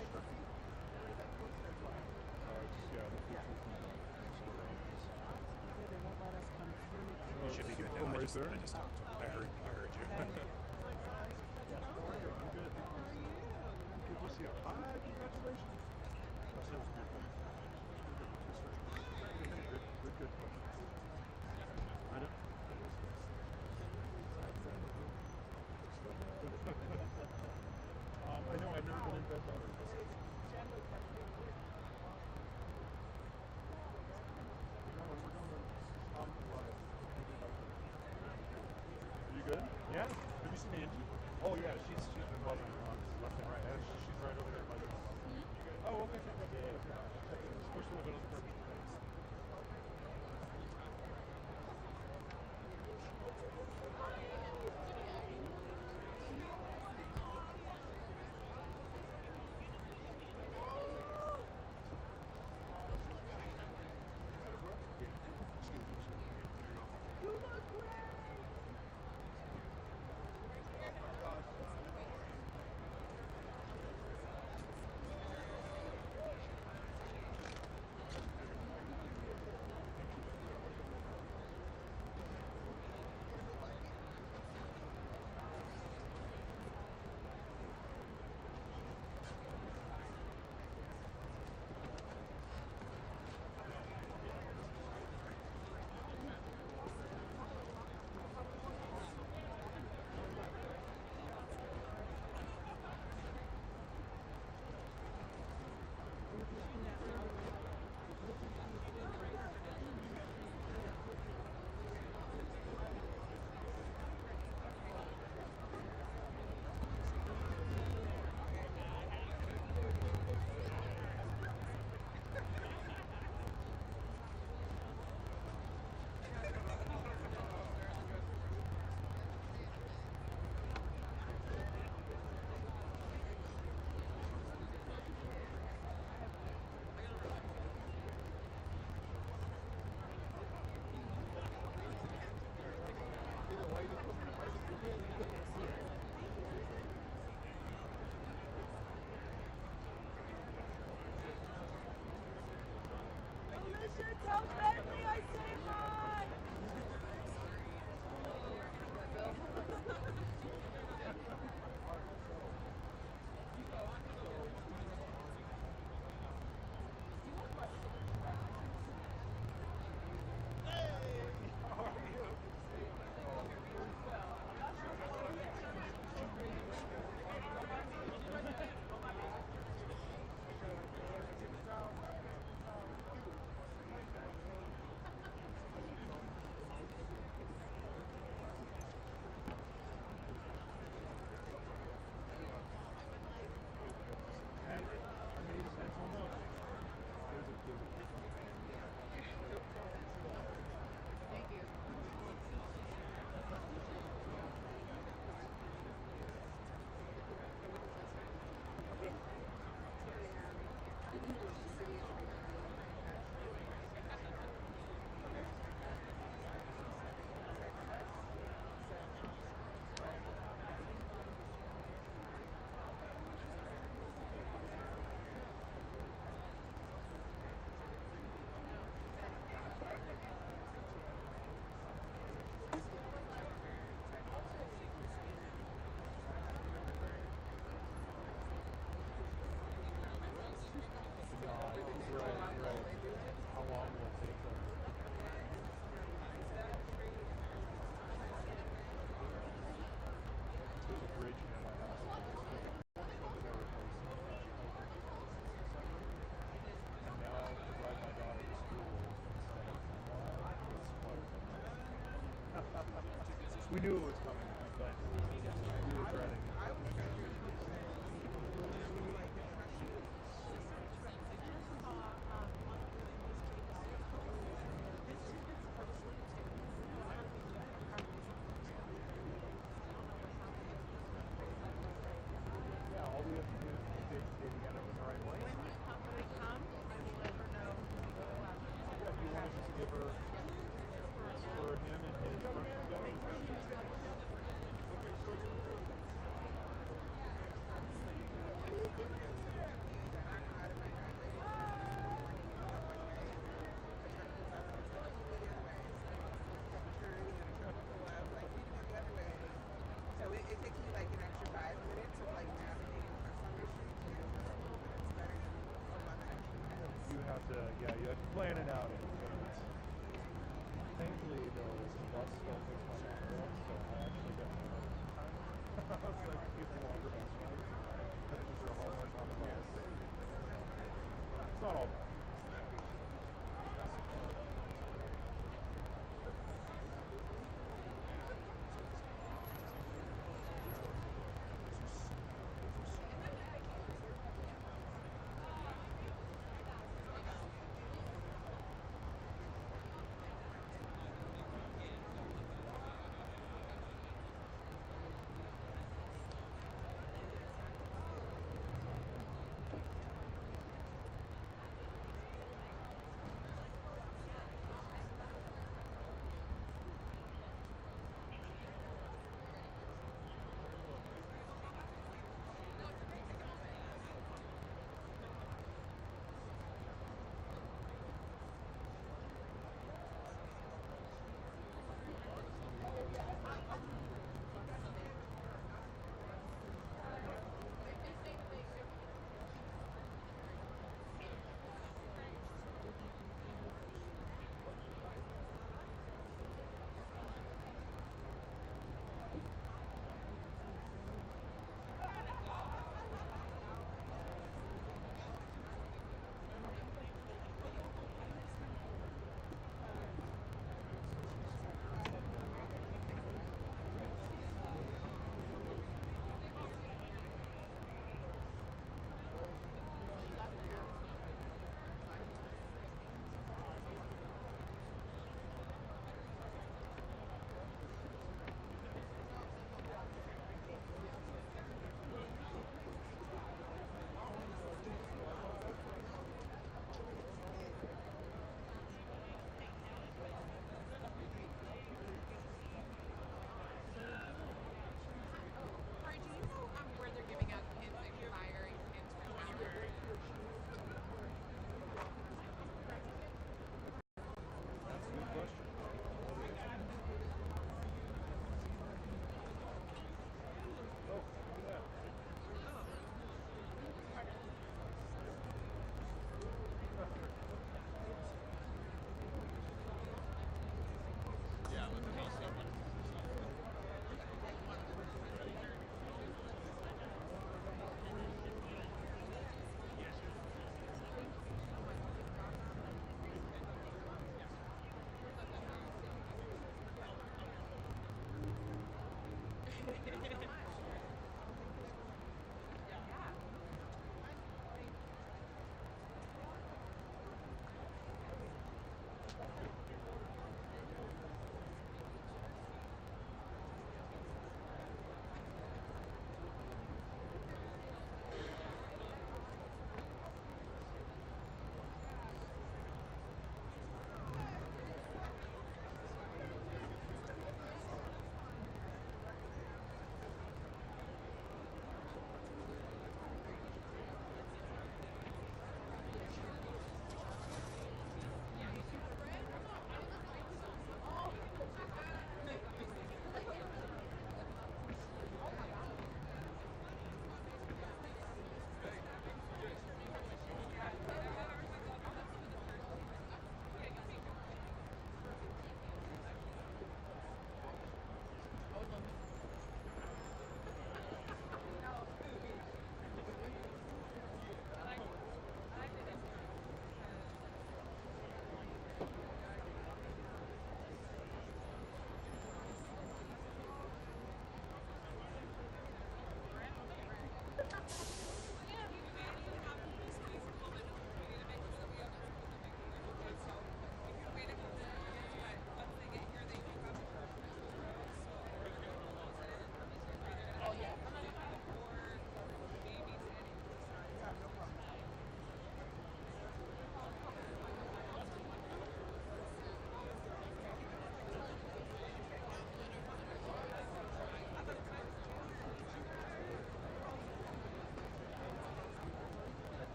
You should be good now. I heard you. I know, I've never been in bed better. Are you good? Yeah. Have you seen Angie? Oh yeah, she's been buzzing left and right. She's right over there by the Oh, okay. Yeah. Push a little bit on the curb. Tell Bentley I say hi! We knew it was coming, but we were dreading it. Yeah, all we have to do is dig together in the right way. When they come, I will let her know. Yeah, do you want us to give her for him and his first go? Yeah, you had to plan it out in advance. Thankfully, there was a bus that was my neighborhood, so I actually got more time. I was like, it's a longer bus ride. But it was real hard on the bus. It's not all bad.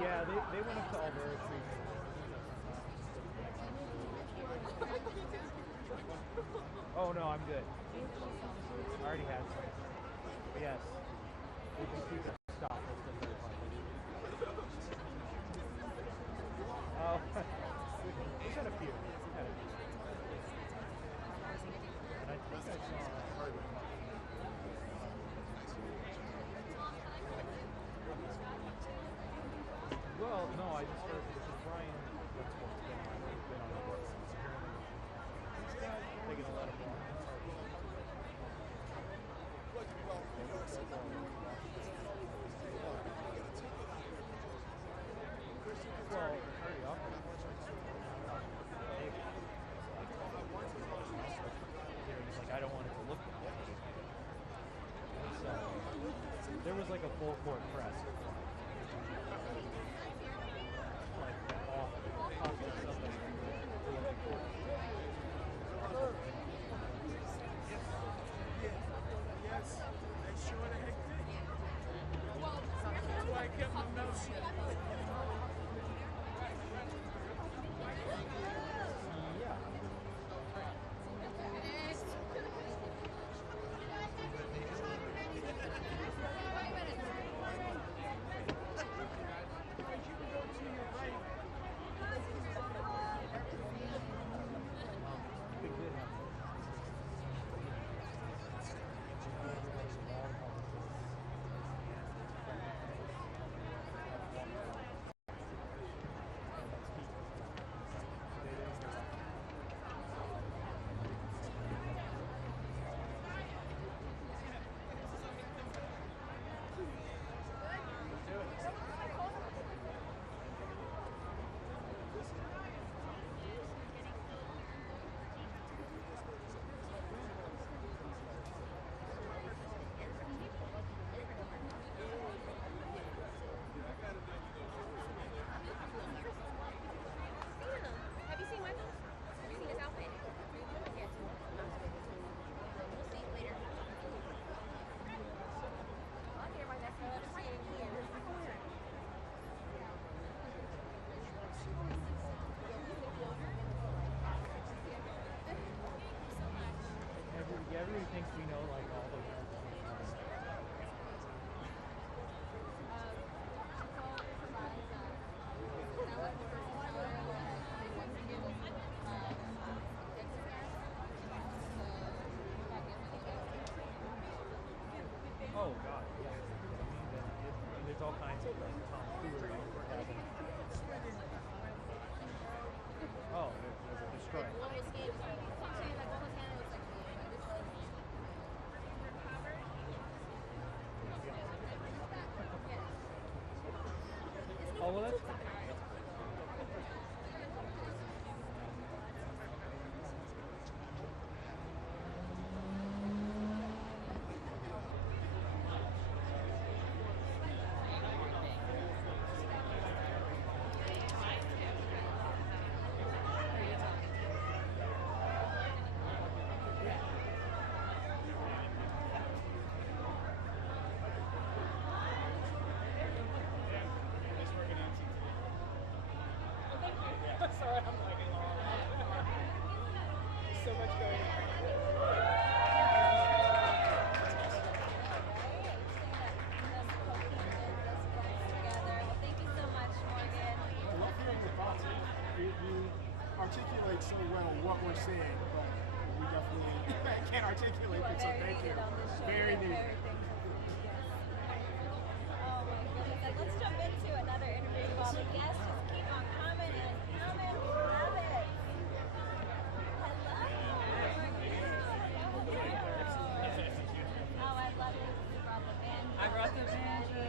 Yeah, they went up to Alberta Street. Oh no, I'm good. I already had some. Yes. We can keep it stop. That's the third part. Oh, we had a few. And I think I saw. Well, no, I just heard this is Brian. That's supposed to been on the books. This guy taking a lot of blood. Well, hurry up. He's like, I don't want it to look like that. So, there was like a full court press. Like, off talking to somebody. Yes, they sure the heck did. That's why I kept my mouth shut. Yeah. Have you seen waPo? Have you seen his outfit? Yes. We'll see later. I'll get my next one. Everybody thinks we know like all the Oh God, yeah. There's all kinds of like tomfoolery. Oh, there's a destroyer. Oh well, that's. Sorry, I'm lagging along. There's so much going on. Thank you so much, Morgan. I love hearing your thoughts. You articulate so well what we're seeing, but we definitely can't articulate it, so thank you. Very neat. Oh my goodness. Like, let's jump into another interview while the guests just keep on coming and coming. Love it. Hello. Oh, I love it. You brought the band. I brought the banjo.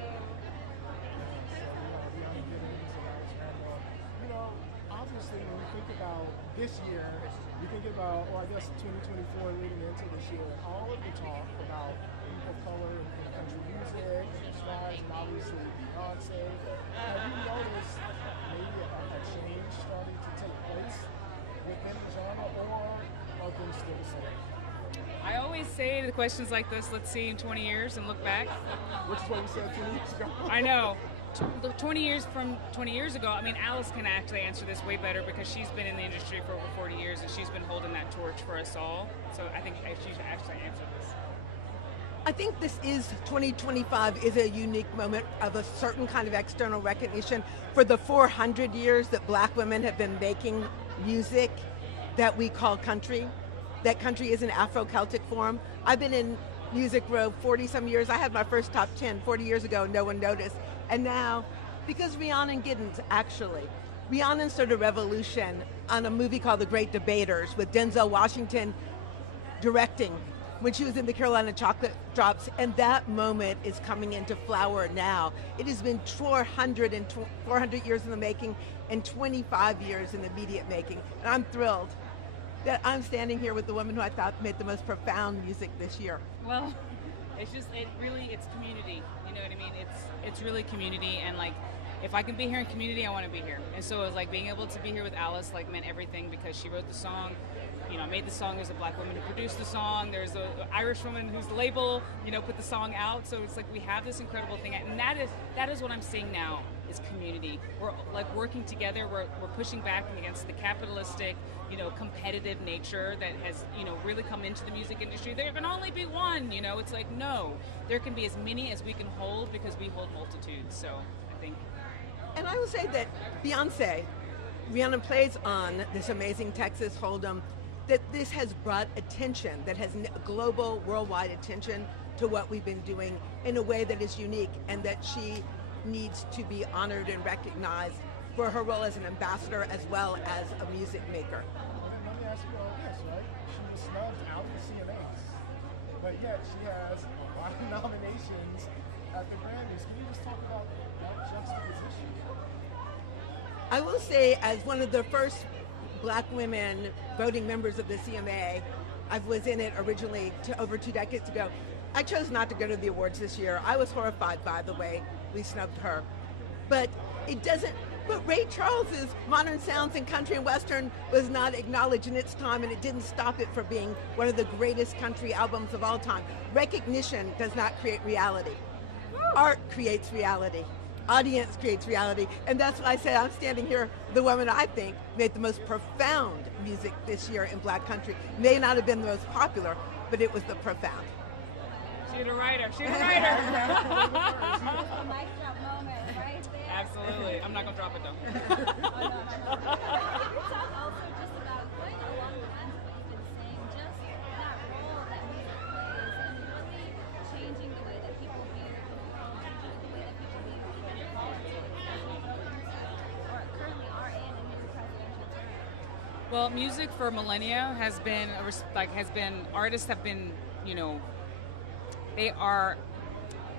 You know, obviously when we think about this year, you think about, or I guess 2024 leading into this year, all of the talk about people of color in country music, stars, and obviously Beyonce. Have you noticed maybe a change starting to take place within the genre, or are things still the same? I always say to questions like this, let's see in 20 years and look back. Which is what you said 2 weeks ago. I know. 20 years ago, I mean, Alice can actually answer this way better because she's been in the industry for over 40 years and she's been holding that torch for us all. So I think she should actually answer this. I think this is 2025 is a unique moment of a certain kind of external recognition for the 400 years that black women have been making music that we call country. That country is an Afro-Celtic form. I've been in music row 40 some years. I had my first top 10 40 years ago, no one noticed. And now, because Rhiannon didn't actually, Rhiannon started a revolution on a movie called The Great Debaters with Denzel Washington directing when she was in the Carolina Chocolate Drops, and that moment is coming into flower now. It has been 400 years in the making and 25 years in the immediate making. And I'm thrilled that I'm standing here with the woman who I thought made the most profound music this year. Well, it's community. You know what I mean? It's really community, and like, if I can be here in community, I want to be here. And so it was like being able to be here with Alice like meant everything because she wrote the song. You know, made the song. There's a black woman who produced the song. There's an Irish woman whose label, you know, put the song out. So it's like we have this incredible thing, and that is what I'm seeing now is community. We're like working together. We're pushing back against the capitalistic, you know, competitive nature that has, you know, really come into the music industry. There can only be one. You know, it's like no, there can be as many as we can hold because we hold multitudes. So I think. And I will say that Beyonce, Rihanna plays on this amazing Texas Hold'em. That this has brought attention, that has global, worldwide attention to what we've been doing in a way that is unique, and that she needs to be honored and recognized for her role as an ambassador as well as a music maker. Let me ask you all this, right? She was snubbed out of the CMAs, but yet she has a lot of nominations at the Grammys. Can you just talk about that juxtaposition? I will say, as one of the first black women voting members of the CMA, I was in it originally over 2 decades ago. I chose not to go to the awards this year. I was horrified by the way we snubbed her. But Ray Charles's Modern Sounds in Country and Western was not acknowledged in its time, and it didn't stop it from being one of the greatest country albums of all time. Recognition does not create reality. Art creates reality. Audience creates reality, and that's why I say I'm standing here, the woman I think made the most profound music this year in black country. May not have been the most popular, but it was the profound. She's a writer. Mic drop moment right there. Absolutely. I'm not gonna drop it though. Oh, no. Can you talk also just about going along the lines of what you've been saying, just that role that music plays and really changing the way that people view the way that people view even politics, or currently are in the presidential term? Well, music for millennia has been artists have been, you know,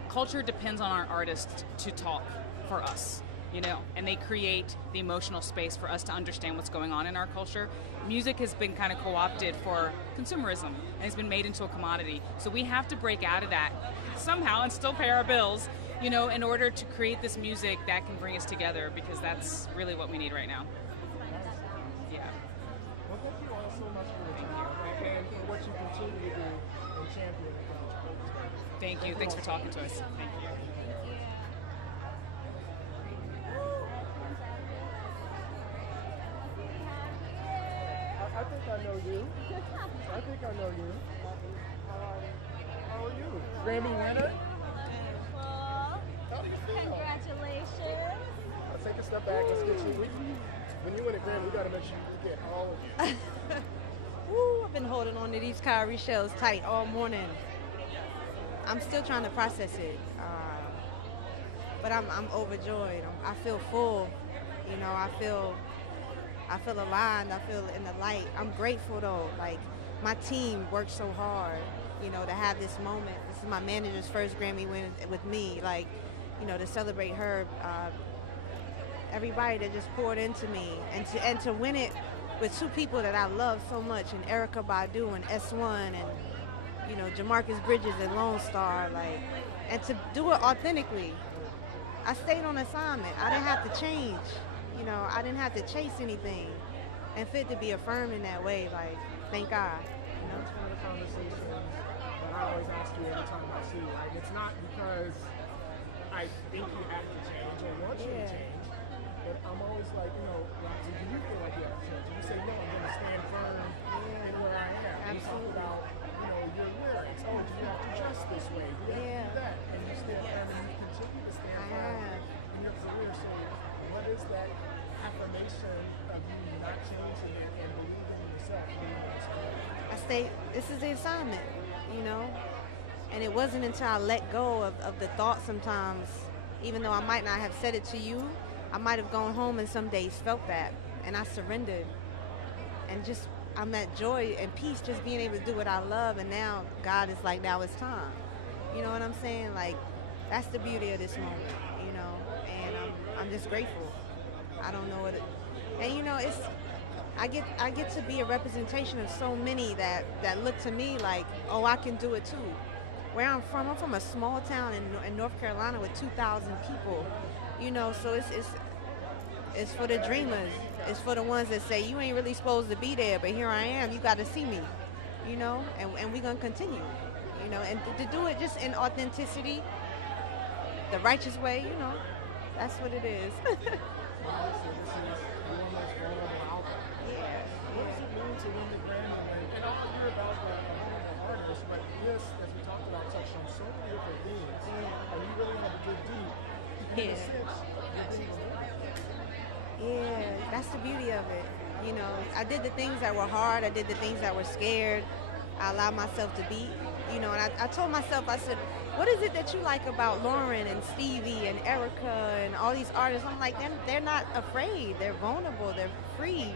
culture depends on our artists to talk for us, you know, and they create the emotional space for us to understand what's going on in our culture. Music has been kind of co-opted for consumerism and it's been made into a commodity. So we have to break out of that somehow and still pay our bills, you know, in order to create this music that can bring us together, because that's really what we need right now. Yeah. Well, thank you all so much for your time and for what you continue to do and champion. Thank you. Thanks for talking to us. Thank you. I think I know you. How are you? Grammy winner? How do you feel? Congratulations. I'll take a step back. Let's get you. When you win a Grammy, we got to make sure you get all of you. Woo, I've been holding on to these Kyrie shells tight all morning. I'm still trying to process it, but I'm overjoyed. I feel full, you know. I feel aligned. I feel in the light. I'm grateful though. Like, my team worked so hard, you know, to have this moment. This is my manager's first Grammy win with me. Like, you know, to celebrate her. Everybody that just poured into me, and to win it with two people that I love so much, and Erykah Badu and S1 and, you know, Jamarcus Bridges and Lone Star, like, and to do it authentically. I stayed on assignment. I didn't have to change, you know, I didn't have to chase anything. And fit to be affirmed in that way, like, thank God. You know? One of the conversations I always ask you every time I see you, right? It's not because I think you have to change or want you to change, but I'm always like, you know, do you feel like you have to change? And you say, no, I'm going to stand firm in where I am. Absolutely. You talk about, you know, your lyrics. Oh, do you have to dress this way? Do you have to do that? And you stand firm and you continue to stand firm in your career. So what is that affirmation of you not changing and believing in yourself? This is the assignment, you know? And it wasn't until I let go of the thought sometimes, even though I might not have said it to you, I might have gone home and some days felt that, and I surrendered. And just, I'm that joy and peace, just being able to do what I love, and now God is like, now it's time. You know what I'm saying? Like, that's the beauty of this moment, you know? And I'm just grateful. I don't know what it, and you know, it's, I get to be a representation of so many that look to me like, oh, I can do it too. Where I'm from a small town in North Carolina with 2,000 people, you know, so it's for the dreamers. It's for the ones that say, you ain't really supposed to be there, but here I am, you got to see me, you know, and we're going to continue, you know, and to do it just in authenticity, the righteous way, you know, that's what it is. What does it mean to win the Grammy? And all hear about the artist, but this, as we talked about, touched on so many different things. And you really want to dig deep. In a sense, you're being Yeah, that's the beauty of it. You know, I did the things that were hard. I did the things that were scared. I allowed myself to be, you know, and I told myself, I said, what is it that you like about Lauren and Stevie and Erica and all these artists? I'm like, they're not afraid. They're vulnerable. They're free.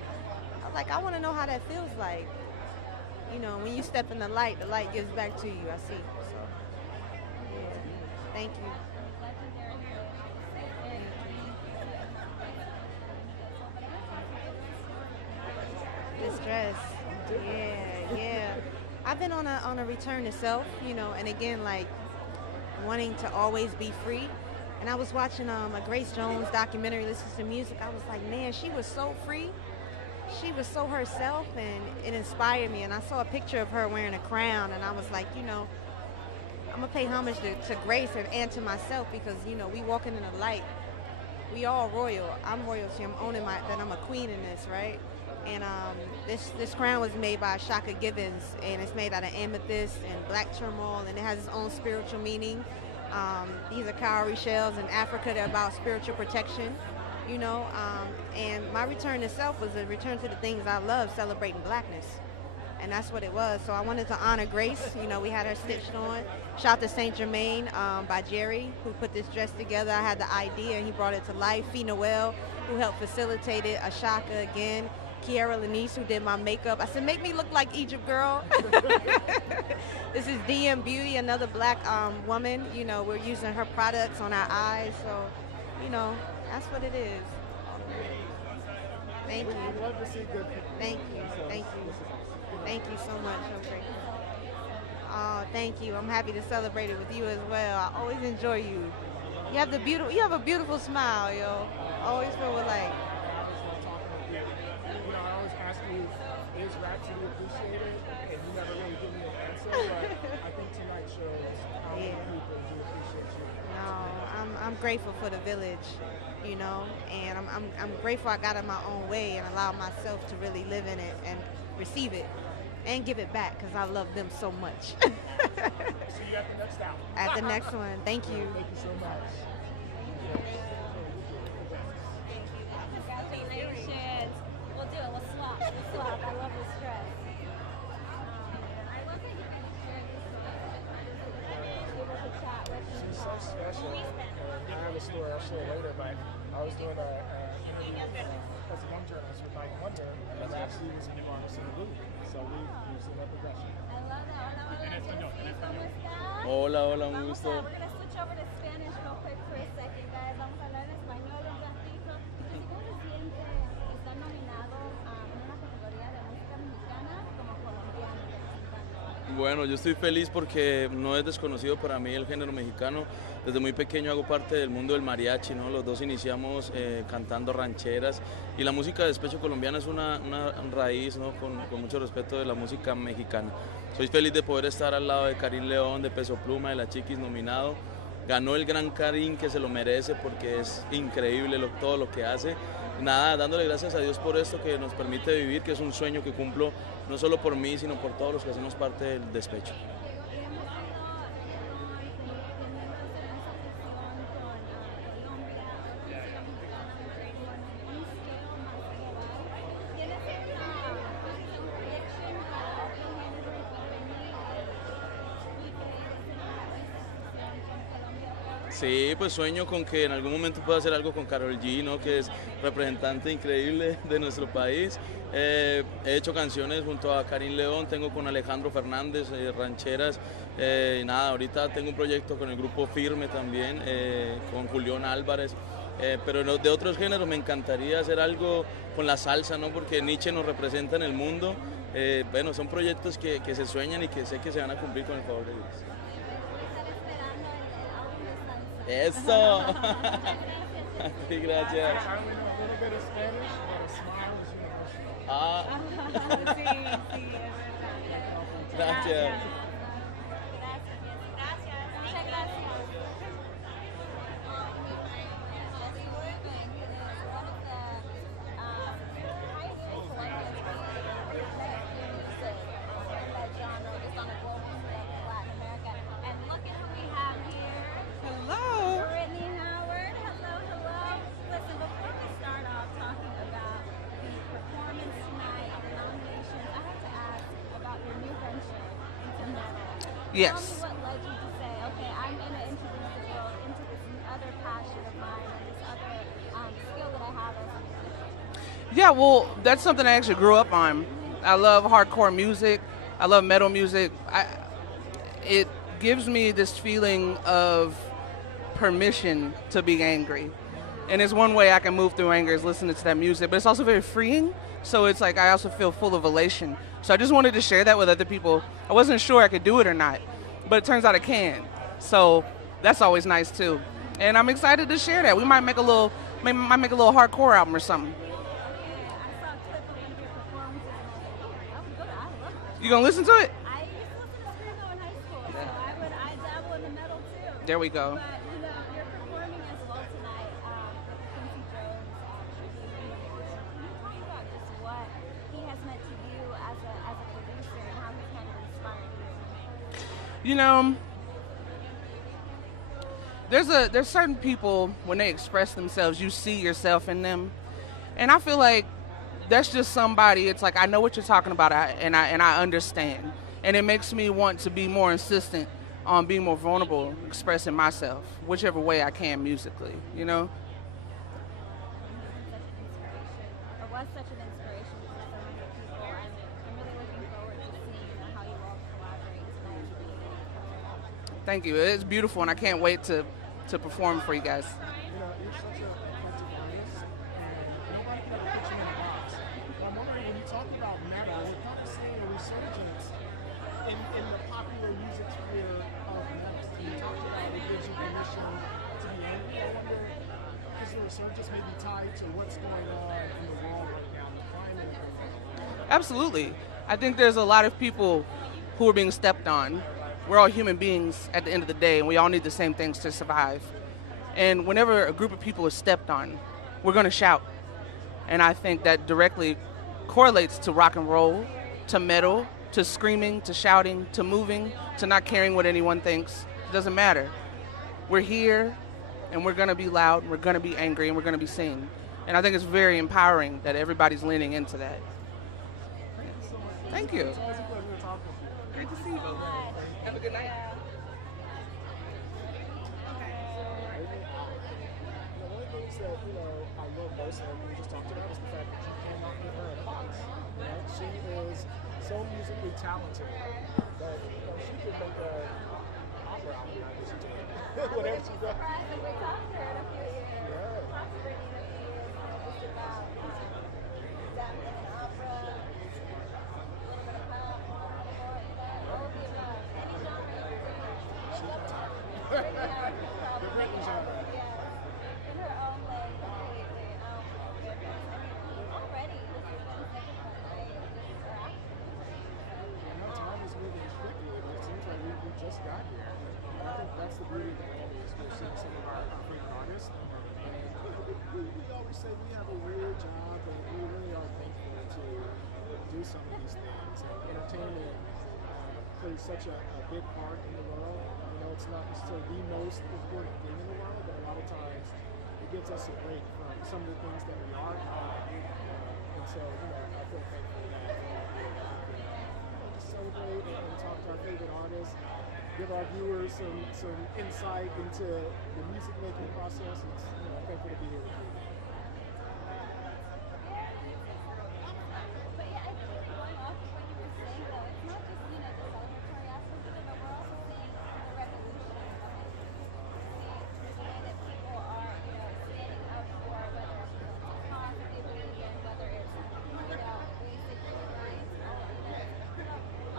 I was like, I want to know how that feels like. You know, when you step in the light gives back to you. I see. So, yeah. Thank you. This dress. Yeah. I've been on a return to self, you know, and again, like, wanting to always be free. And I was watching a Grace Jones documentary, listening to music. I was like, man, she was so free. She was so herself, and it inspired me. And I saw a picture of her wearing a crown, and I was like, you know, I'm going to pay homage to Grace and to myself, because, you know, we walking in the light. We all royal. I'm royalty. I'm owning that I'm a queen in this, right? And this crown was made by Shaka Gibbons, and it's made out of amethyst and black turmoil, and it has its own spiritual meaning. These are cowrie shells in Africa. They're about spiritual protection, you know. And my return to self was a return to the things I love, celebrating blackness. And that's what it was. So I wanted to honor Grace. You know, we had her stitched on. Shout to Saint Germain by Jerry, who put this dress together. I had the idea, and he brought it to life. Fee Noel, who helped facilitate it. Ashaka again. Kiara Lanice, who did my makeup. I said, make me look like Egypt girl. This is DM Beauty, another black woman. You know, we're using her products on our eyes. So, you know, that's what it is. Thank you. We'd love to see good people. Thank you. Thank you. Thank you so much. I'm grateful. Oh, thank you. I'm happy to celebrate it with you as well. I always enjoy you. You have a beautiful smile, yo. I always feel like. You know, I always ask you, is Rhapsody appreciated? And you never really give me an answer, but I think tonight shows how many people do appreciate you. No, I'm grateful for the village, you know, and I'm grateful I got it my own way and allowed myself to really live in it and receive it and give it back, because I love them so much. See you at the next album. At the next one. Thank you. Thank you so much. Congratulations. We'll do it. We'll swap. I love this dress. I love that you can share this able to chat with She's people. so special. I have a story I'll share later, but I was doing an interview as a young journalist with Mike Wonder, and actually was in the artist in the Louvre. So we used that progression. I love that. Hola, ¿cómo estás? Hola, un We're gusto. going to switch over to Spanish real quick for a second, guys. Vamos a hablar en español un ratito. ¿Cómo se siente estar nominado a una categoría de música mexicana como colombiano? Bueno, yo estoy feliz porque no es desconocido para mí el género mexicano. desde muy pequeño hago parte del mundo del mariachi, ¿no? Los dos iniciamos cantando rancheras y la música de despecho colombiana es una raíz, ¿no? Con mucho respeto de la música mexicana. Soy feliz de poder estar al lado de Karim León, de Peso Pluma, de la Chiquis nominado. Ganó el gran Karim, que se lo merece porque es increíble todo lo que hace. Nada, dándole gracias a Dios por esto que nos permite vivir, que es un sueño que cumplo no solo por mí, sino por todos los que hacemos parte del despecho. Sí, pues sueño con que en algún momento pueda hacer algo con Karol G, ¿no? Que es representante increíble de nuestro país. He hecho canciones junto a Karim León, tengo con Alejandro Fernández, rancheras. Y nada, ahorita tengo un proyecto con el grupo Firme también, con Julián Álvarez. Pero de otros géneros me encantaría hacer algo con la salsa, ¿no? Porque Nietzsche nos representa en el mundo. Bueno, son proyectos que se sueñan y que sé que se van a cumplir con el favor de Dios. Eso. Sí, gracias. Ah. Sí, sí, es verdad. Gracias. Muchas gracias. Yes. Tell me what led you to say, okay, I'm going to introduce the world into this other passion of mine and this other skill that I have as a musician? Yeah, well, that's something I actually grew up on. I love hardcore music. I love metal music. It gives me this feeling of permission to be angry. And it's one way I can move through anger is listening to that music, but it's also very freeing. So it's like I also feel full of elation. So I just wanted to share that with other people. I wasn't sure I could do it or not, but it turns out I can. So that's always nice too. And I'm excited to share that. We might make a little hardcore album or something. I saw a clip of one of your performances and I was like, oh my God, I love this. You gonna listen to it? I used to listen to Screamo in high school, so I dabble in the metal too. There we go. But you know, you're performing as well tonight with Quincy Jones tribute. Can you talk about just what he has meant to you as a producer and how he's kind of inspired you? You know, there's certain people when they express themselves, you see yourself in them, and I feel like that's just somebody. It's like I know what you're talking about, and I understand, and it makes me want to be more insistent on being more vulnerable, expressing myself, whichever way I can musically. You know. Was such an inspiration for so many people, and I'm really looking forward to seeing how you all collaborate tonight. Thank you. It's beautiful, and I can't wait to perform for you guys. You know, you're such a creative artist, and nobody can ever put you in a box. But I'm wondering, when you talk about metal, we're kind of seeing a resurgence in the popular music sphere of metal. You talked about it gives you permission to be angry. I wonder, is the resurgence maybe tied to what's going on in the world right now, the climate? Absolutely. I think there's a lot of people who are being stepped on. We're all human beings at the end of the day, and we all need the same things to survive. And whenever a group of people is stepped on, we're going to shout. And I think that directly correlates to rock and roll, to metal, to screaming, to shouting, to moving, to not caring what anyone thinks. It doesn't matter. We're here, and we're going to be loud, we're going to be angry, and we're going to be seen. And I think it's very empowering that everybody's leaning into that. Thank you. It's always a pleasure to talk with you. Great to see you. Have a good night. One of the things that, I love most of we just talked about is the fact that you cannot put her in a box. You know, she is so musically talented that she could make an opera album out of this. Whatever she does. Surprised that we talked to her in a few years. Yeah. Talked to her in a few years, just about dabbling in opera, a little bit of pop, all of the above. Any genre you do, make up to her. Right now, always say we have a weird job, and we really are thankful to do some of these things. And entertainment plays such a big part in the world. You know, it's not necessarily the most important thing in the world, but a lot of times it gives us a break from some of the things that we are doing. And so, you know, I feel thankful that to celebrate and talk to our favorite artists, give our viewers some insight into the music making process. It's, you know, I'm thankful to be here with you. But yeah, I think going off of what you were saying though, it's not just, you know, the celebratory aspect of it, but we're also seeing the revolution of it. Seeing the way that people are, you know, standing up for whether it's a cause that they believe in, whether it's, you know, basic human rights,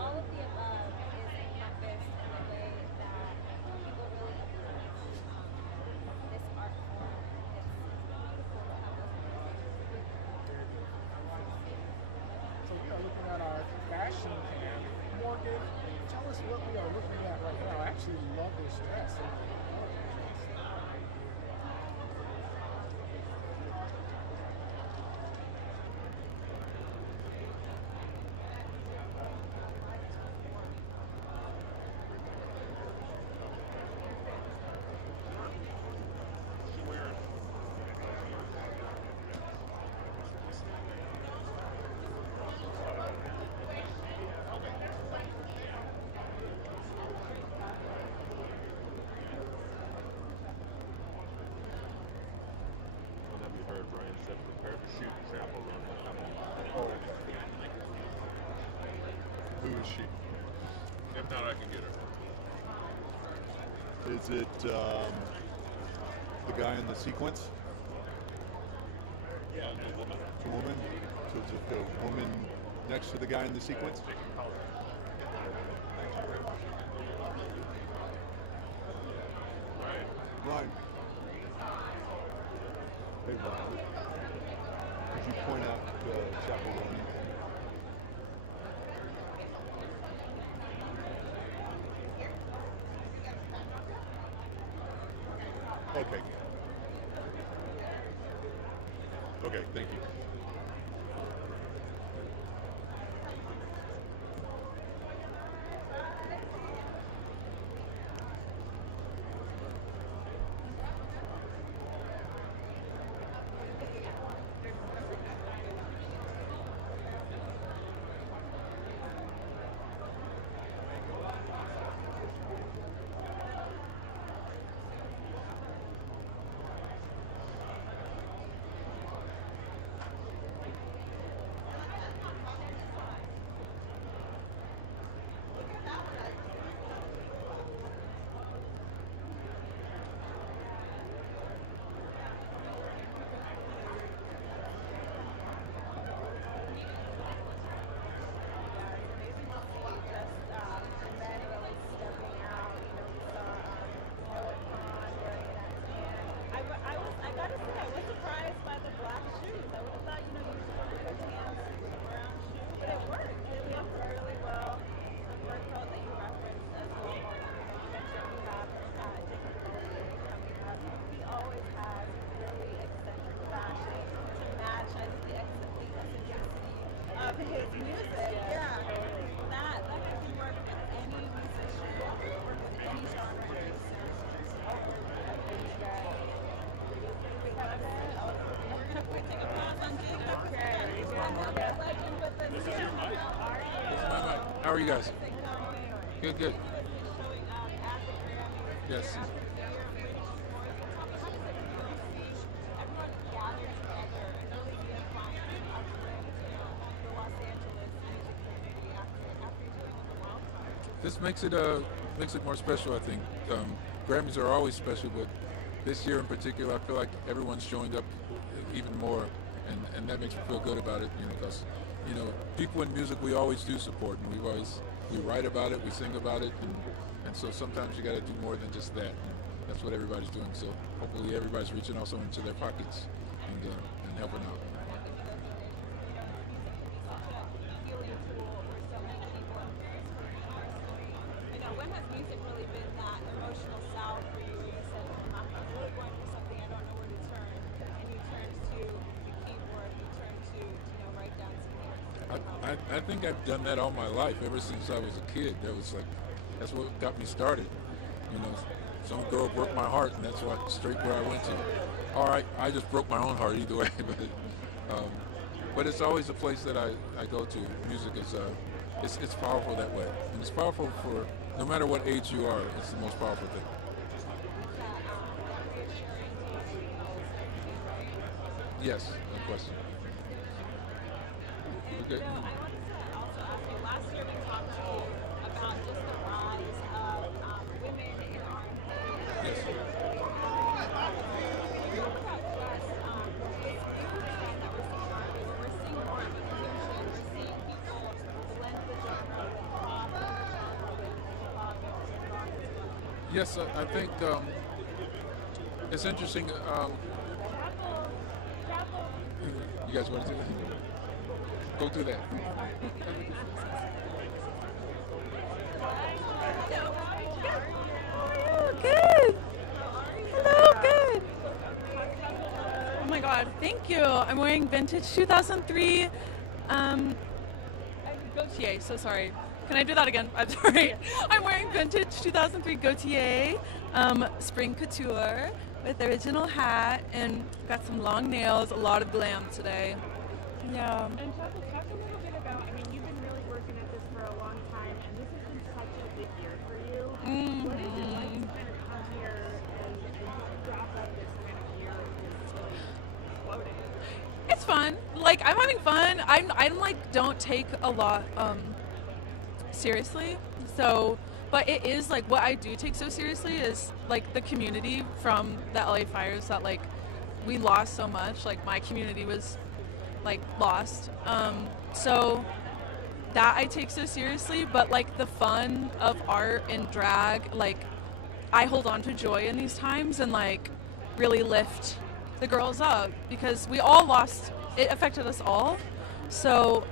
all of the above is encompassed in the way that people really approach this art form. It's beautiful to have those conversations. So we are looking at our fashion cam. Morgan, tell us what we are looking at right now. I actually love this dress. Who is she? If not, I can get her. Is it the guy in the sequence? Yeah, the woman. The woman? So is it the woman next to the guy in the sequence? Right. Hey, Bob. Could you point out Chapel Run? Okay. Okay, thank you. How are you guys? Good, good. Yes. This makes it more special, I think. Grammys are always special, but this year in particular, I feel like everyone's showing up even more, and that makes me feel good about it, because people in music we always do support, and we write about it, we sing about it, and so sometimes you got to do more than just that. And that's what everybody's doing. So hopefully everybody's reaching also into their pockets and helping out. When has music really been that emotional salve for you? You said, I'm really going through something, I don't know where to turn, and you turn to I think I've done that all my life, ever since I was a kid. That's what got me started. You know, some girl broke my heart, and that's what straight where I went to. All right, I just broke my own heart either way, but it's always a place that I go to. Music is it's powerful that way, and it's powerful for no matter what age you are. It's the most powerful thing. Yes, no question. Okay. So I wanted to also ask you, last year we talked to you about just the rise of women in R&B. Yes. We're seeing more of a fusion. We're seeing people blend the genre with pop with hip hop and rock as well. Yes, I think it's interesting. You guys want to do that? Go through that. Good. Hello, good. Oh my God, thank you. I'm wearing vintage 2003 Gautier, so sorry. Can I do that again? I'm sorry. I'm wearing vintage 2003 Gautier spring couture with the original hat and got some long nails, a lot of glam today. Yeah. And talk a little bit about, I mean, you've been really working at this for a long time, and this has been such a big year for you. What is it like to kind of come here and drop up this kind of year and exploding? It's fun. Like, I'm having fun. I'm like, don't take a lot seriously. So, but it is like what I do take so seriously is like the community from the LA fires that like we lost so much. Like my community was like lost. So that I take so seriously, but like the fun of art and drag, like I hold on to joy in these times and like really lift the girls up because we all lost, it affected us all. So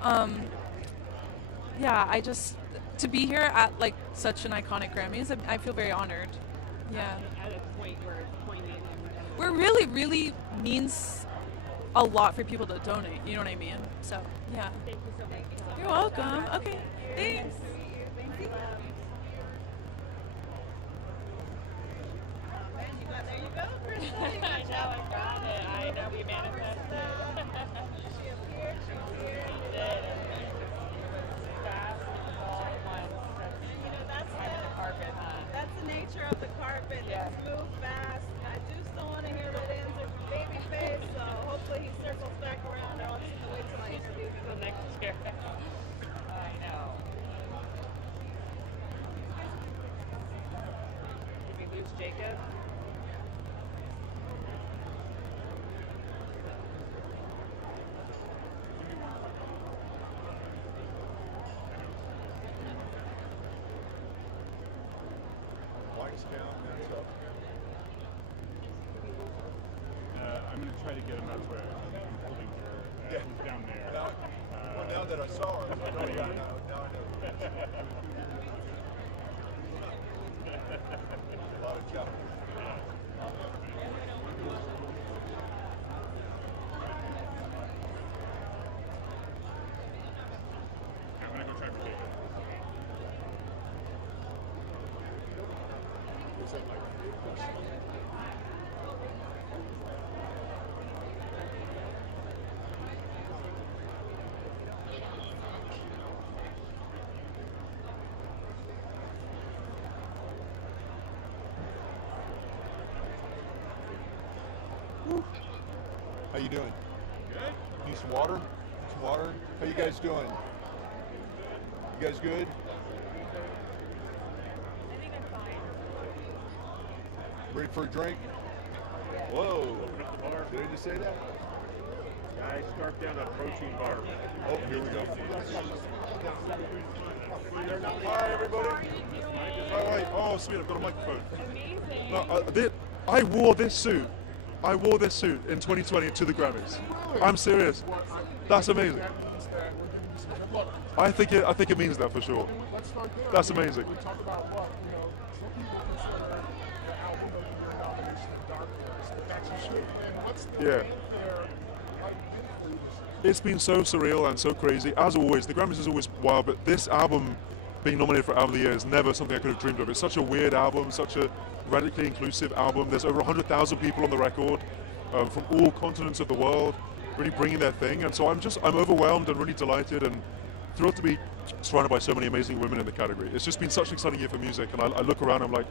yeah, I just, to be here at like such an iconic Grammys, I feel very honored. Yeah. At a point where it's poignant and We're really, really means a lot for people to donate, you know what I mean? So, yeah. thank you so much. You're welcome. Okay, thanks. There you go, Krista. I know, I got it. I know, we manifested. She appeared, she did. Fast, all at once. You know, that's Kind of the carpet, huh? that's the nature of the carpet. Yeah. It's move fast. I just don't want to hear the answer from Babyface, so hopefully he circles back around. I'll just wait till I interview him. Till next year. I know. Did we lose Jacob? Lights down, hands up. I'm going to try to get him out where I'm holding her. Yeah. He's down there. Well, now that I saw her, I was like, oh yeah, now I know. A lot of jumping. I'm going to go try for Jacob. How you doing? Good? Need some water? Some water? How you guys doing? You guys good? I think I'm fine. Ready for a drink? Whoa. Did I just say that? I scarfed down that protein bar. Oh, here we go. Hi, everybody. Oh, wait. Oh, sweet. I've got a microphone. Amazing. No, I wore this suit. I wore this suit in 2020 to the Grammys. I'm serious. That's amazing. I think it means that for sure. That's amazing. We talk about what, you know, some people consider your album of the year nomination of Dark Horse, but that's you should. And what's the Yeah. fanfare like been for you this year? It's been so surreal and so crazy. As always, the Grammys is always wild, but this album being nominated for Album of the Year is never something I could have dreamed of. It's such a weird album, such a radically inclusive album. There's over 100,000 people on the record from all continents of the world, really bringing their thing. And so I'm overwhelmed and really delighted and thrilled to be surrounded by so many amazing women in the category. It's just been such an exciting year for music, and I look around, I'm like,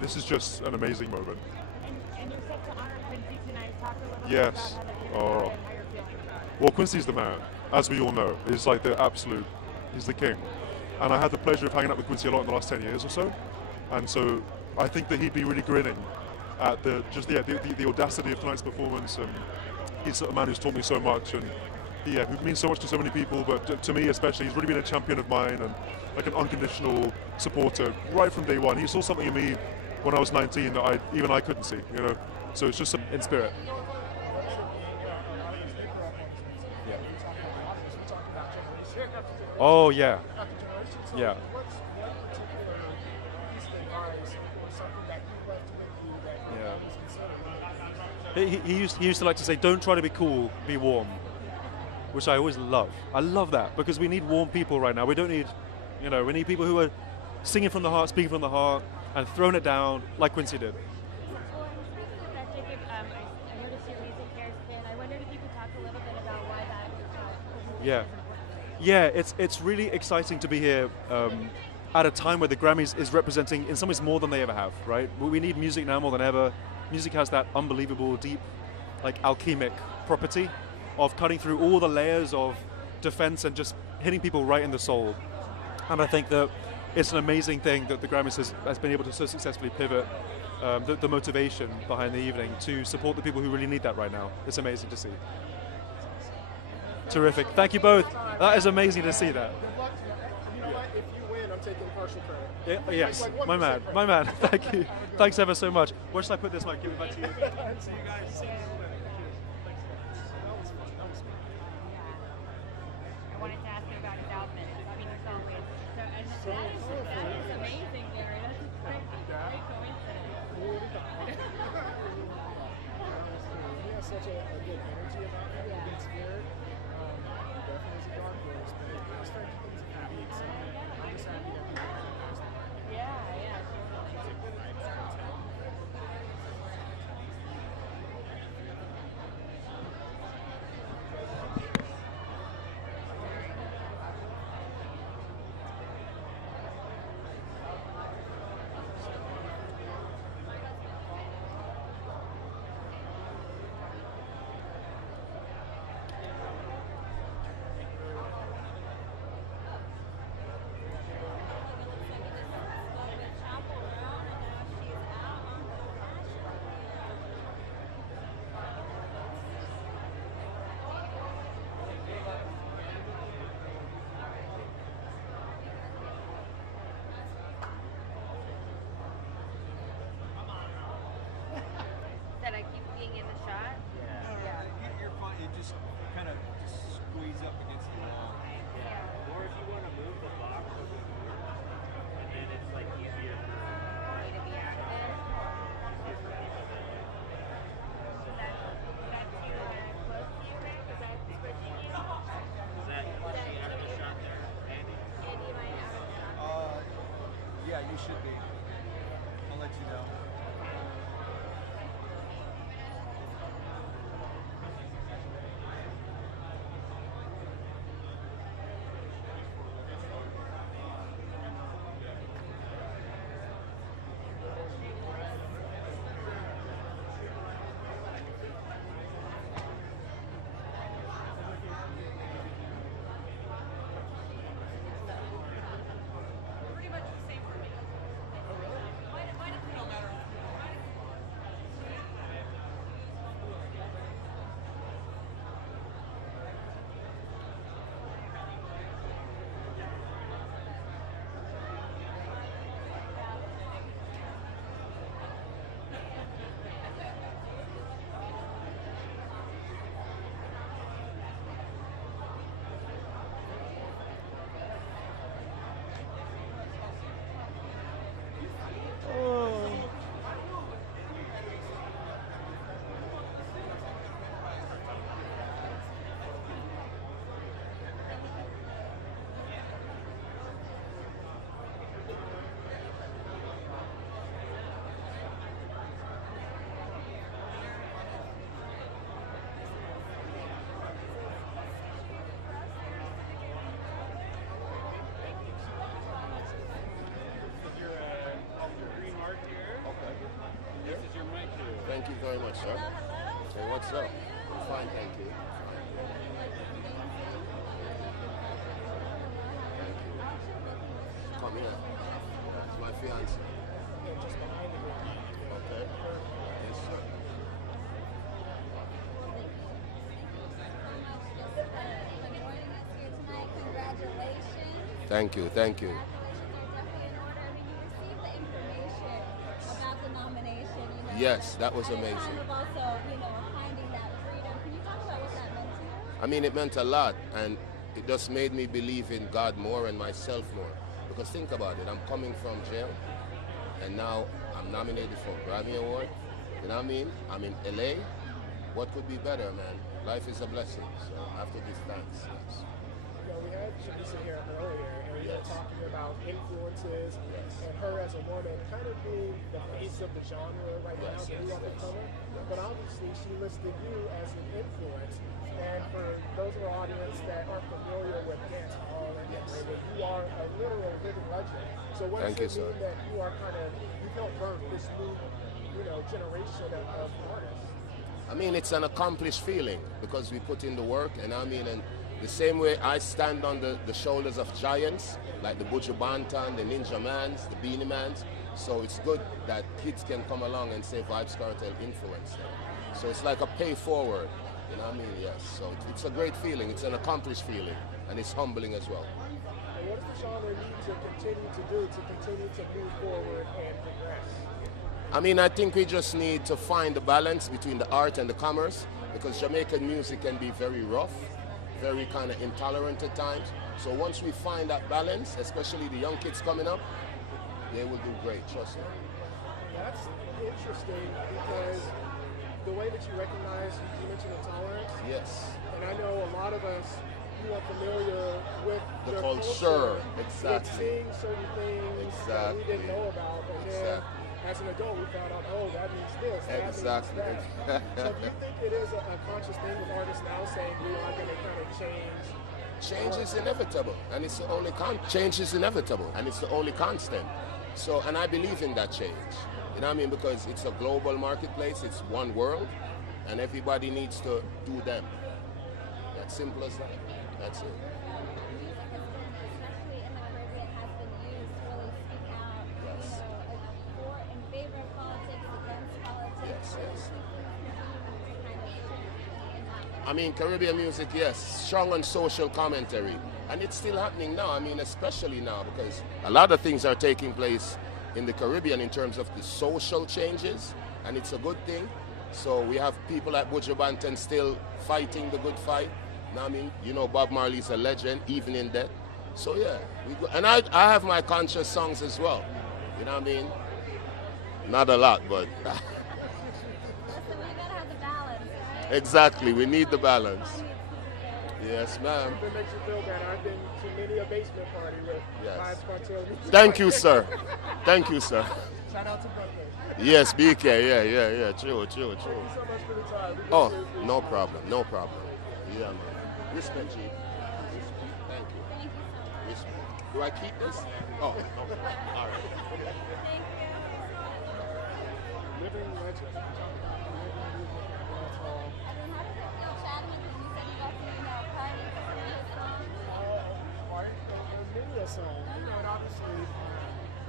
this is just an amazing moment. And you're set to honor Quincy tonight. Talk a little Yes. bit about how Oh. Well, Quincy's the man, as we all know. He's like the absolute, he's the king. And I had the pleasure of hanging out with Quincy a lot in the last 10 years or so. And so I think that he'd be really grinning at the audacity of tonight's performance. And he's a man who's taught me so much, and who means so much to so many people, but to me especially, he's really been a champion of mine and like an unconditional supporter right from day one. He saw something in me when I was 19 that even I couldn't see, you know. So it's just in spirit. Oh yeah, yeah. He used to like to say, "Don't try to be cool, be warm," which I always love. I love that because we need warm people right now. We don't need, we need people who are singing from the heart, speaking from the heart, and throwing it down like Quincy did. Well, speaking of that, Jacob, I noticed your music Kherson. I wondered if you could talk a little bit about why that. Yeah, it's really exciting to be here at a time where the Grammys is representing, in some ways, more than they ever have, right? We need music now more than ever. Music has that unbelievable, deep, like alchemic property of cutting through all the layers of defense and just hitting people right in the soul. And I think that it's an amazing thing that the Grammys has been able to so successfully pivot the motivation behind the evening to support the people who really need that right now. It's amazing to see. Terrific. Thank you both. That is amazing to see that. You know what? If you win, I'm taking partial credit. Yes, my man. Thank you. Thanks ever so much. Where should I put this mic? Give it back to you. See you guys. I wanted to ask you about his outfit. I mean, his always. So, and that is amazing, Gary. That's a great coincidence. He has such a good energy about him, a good spirit. Definitely is a dark horse, but it's strange things have happened. So I'm just happy that we Yeah. That I keep being in the shot? Yeah. You're fine. You just kind of squeeze up against the wall. Yeah. Or if you want to move the box a bit more, and then it's like easier for Me to be active. easier for people to. Is that too close to you, Rick? Is that pushing you? Is that pushing out of the shot there, Andy? Andy, am I out of the shot? Yeah, you should be. I'll let you know. Pretty much the same for me. very much, sir. Hey, what's up? I'm fine, thank you. Thank you. Come here. It's my fiance. Okay. Yes, sir. Thank you, thank you. Yes, that was amazing. I mean, it meant a lot, and it just made me believe in God more and myself more. Because think about it, I'm coming from jail, and now I'm nominated for a Grammy Award. You know what I mean? I'm in LA. What could be better, man? Life is a blessing, so I have to give thanks. Yes. We had Shabisa here earlier, and we were talking about influences and her as a woman kind of being the face of the genre right now, the new up-and-comer. But obviously, she listed you as an influence. And for those of our audience that aren't familiar with dance hall and you are a literal living legend. So what does it mean that you are kind of, you helped birth this new, generation of artists? I mean, it's an accomplished feeling because we put in the work, and I mean, and the same way I stand on the shoulders of giants, like the Bucha Bantan, the Ninja Mans, the Beanie Mans. So it's good that kids can come along and say Vibes Cartel influenced them. So it's like a pay forward, you know what I mean? Yes. So it's a great feeling, it's an accomplished feeling, and it's humbling as well. And what does the genre need to continue to do to continue to move forward and progress? I mean, I think we just need to find the balance between the art and the commerce, because Jamaican music can be very rough, very kind of intolerant at times. So once we find that balance, especially the young kids coming up, they will do great, trust me. That's interesting because the way that you recognize, you mentioned intolerance. Yes. And I know a lot of us who are familiar with the culture, exactly. Seeing certain things that we didn't know about, and then as an adult we found out, oh, that means this, exactly. that means that. So do you think it is a conscious thing with artists now saying we are going to kind of change? Change is inevitable, and it's the only change is inevitable, and it's the only constant. So, and I believe in that change. You know what I mean? Because it's a global marketplace, it's one world, and everybody needs to do them. That's simple as that. That's it. I mean, Caribbean music, yes, strong on social commentary. And it's still happening now, I mean, especially now, because a lot of things are taking place in the Caribbean in terms of the social changes, and it's a good thing. So we have people like Bucha Bantan still fighting the good fight. Now, I mean, you know, Bob Marley's a legend, even in death. So yeah, we go. And I have my conscious songs as well. You know what I mean? Not a lot, but... Exactly, we need the balance. Yes, ma'am. If it makes you feel better, I've been to many a basement party with Vibes Cartel music. Thank you, sir. Thank you, sir. Shout out to Brooklyn. Yes, BK, yeah. True. Thank you so much for the time. Oh, no problem. Yeah, man. Respect, G. Thank you. Respect. Do I keep this? Oh, no problem. All right. Living legend. Song. And obviously,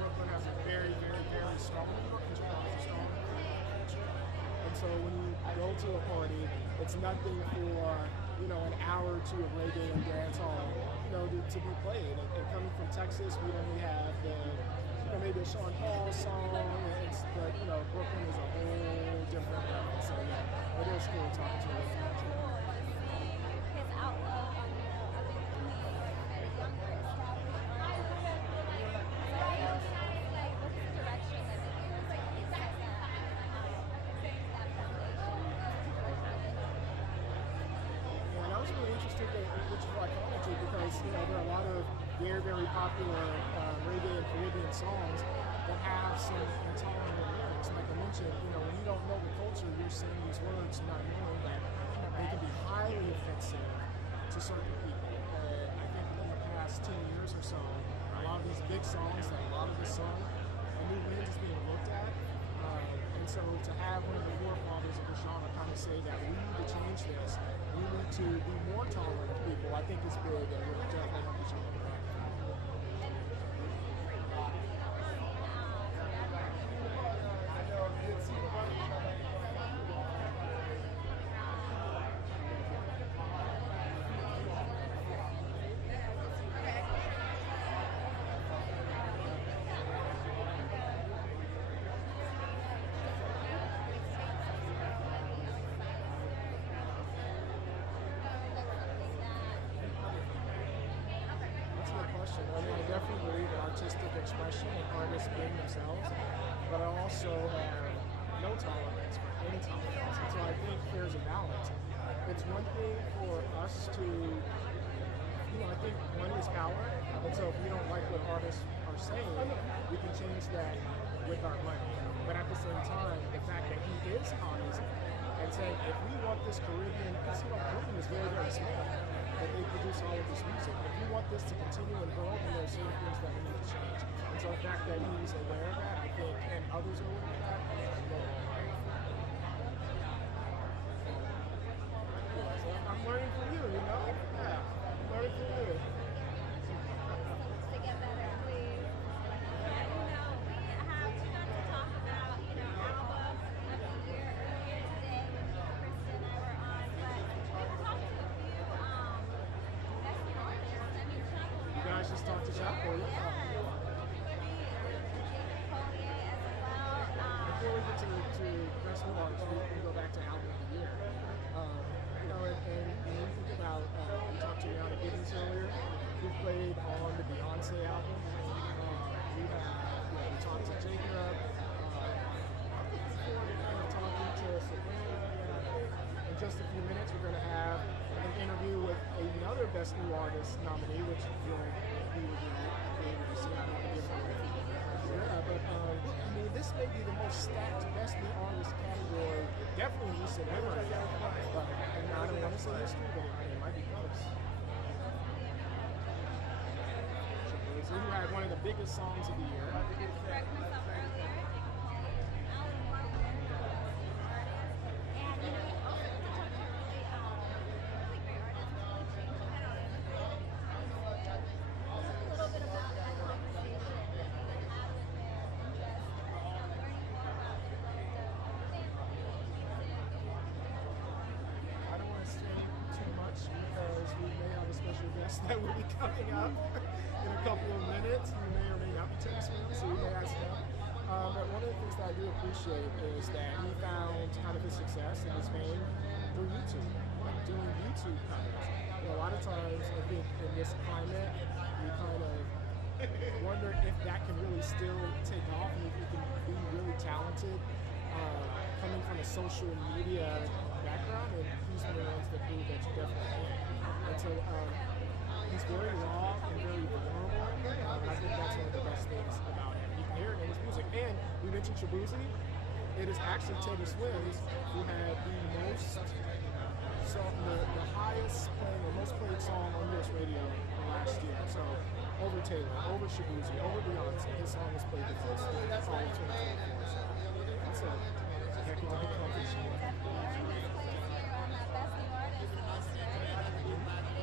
Brooklyn has a very, very, very strong culture. And so when you go to a party, it's nothing for, an hour or two of reggae and dance hall, to be played. And coming from Texas, we only have maybe a Sean Paul song, but Brooklyn is a whole different level. So yeah, it is cool talking to you. There are a lot of very, very popular reggae and Caribbean songs that have some intolerant lyrics. Like I mentioned, when you don't know the culture, you're saying these words not knowing that they can be highly offensive to certain people. I think in the past 10 years or so, a lot of these big songs that a lot of us sung, New Wind is being looked at And so to have one of the forefathers of the genre kind of say that we need to change this, we need to be more tolerant of people, I think is big, and we're definitely help each other. I mean, I definitely believe in artistic expression and artists being themselves, but I also have no tolerance for intolerance. And so I think there's a balance. It's one thing for us to, I think money is power, and so if we don't like what artists are saying, we can change that with our money. But at the same time, the fact that he is honest and saying, if we want this Caribbean, because Putin is very, very small, that they produce all of this music. If we want this to continue and grow, then there are certain things that we need to change. And so the fact that he's aware of that, I think, and others are aware of that, I'm learning from you, Yeah, I'm learning from you. To get better, please. Yeah, we have begun to talk about, album of the year earlier today when Kristen and I were on, but we've talked to a few best artists. I mean, Chapo. You guys just talked to Chapo. Yeah. as well. Before we get to best new artists, we can go back to album of the year. And when you think about, we talked to Rihanna Giddens earlier, who played on the Beyonce album. We talked to Jacob. Looking forward to kind of talking to Sabrina. In just a few minutes, we're going to have an interview with another Best New Artist nominee, which you'll be able to see. I'm not going to give it away. This may be the most stacked Best New Artist category, definitely in recent memory. And I don't want to say history, but it might be close. So you had one of the biggest songs of the year. That will be coming up in a couple of minutes. You may or may not be texting him, so you may ask him. But one of the things that I do appreciate is that he found kind of his success and his fame through YouTube, like doing YouTube covers. A lot of times, I think in this climate, we kind of wonder if that can really still take off and if you can be really talented coming from a social media background, and he's one of the ones that prove that you definitely can. And so, he's very raw and very vulnerable, and I think that's one of the best things about him. You can hear it in his music. And we mentioned Shabuzi. It is actually Teddy Swims who had the highest playing or most played song on US radio last year. So over Taylor, over Shabuzi, over Beyonce, his song was played the most all of 2024. So that's a heck of a accomplishment.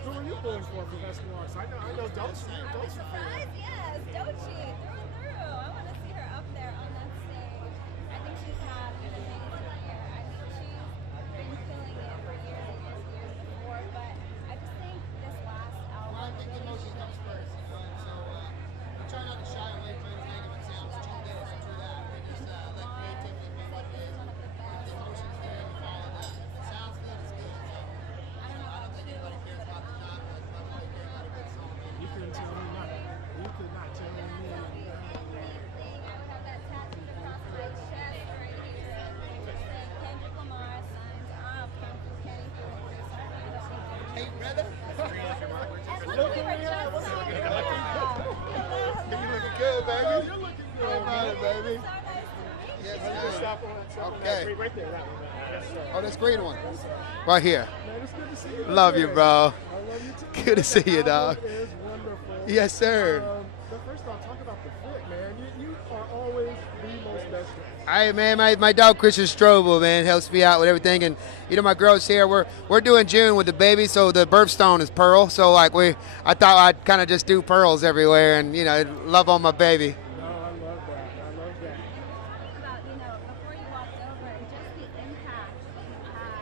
Who are you going for Best New Artist? I know Doechii. Yes, Doechii, through. I want to see her up there on that stage. I think she's had an amazing year. I mean, she's been killing it for years and years and years before, but I just think this last album. I think emotion comes first. So I'm trying not to shy away from anything if it sounds too this or too that. We just let creativity be what it is. If the emotion's there, we follow that. If it sounds good, it's good. So I don't think anybody cares about the genre as much as they care about a good song. You couldn't tell me nothing. You could not tell me anything. I would have that tattooed across my chest right here. Saying Kendrick Lamar signs off from Kenny Fu. Hey, brother. Look at me. You looking good, baby. You're looking good, baby. Yes, okay. Right there, that one. Oh, this green one. Right here. Man, it's good to see you. Love you, bro. I love you too. Good to see you, The dog. album is wonderful. Yes, sir. But first off, talk about the fit, man. You are always the most best friends. Hey man, my dog Christian Strobel, man, helps me out with everything, and you know my girl's here. We're doing June with the baby, so the birthstone is Pearl. So like I thought I'd kind of just do pearls everywhere, and you know, love on my baby. No, I love that. I love that. About, you know, before you walked over, just the impact that you had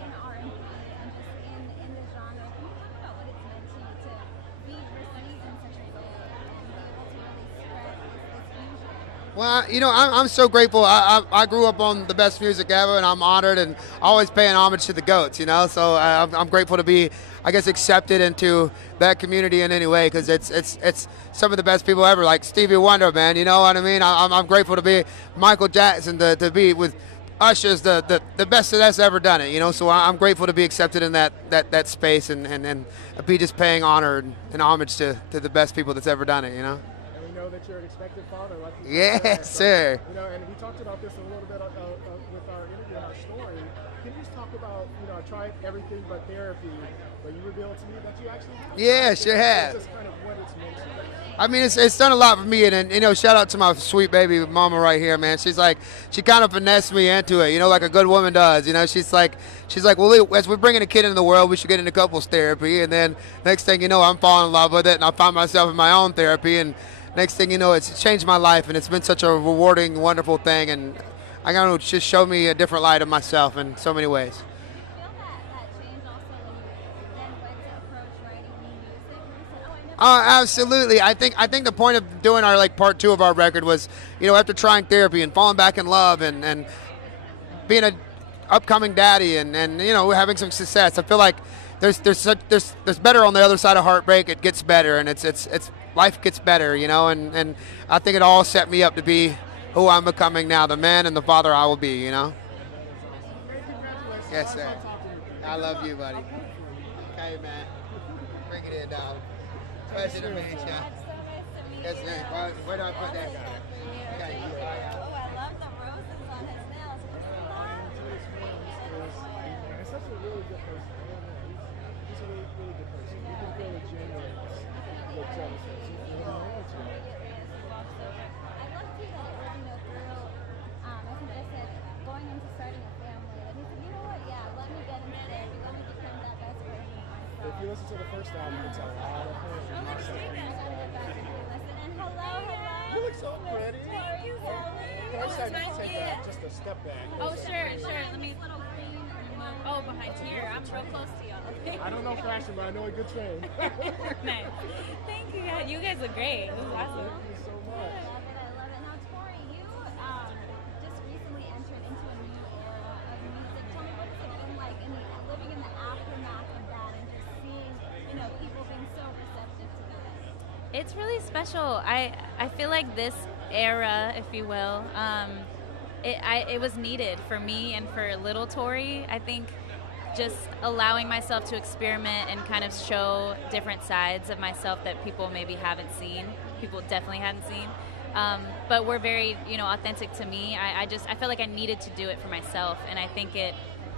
in R&B and just in the genre. Can you talk about what it's meant to you to be received in such a way and be able to really spread this fusion? Well, you know, I'm so grateful. I grew up on the best music ever, and I'm honored and always paying homage to the GOATs, you know. So I'm grateful to be, I guess, accepted into that community in any way, because it's some of the best people ever, like Stevie Wonder, man. You know what I mean? I'm grateful to be Michael Jackson, to be with Usher's the best that's ever done it, you know. So I'm grateful to be accepted in that space and be just paying honor and homage to the best people that's ever done it, you know. That you're an expected father, like you yes, sir. You know, and we talked about this a little bit with our interview and our story. Can you just talk about, you know, I tried everything but therapy, but you revealed to me that you actually have. Yeah, sure have. Just kind of what it's meant to you. I mean, it's done a lot for me, and you know, shout out to my sweet baby mama right here, man. She kind of finessed me into it, you know, like a good woman does. You know, she's like, well, as we're bringing a kid into the world, we should get into couples therapy, and then next thing you know, I'm falling in love with it, and I find myself in my own therapy, and next thing you know, it's changed my life, and it's been such a rewarding, wonderful thing, and I don't know, just showed me a different light of myself in so many ways. Do you feel that change also when you then went to approach writing new music? You said, oh, I never. Absolutely. I think the point of doing our part 2 of our record was, you know, after trying therapy and falling back in love and being an upcoming daddy and you know, having some success. I feel like there's better on the other side of heartbreak. It gets better, and it's life gets better, you know, and I think it all set me up to be who I'm becoming now, the man and the father I will be, you know. Yes, sir. I love you, buddy. Okay, man. Bring it in, dog. Pleasure to meet you. Yes, sir. Where do I put that? Okay. Oh, I love the roses on his nails. He's such a really good person. He's a really, really good person. You can feel the genuine what Travis says. I love too that you know, through, I think I said, going into starting a family, and he said, you know what, yeah, let me get into therapy, let me become that best version of myself. If you listen to the first album, it's a lot of fun. I gotta get back and listen. And hello. You look so pretty. Thank you, First, I need to take just a step back. Oh, sure. Let me little green. Oh, behind here. I'm real close to y'all. I don't know fashion, but I know a good trend. Nice. Thank you guys. You guys look great. This is awesome. Thank you so much. I love it. Now, Tori, you just recently entered into a new era of music. Tell me what's it been like living in the aftermath of that and just seeing, you know, people being so receptive to that. It's really special. I feel like this era, if you will, it was needed for me and for little Tori. I think just allowing myself to experiment and kind of show different sides of myself that people maybe haven't seen, people definitely hadn't seen, but were very, you know, authentic to me. I felt like I needed to do it for myself, and I think it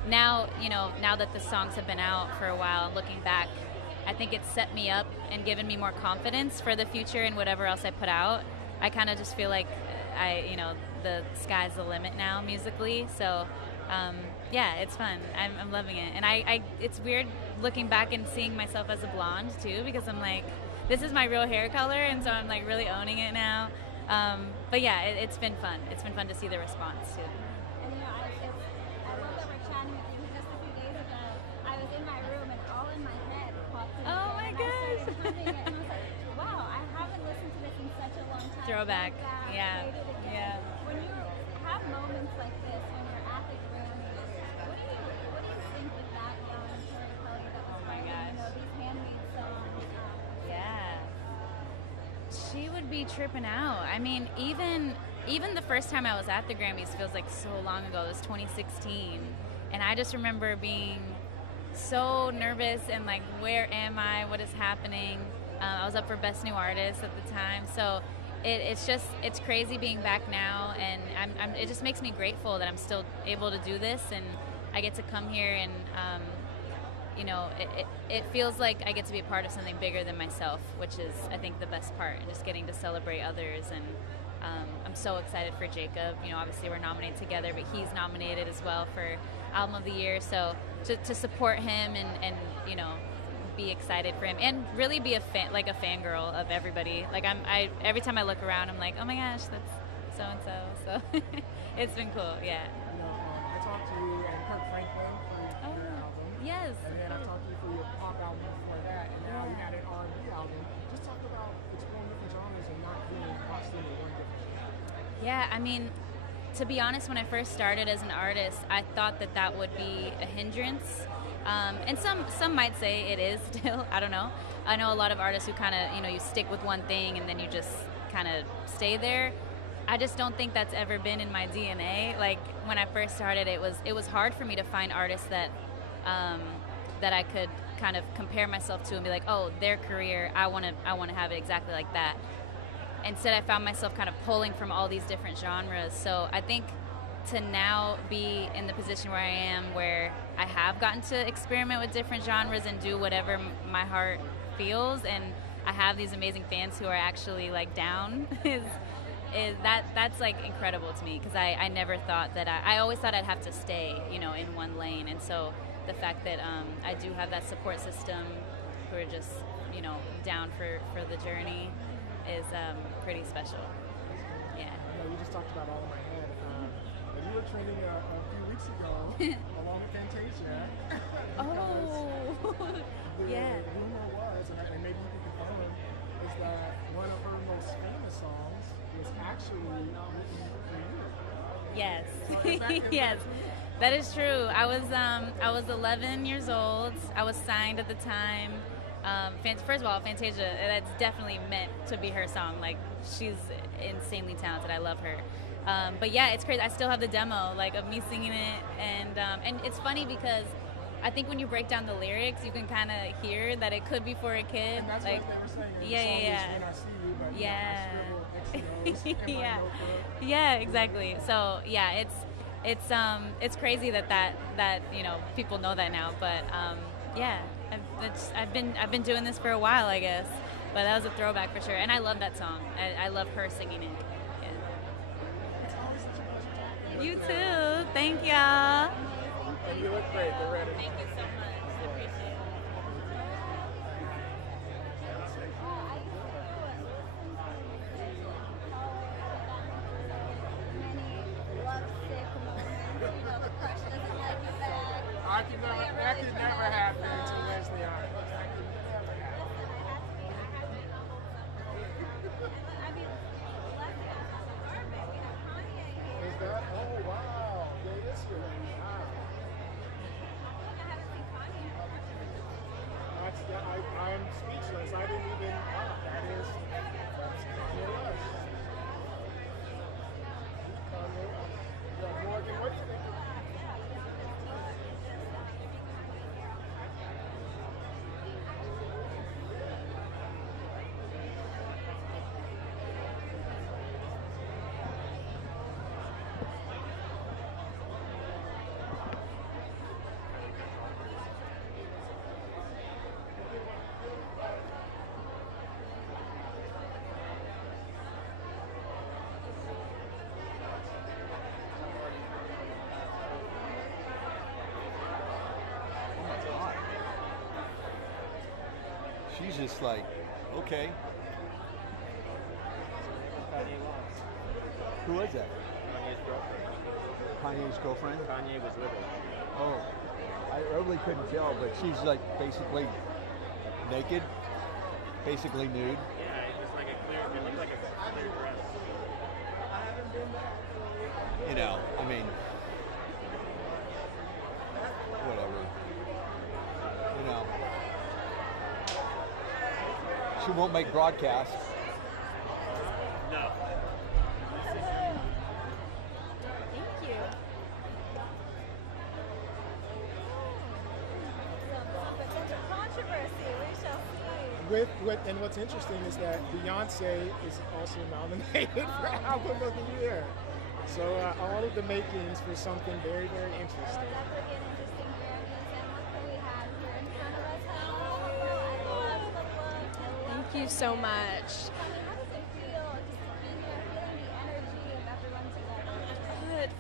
now, you know, now that the songs have been out for a while and looking back, I think it's set me up and given me more confidence for the future and whatever else I put out. I kind of just feel like you know, the sky's the limit now musically. So yeah, it's fun. I'm loving it. And it's weird looking back and seeing myself as a blonde too, because I'm like, this is my real hair color, and so I'm like really owning it now. But yeah, it's been fun. It's been fun to see the response too. And you know, I love that we're chatting with you. Just a few days ago, I was in my room and all in my head popped in. Oh my gosh. I started humming it, and I was like, wow, I haven't listened to this in such a long time. Throwback. Yeah. Yeah. When you have moments like this, when you're at the Grammys, what do you think of that young storyteller that was writing, you know, these handmade songs? Yeah. She would be tripping out. I mean, even the first time I was at the Grammys feels like so long ago. It was 2016. And I just remember being so nervous and like, where am I? What is happening? I was up for Best New Artist at the time. So it's crazy being back now, and it just makes me grateful that I'm still able to do this, and I get to come here, and you know, it feels like I get to be a part of something bigger than myself, which is, I think, the best part, and just getting to celebrate others and I'm so excited for Jacob. You know, obviously we're nominated together, but he's nominated as well for Album of the Year. So to support him and you know, be excited for him and really be a fangirl of everybody. Like every time I look around, I'm like, oh my gosh, that's so and so. So it's been cool. Yeah. You know, I talked to you and Kirk Franklin for your album. Yes. And then I talked to you for your pop album before that, and now you had an R&B album. Just talk about exploring different genres and not being boxed into one different genre. Yeah, I mean, to be honest, when I first started as an artist, I thought that would be a hindrance. And some might say it is still. I don't know. I know a lot of artists who kind of, you know, you stick with one thing and then you just kind of stay there. I just don't think that's ever been in my DNA. Like when I first started, it was hard for me to find artists that I could kind of compare myself to and be like, oh, their career, I want to have it exactly like that. Instead, I found myself kind of pulling from all these different genres. So I think to now be in the position where I am, where I have gotten to experiment with different genres and do whatever my heart feels, and I have these amazing fans who are actually like down, that's like incredible to me, because I never thought that I always thought I'd have to stay, you know, in one lane. And so the fact that I do have that support system who are just, you know, down for the journey is pretty special. Yeah. I know you just talked about All in My Head. But you were trending a few weeks ago along with Fantasia. Yeah. The rumor was, and maybe you can confirm, is that one of her most famous songs was actually written for you. Yes. Yes. That is true. I was 11 years old. I was signed at the time. First of all, Fantasia, that's definitely meant to be her song. Like, she's insanely talented. I love her. But yeah, it's crazy. I still have the demo, like, of me singing it, and it's funny because I think when you break down the lyrics, you can kind of hear that it could be for a kid. And that's like, what they were saying. Yeah. When I see you, but yeah. You know, I scribble X Yeah. notebook. Yeah, exactly. So yeah, it's crazy that you know, people know that now. But yeah, I've been doing this for a while, I guess. But that was a throwback for sure, and I love that song. I love her singing it. Yeah. You too. Thank y'all. You look great. We're ready. Thank you so much. I appreciate it. That could never happen to Leslie Arnold. That could never happen. Is that? Oh, wow. Yeah, it is here. Wow. I'm speechless. I didn't even. Wow, that's Kanye West. Kanye West. Yeah, Morgan, what do you think? She's just like, okay. Who was that? Kanye's girlfriend. Kanye's girlfriend? Kanye was with her. Oh, I really couldn't tell, but she's like basically naked, basically nude. Yeah, it was like a clear, it looked like a clear dress. You know, I mean, whatever. You know. She won't make broadcasts. No. Thank you. Controversy, we shall see. And what's interesting is that Beyonce is also nominated for Album of the Year. So all of the makings for something very, very interesting. Thank you so much.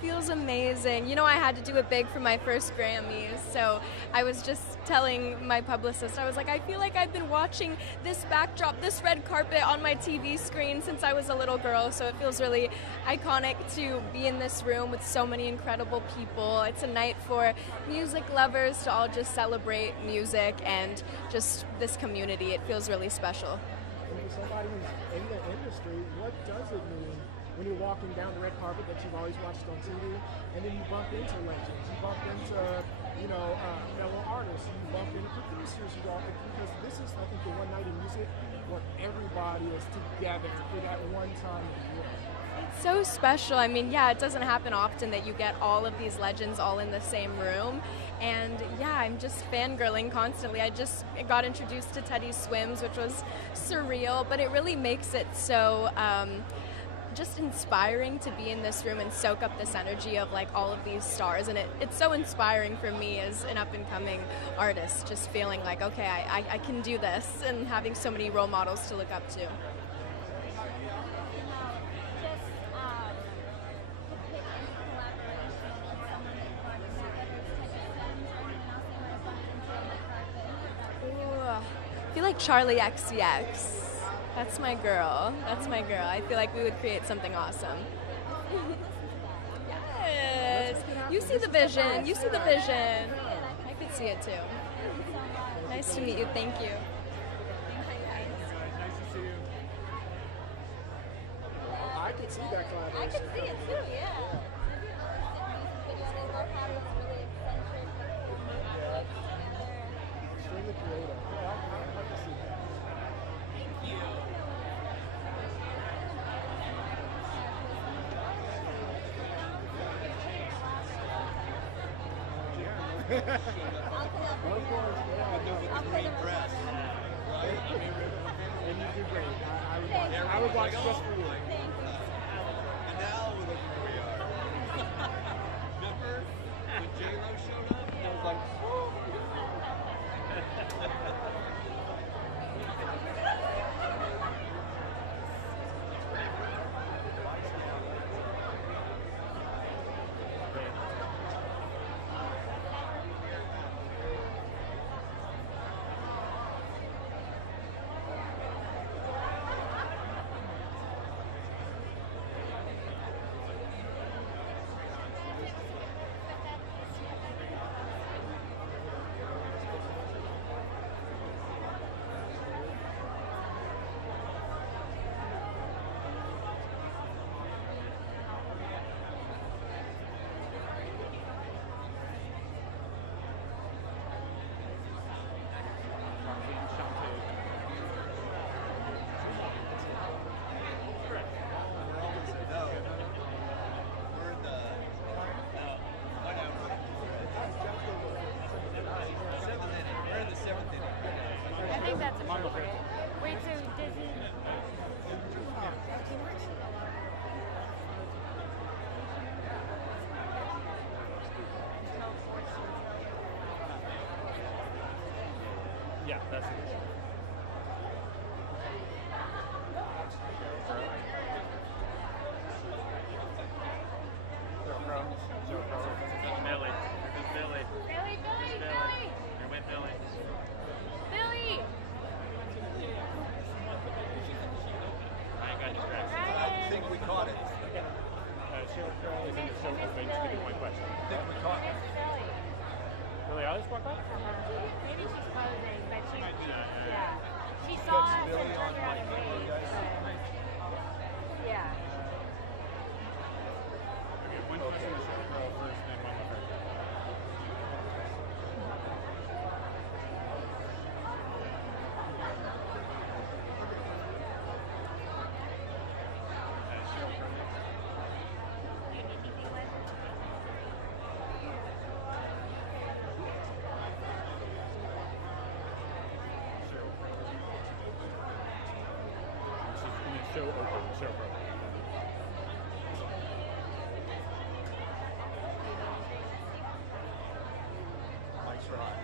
feels amazing. You know, I had to do it big for my first Grammys, so I was just telling my publicist, I was like, I feel like I've been watching this backdrop, this red carpet on my TV screen since I was a little girl, so it feels really iconic to be in this room with so many incredible people. It's a night for music lovers to all just celebrate music and just this community. It feels really special. And for somebody who's in the industry, what does it mean when you're walking down the red carpet that you've always watched on TV, and then you bump into legends, you bump into, fellow artists, you bump into producers, because this is, I think, the one night in music where everybody is together for that one time of the year. It's so special. I mean, yeah, it doesn't happen often that you get all of these legends all in the same room. And yeah, I'm just fangirling constantly. I just got introduced to Teddy Swims, which was surreal, but it really makes it so just inspiring to be in this room and soak up this energy of like all of these stars. And it's so inspiring for me as an up-and-coming artist, just feeling like, okay, I can do this, and having so many role models to look up to. I feel like Charlie XCX. That's my girl. That's my girl. I feel like we would create something awesome. Yes. You see the vision. You see the vision. I could see it too. Nice to meet you. Thank you. Nice to see you. I could see that collaboration. I could see it too, yeah. Extremely creative. I'd like to see that. Thank you. Of course, yeah. With the green dress, right? And you do great. I would watch just for you. And now look where we are. Remember when J-Lo showed up? I was like, woo! Yeah, that's it. Billy. Billy. Billy, Billy, Billy! Here went Billy. Billy! I got distracted. I think we caught it. Cheryl Crow is in the show thing. Just give me one question. I think we caught it. Billy Eilish walked by? Maybe she's posing, but yeah. She saw us and turned around and waved. Yeah. Okay, one question to Cheryl Crow first, then one with her. Show open, show pro. Mike's right.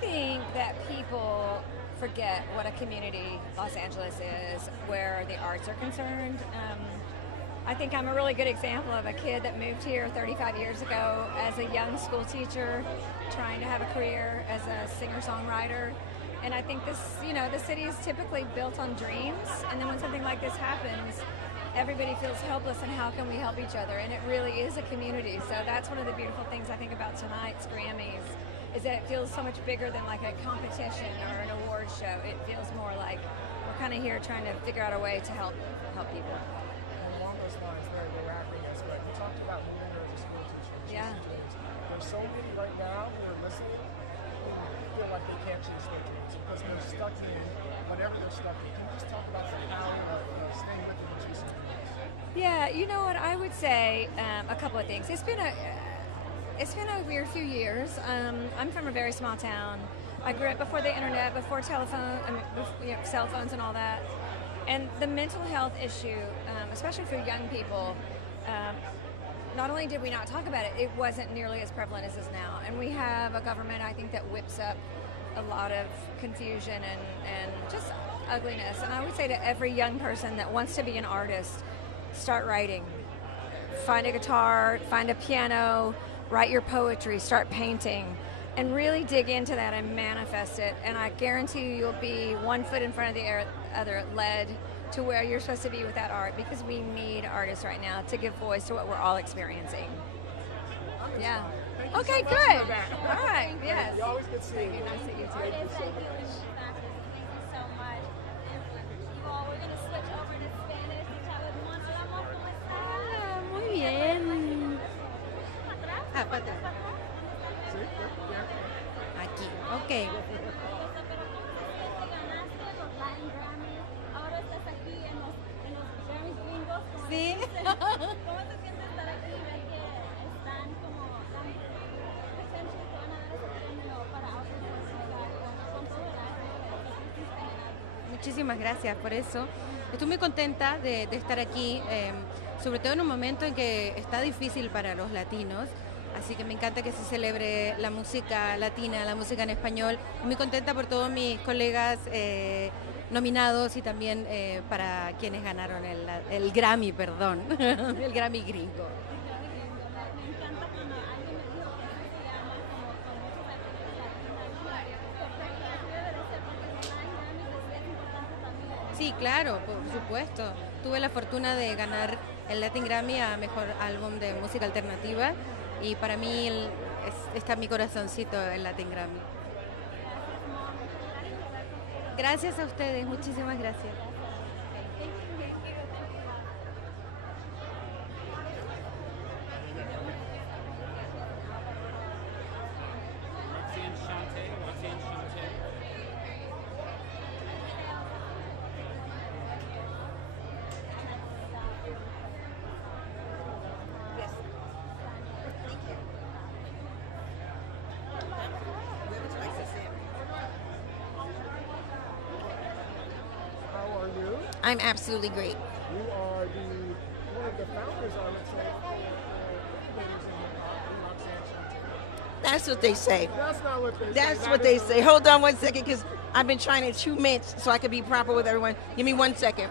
think that people forget what a community Los Angeles is where the arts are concerned. I think I'm a really good example of a kid that moved here 35 years ago as a young school teacher trying to have a career as a singer-songwriter. And I think this, you know, the city is typically built on dreams, and then when something like this happens, everybody feels helpless, and how can we help each other? And it really is a community. So that's one of the beautiful things I think about tonight's Grammys, is that it feels so much bigger than like a competition or an award show. It feels more like we're kind of here trying to figure out a way to help people. And along those lines, they're wrapping us, but you talked about moving her as a school teacher. Yeah. There's so many right now who are listening who feel like they can't change their dreams because they're stuck in whatever they're stuck in. Can you just talk about the power of staying with them and chasing dreams? Yeah, you know what, I would say a couple of things. It's been a weird few years. I'm from a very small town. I grew up before the internet, before telephone, cell phones and all that. And the mental health issue, especially for young people, not only did we not talk about it, it wasn't nearly as prevalent as it is now. And we have a government, I think, that whips up a lot of confusion and just ugliness. And I would say to every young person that wants to be an artist, start writing. Find a guitar, find a piano, write your poetry, start painting, and really dig into that and manifest it. And I guarantee you, you'll be one foot in front of the other, led to where you're supposed to be with that art, because we need artists right now to give voice to what we're all experiencing. Yeah. Okay, good. All right, yes. You always get seeing you. Nice to meet you. Thank you so much. Well, we're going to switch over to Spanish. Hola, amor, ¿cómo estás? Muy bien. Ah, para atrás. Aquí, ok. Ahora estás aquí en los Grammys gringos. Sí. ¿Cómo se siente estar aquí y ver que están como dando potential que van a dar ese premio para con todo el arte? Muchísimas gracias por eso. Estoy muy contenta de estar aquí, sobre todo en un momento en que está difícil para los latinos. Así que me encanta que se celebre la música latina, la música en español. Muy contenta por todos mis colegas nominados y también para quienes ganaron el Grammy, perdón, el Grammy gringo. Me encanta cuando alguien me dijo que así se llama como muchas veces Sí, claro, por supuesto. Tuve la fortuna de ganar el Latin Grammy a Mejor Álbum de Música Alternativa y para mí está en mi corazoncito el Latin Grammy. Gracias a ustedes, muchísimas gracias. I'm absolutely great. You are one of the founders, I would say, That's what they say. That's not what they say. That's what they say. Hold on 1 second, because I've been trying to chew mints so I could be proper with everyone. Give me 1 second.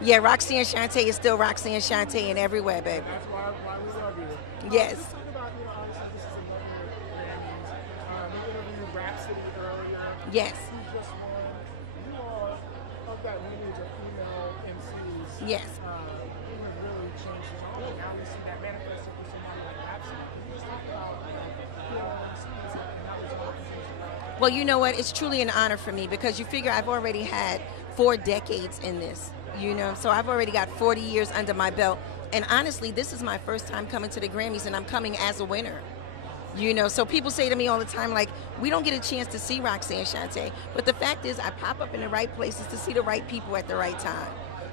Yeah, Roxanne Shante is still Roxanne Shante in everywhere, baby. That's why we love you. Yes. Let's talk about, obviously this is a Grammys. We interviewed Rhapsody earlier. Yes. Who just won. You are of that lineage of female MCs. Yes. Who have really changed the genre. Now we see that manifested for somebody like Rhapsody. Can you just talk about female MCs and how it's all. Well, you know what? It's truly an honor for me because you figure I've already had 4 decades in this, so I've already got 40 years under my belt. And honestly, this is my first time coming to the Grammys, and I'm coming as a winner. So people say to me all the time, like, we don't get a chance to see Roxanne Shante. But the fact is, I pop up in the right places to see the right people at the right time.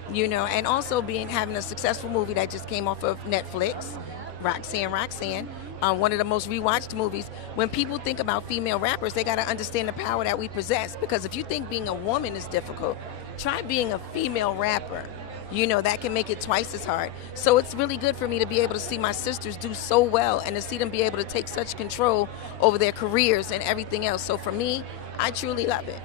And also having a successful movie that just came off of Netflix, Roxanne. One of the most rewatched movies. When people think about female rappers, they got to understand the power that we possess. Because if you think being a woman is difficult, try being a female rapper. you know, that can make it twice as hard. So it's really good for me to be able to see my sisters do so well and to see them be able to take such control over their careers and everything else. So for me, I truly love it.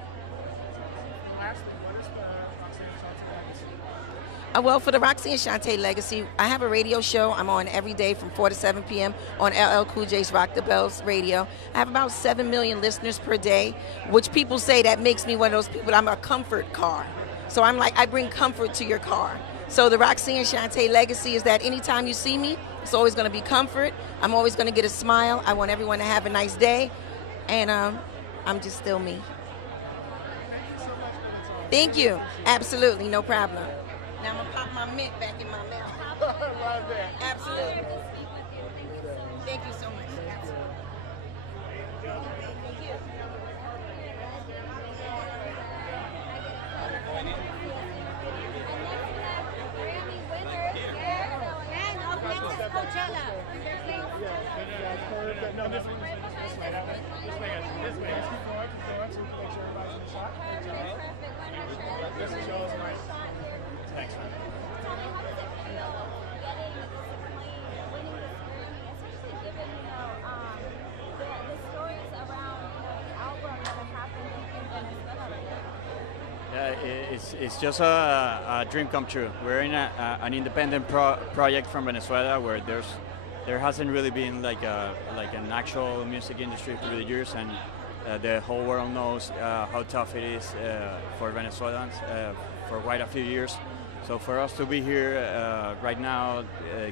Well, for the Roxy and Shantae legacy, I have a radio show. I'm on every day from 4 to 7 p.m. on LL Cool J's Rock the Bells radio. I have about 7 million listeners per day, which people say that makes me one of those people. I'm a comfort car. So I'm like, I bring comfort to your car. So the Roxy and Shantae legacy is that anytime you see me, it's always going to be comfort. I'm always going to get a smile. I want everyone to have a nice day. And I'm just still me. Thank you. Absolutely, no problem. Now I'm going to pop my mint back in my mouth. Love that. Absolutely. Thank you so much. Absolutely. Thank you. No, this way. This way, guys. Keep going, so we can make sure everybody's in the shot. Good job. This is yours, Mike. Thanks, man. It's just a dream come true. We're in an independent project from Venezuela where there hasn't really been like an actual music industry through the years, and the whole world knows how tough it is for Venezuelans for quite a few years. So for us to be here right now,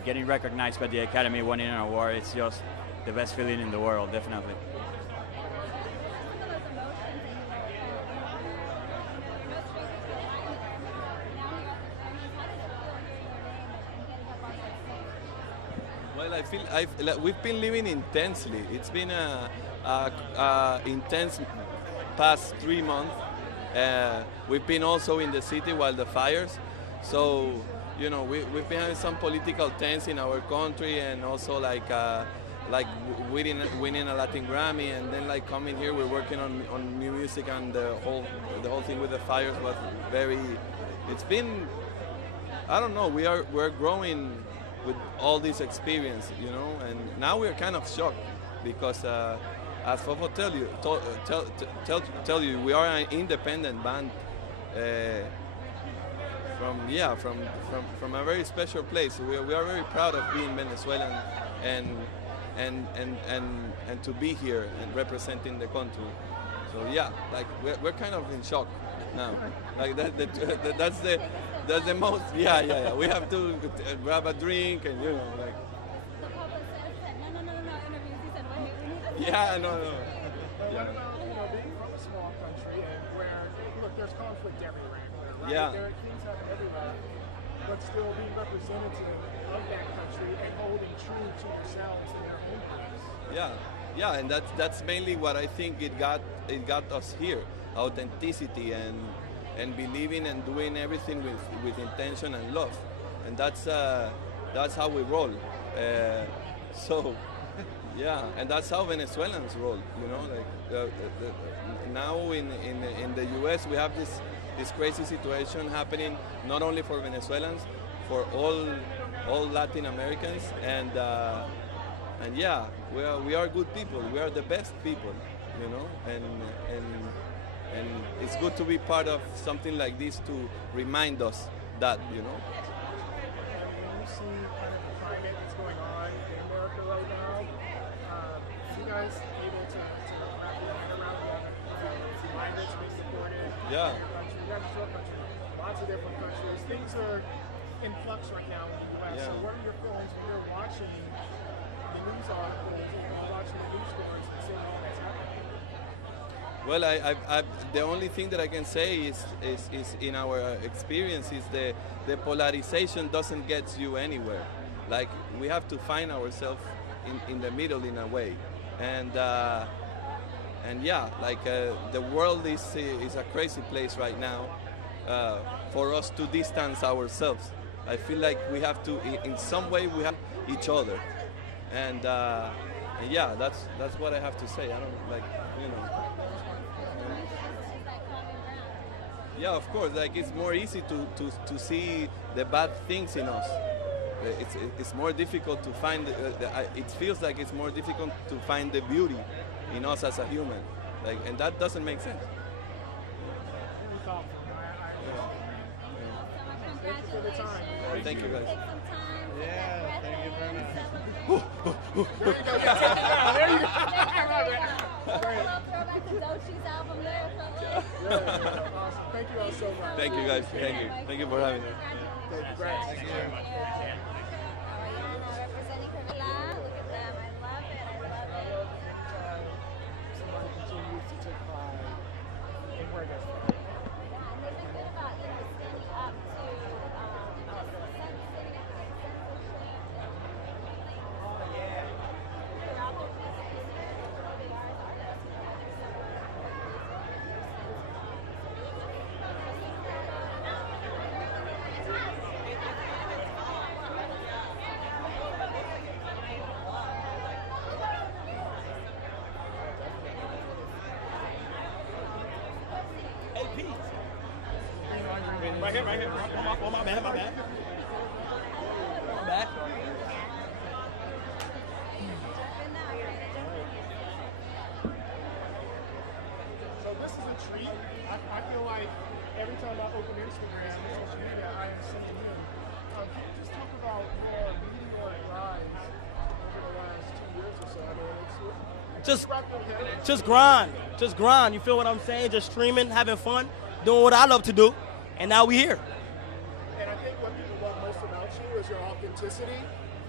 getting recognized by the Academy, winning an award, it's just the best feeling in the world, definitely. Well, I feel we've been living intensely. It's been a intense past 3 months. We've been also in the city while the fires. So, you know, we've been having some political tense in our country, and also like winning a Latin Grammy, and then like coming here, we're working on new music, and the whole thing with the fires was very. It's been, I don't know. We're growing with all this experience, you know, and now we're kind of shocked because, as Fofo tell you, we are an independent band from a very special place. We are very proud of being Venezuelan and to be here and representing the country. So yeah, like we're kind of in shock now. Like that's the most. Yeah. We have to grab a drink and, you know, like. The publicist said no interviews. He said wait, we need to. Yeah, no. But what about, you know, being from a small country and where, look, there's conflict everywhere, right? Yeah. There are things happening everywhere, but still being representative of that country and holding true to yourselves in their own place. Yeah, and that's mainly what I think it got us here: authenticity and believing and doing everything with intention and love, and that's how we roll. So. Yeah, and that's how Venezuelans roll, you know. Like now in the U.S. we have this crazy situation happening, not only for Venezuelans, for all Latin Americans, and yeah, we are good people. We are the best people, you know, and it's good to be part of something like this to remind us that, you know. When you see kind of the climate that's going on in America right now, you guys able to wrap your head around the climate, be supported? Yeah. You guys are your country, lots of different countries. Things are in flux right now in the U.S. Yeah. So what are your feelings when you're watching the news articles, or watching the news stories and seeing all that's happening? Well, the only thing that I can say is in our experience is the polarization doesn't get you anywhere. Like, we have to find ourselves in the middle in a way, and yeah, like the world is a crazy place right now. For us to distance ourselves, I feel like we have to, in some way, we have each other, and yeah, that's what I have to say. I don't, like, you know. Yeah, of course. Like it's more easy to see the bad things in us. It's more difficult to find. It feels like it's more difficult to find the beauty in us as a human. Like, and that doesn't make sense. Very thoughtful. Thank you for the time. Thank you, guys. Yeah, thank you very much. There you go. There you go. Throwback to Dochi's album there. Awesome. Thank you all so much. Thank you, guys. Thank you. Thank you for having me. Congrats. Thank you very much. Representing Kerala. Look at them. I love it. I love it. Somebody continues to take pride in where they're from. Yeah, and they've been good about, standing up to standing up against censorship and throughout their music and who they are as artists. Right here, right here. Oh, my bad, my bad. My bad. So this is a treat. I feel like every time I open Instagram, social media, I am seeing him. Can you just talk about your meteoric rise over the last 2 years or so? I mean, Just grind. You feel what I'm saying? Just streaming, having fun, doing what I love to do, and now we here. And I think what people love most about you is your authenticity.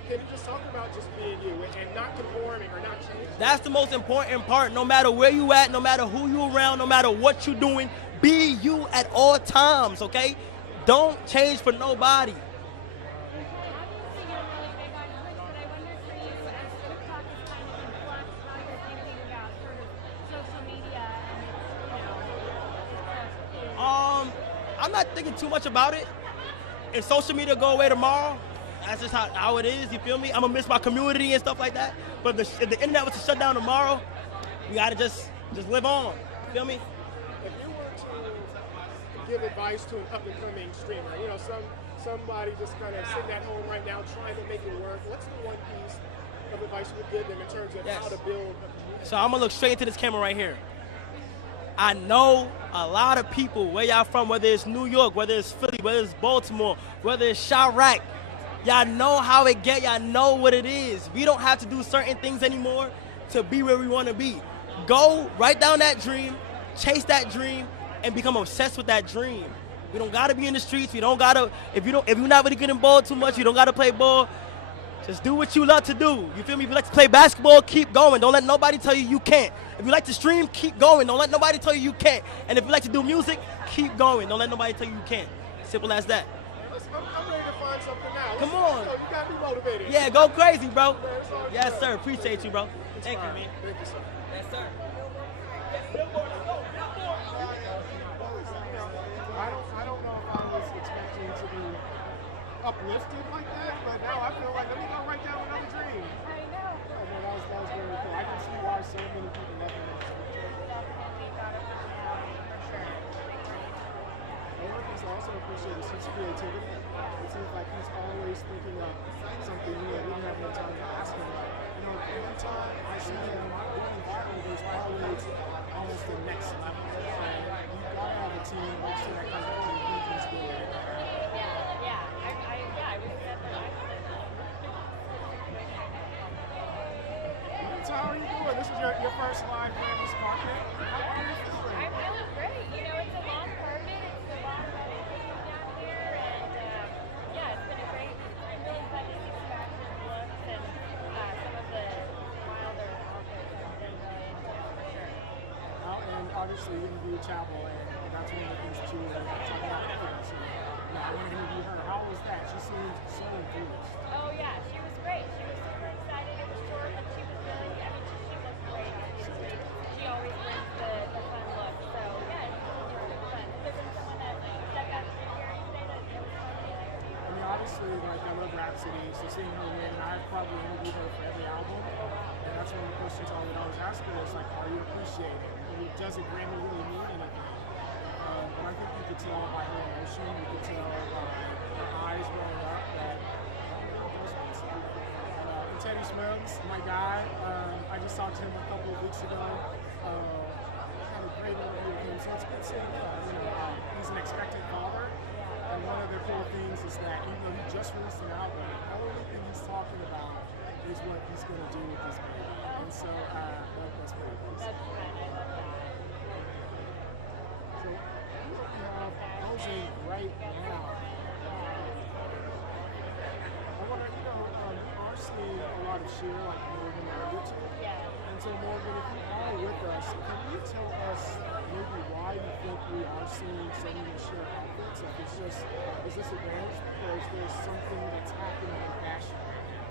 Can you just talk about just being you and not conforming or not changing? That's the most important part. No matter where you at, no matter who you around, no matter what you're doing, be you at all times, okay? Don't change for nobody. I'm not thinking too much about it. If social media go away tomorrow, that's just how it is, you feel me? I'm gonna miss my community and stuff like that. But if the internet was to shut down tomorrow, we gotta just live on, you feel me? If you were to give advice to an up-and-coming streamer, somebody just kind of sitting at home right now trying to make it work, what's the one piece of advice you would give them in terms of how to build a community? So I'm gonna look straight into this camera right here. I know a lot of people, where y'all from, whether it's New York, whether it's Philly, whether it's Baltimore, whether it's Chirac, y'all know how it get, y'all know what it is. We don't have to do certain things anymore to be where we want to be. Go, write down that dream, chase that dream, and become obsessed with that dream. We don't gotta be in the streets, we don't gotta, if you're not really getting ball too much, you don't gotta play ball. Just do what you love to do. You feel me? If you like to play basketball, keep going. Don't let nobody tell you you can't. If you like to stream, keep going. Don't let nobody tell you you can't. And if you like to do music, keep going. Don't let nobody tell you you can't. Simple as that. I'm ready to find something now. Come on. You got me motivated. Yeah, go crazy, bro. Yes, sir. Appreciate you, bro. Thank you, man. Thank you, sir. Yes, sir. I don't know if I was expecting to be uplifted like that, but now I feel like let me go write down another dream. I know. That was very cool. I can see why so many people love it. I also appreciate his creativity. It seems like he's always thinking of something new. I didn't have no time to ask him. Every time I see him going viral, there's always almost the next level. You've got to have a team that's that kind of thing. So how are you doing? This is your first live Grammys market. How are you feeling? I'm feeling great. It's a long permit. It's a long running season down here, and it's been a great. I'm really excited to see some action looks and some of the wilder outfits. I've been really into for sure. And obviously you interviewed Chapel, and that's one of the things that you were talking about before. So I want to interview her. How was that? She seemed so enthused. Oh yeah, she was great. She was super excited. It was short, but she was really. She looked great. She always brings the fun look. So yeah, it was fun. Has there been someone that stuck out to you here and say that it was fun to interview? I mean, obviously, I love Rhapsody, so seeing her win, and I've probably interviewed her for every album. And that's one of the questions I would always ask her is are you appreciated? Does a Grammy really mean anything? But I think you could tell by her emotion, you could tell by her eyes growing up that and Teddy Swims, my guy, I just talked to him a couple of weeks ago. Had a great interview with him, so it's good seeing he's an expectant father. And one of the cool things is that even though he just released an album, the only thing he's talking about is what he's going to do with his baby. And so that's pretty cool. So posing right now. I wonder, we are seeing a lot of share like Morgan alluded to. And so Morgan, if you are with us, can you tell us maybe why you think we are seeing so many share outfits? Like is this advantage or is there something that's happening in fashion right now?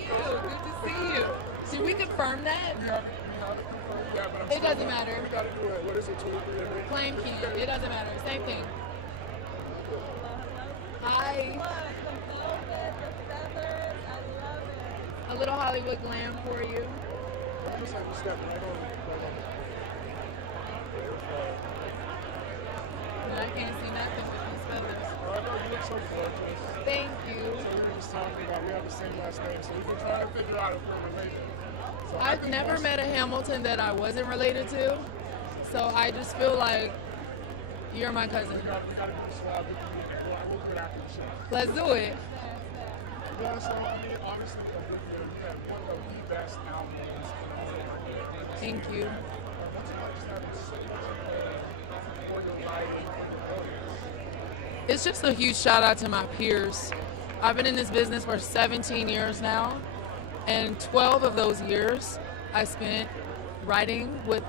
you. Good to see you. Should we confirm that? It doesn't matter. We gotta do it. What is it? 23? Claim key. It doesn't matter. Same thing. Hi. A little Hollywood glam for you. No, I can't see nothing with these feathers. You look so gorgeous. Thank you. So we were just talking about we have the same last name, so we've been trying to figure out if we're related. So I've never met a Hamilton that I wasn't related to, so I just feel like you're my cousin. Let's do it. Yeah, so I mean, obviously, you have one of the best albums. Thank you. It's just a huge shout out to my peers. I've been in this business for 17 years now, and 12 of those years I spent writing with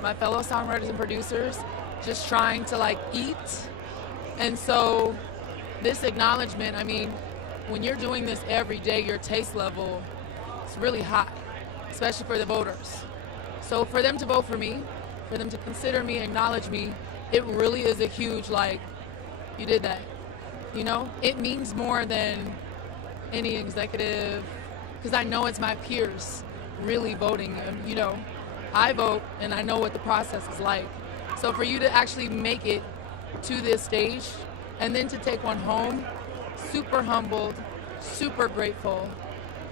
my fellow songwriters and producers, just trying to like eat. And so this acknowledgement, I mean, when you're doing this every day, your taste level is really high, especially for the voters. So for them to vote for me, for them to consider me, acknowledge me, it really is a huge, like, you did that. You know, it means more than any executive, because I know it's my peers really voting. And, you know, I vote and I know what the process is like. So for you to actually make it to this stage and then to take one home, super humbled, super grateful.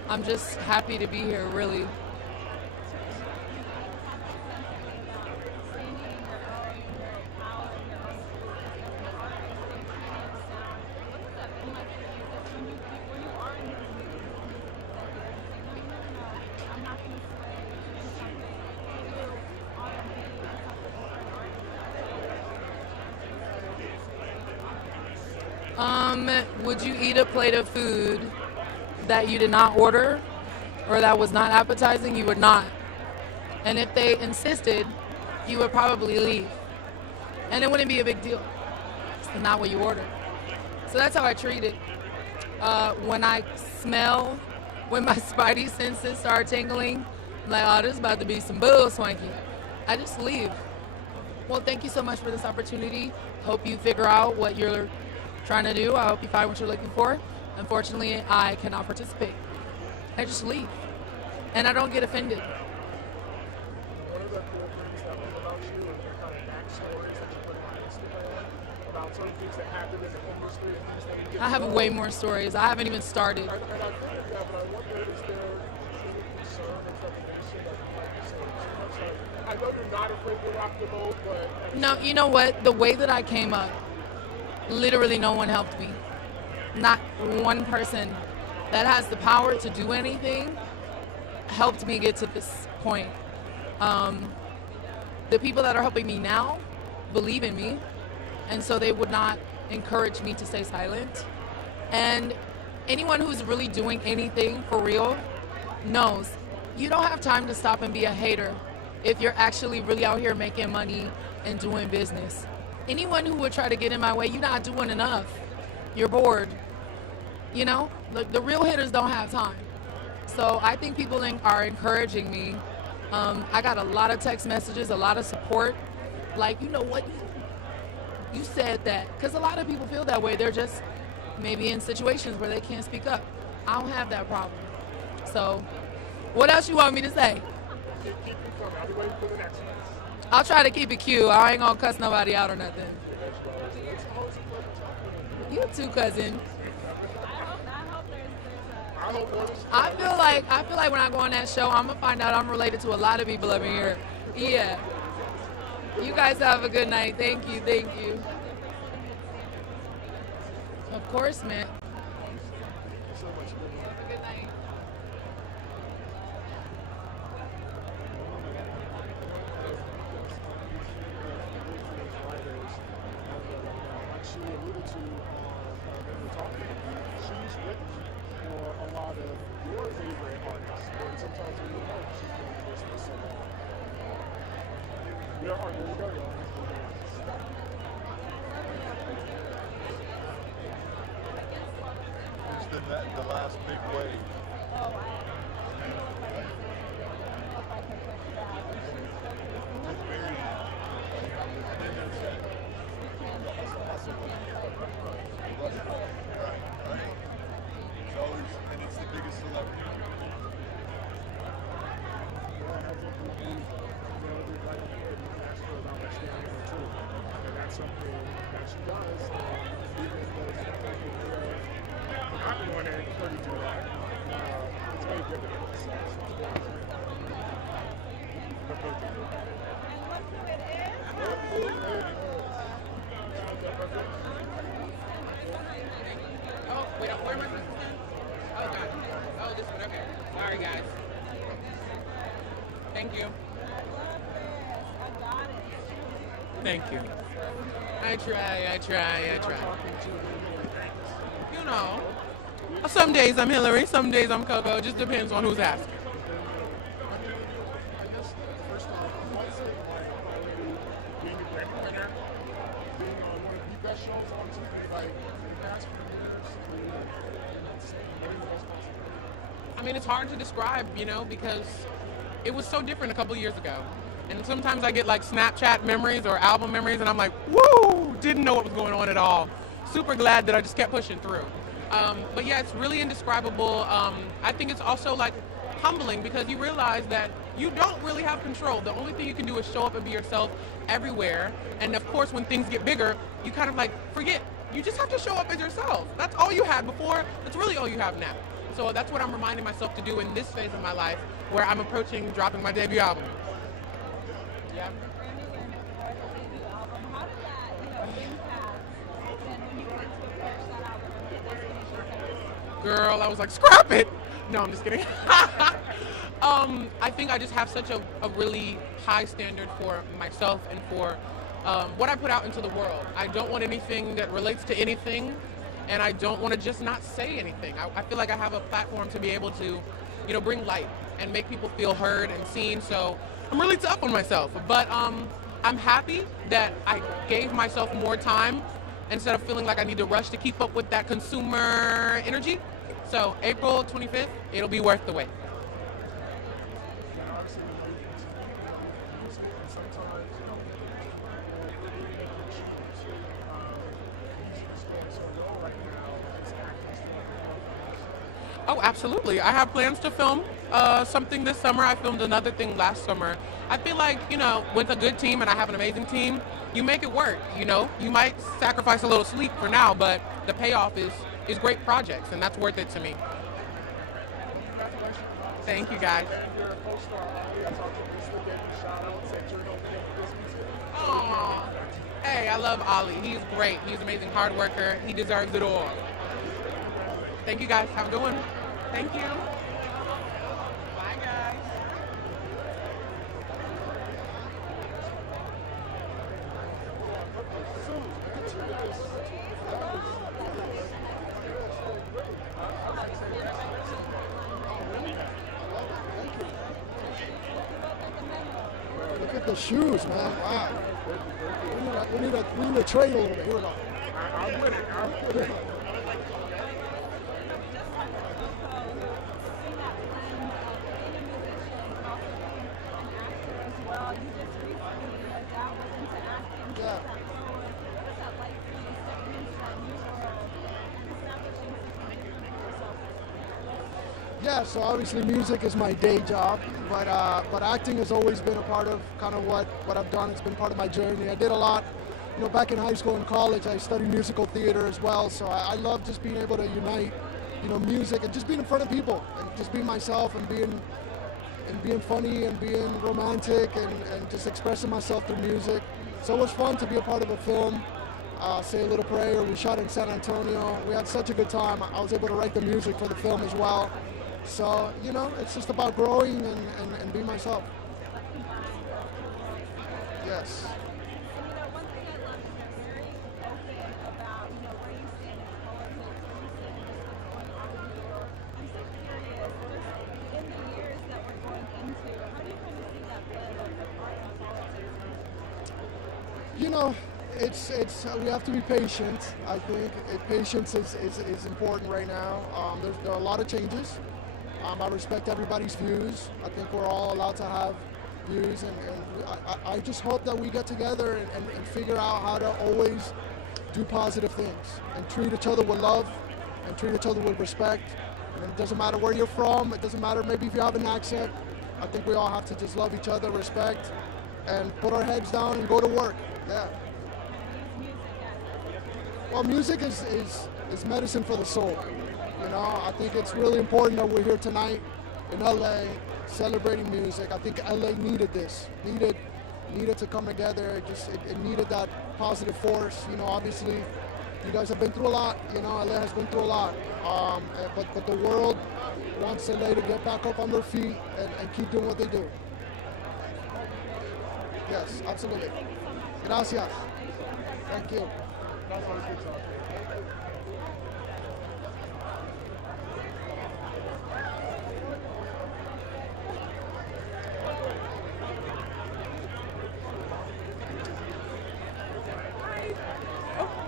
I'm just happy to be here, really. Would you eat a plate of food that you did not order or that was not appetizing? You would not. And if they insisted, you would probably leave. And it wouldn't be a big deal. It's not what you ordered. So that's how I treat it. When I smell, when my spidey senses start tingling, I'm like, oh, this is about to be some bull swanky. I just leave. Well, thank you so much for this opportunity. Hope you figure out what you're trying to do. I hope you find what you're looking for. Unfortunately, I cannot participate. I just leave. And I don't get offended. What are the cool things that love about you and your kind of backstories that you put on Instagram about certain things that happened in the industry and things that you get I have way more stories. I haven't even started. And I figured that, but I wonder, is there any concern or trepidation that you might say too much? Like, I know you're not afraid to rock the boat, but... No, you know what? The way that I came up, literally no one helped me. Not one person that has the power to do anything helped me get to this point. The people that are helping me now believe in me, and so they would not encourage me to stay silent. And anyone who's really doing anything for real knows you don't have time to stop and be a hater if you're actually really out here making money and doing business. Anyone who would try to get in my way, you're not doing enough. You're bored. You know, the real hitters don't have time. So I think people are encouraging me. I got a lot of text messages, a lot of support. Like, you know what? You said that. Because a lot of people feel that way. They're just maybe in situations where they can't speak up. I don't have that problem. So what else you want me to say? I'll try to keep it cute. I ain't gonna cuss nobody out or nothing. You too, cousin. I feel like when I go on that show, I'm gonna find out I'm related to a lot of people up in here. Yeah. You guys have a good night. Thank you. Thank you. Of course, man. The last big wave. And it's the biggest celebrity. That's something that she does. Even though I'm the one that encouraged her to do that. It's very difficult. Oh, wait, where am I supposed to stand? Oh, God. Oh, this one, okay. Sorry, guys. Thank you. Thank you. I try. You know, some days I'm Hillary, some days I'm Coco. It just depends on who's asking. Being a Grammy winner, being on one of the best shows on TV, like in the past few years, I mean, it's hard to describe, you know, because it was so different a couple years ago. And sometimes I get like Snapchat memories or album memories, and I'm like, woo, didn't know what was going on at all. Super glad that I just kept pushing through. But yeah, it's really indescribable. I think it's also like humbling because you realize that you don't really have control. The only thing you can do is show up and be yourself everywhere. And of course, when things get bigger, you kind of like forget. You just have to show up as yourself. That's all you had before. That's really all you have now. So that's what I'm reminding myself to do in this phase of my life where I'm approaching dropping my debut album. Yeah. Girl, I was like, scrap it. No, I'm just kidding. I think I just have such a really high standard for myself and for what I put out into the world. I don't want anything that relates to anything, and I don't want to just not say anything. I feel like I have a platform to be able to, you know, bring light and make people feel heard and seen. So I'm really tough on myself, but I'm happy that I gave myself more time instead of feeling like I need to rush to keep up with that consumer energy. So April 25th, it'll be worth the wait. Oh, absolutely. I have plans to film something this summer. I filmed another thing last summer. I feel like, you know, with a good team, and I have an amazing team, you make it work, you know? You might sacrifice a little sleep for now, but the payoff is great projects, and that's worth it to me. Thank you, guys. Aww. Hey, I love Ali. He's great. He's an amazing hard worker. He deserves it all. Thank you, guys. Have a good one. Thank you. Bye, guys. Look at the shoes, man. Wow. We need a trade a little bit. Here we go. I'm with it. Yeah, so obviously music is my day job, but acting has always been a part of kind of what I've done. It's been part of my journey. I did a lot, you know, back in high school and college. I studied musical theater as well, so I love just being able to unite, you know, music and just being in front of people and just being myself and being funny and being romantic and just expressing myself through music. So it was fun to be a part of a film. Say a Little Prayer. We shot in San Antonio. We had such a good time. I was able to write the music for the film as well. So, you know, it's just about growing and being myself. Yes. You know, it's we have to be patient. I think patience is important right now. There are a lot of changes, I respect everybody's views. I think we're all allowed to have views, and I just hope that we get together and figure out how to always do positive things and treat each other with love and treat each other with respect. And it doesn't matter where you're from. It doesn't matter maybe if you have an accent. I think we all have to just love each other, respect, and put our heads down and go to work. Yeah. Well, music is medicine for the soul. You know, I think it's really important that we're here tonight in LA celebrating music. I think LA needed this, needed to come together. It needed that positive force. You know, obviously, you guys have been through a lot. You know, LA has been through a lot. But the world wants LA to get back up on their feet and keep doing what they do. Yes, absolutely. Gracias. Thank you.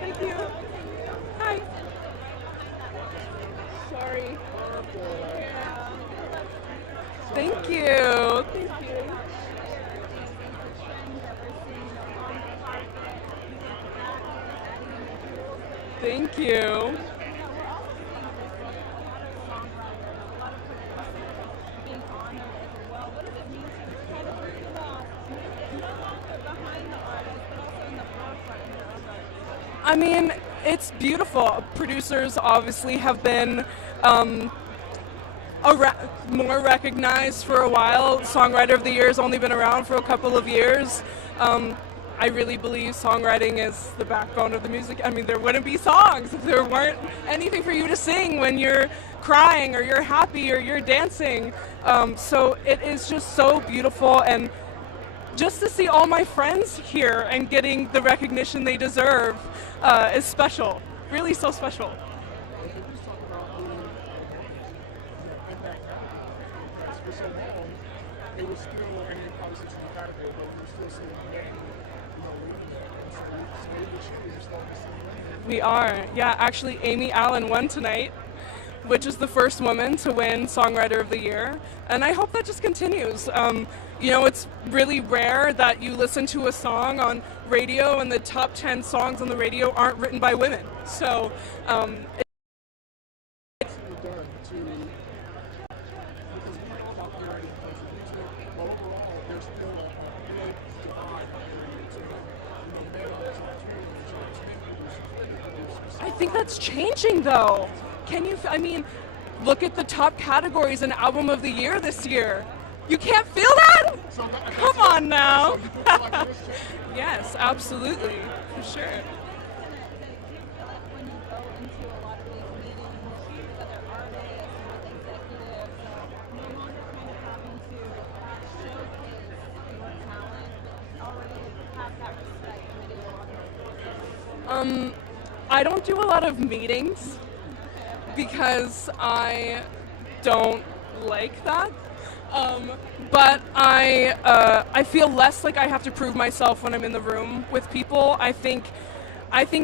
Thank you. Hi. Sorry. Thank you. Thank you. Thank you. I mean, it's beautiful. Producers obviously have been more recognized for a while. Songwriter of the Year has only been around for a couple of years. I really believe songwriting is the backbone of the music. I mean, there wouldn't be songs if there weren't anything for you to sing when you're crying or you're happy or you're dancing. So it is just so beautiful, and just to see all my friends here and getting the recognition they deserve is special. Really so special. We are. Yeah, actually Amy Allen won tonight, which is the first woman to win Songwriter of the Year. And I hope that just continues. You know, it's really rare that you listen to a song on radio and the top 10 songs on the radio aren't written by women. So I think that's changing though. I mean, look at the top categories in Album of the Year this year. You can't feel that? Come on now. Yes, absolutely, for sure. I don't do a lot of meetings because I don't like that. But I feel less like I have to prove myself when I'm in the room with people. I think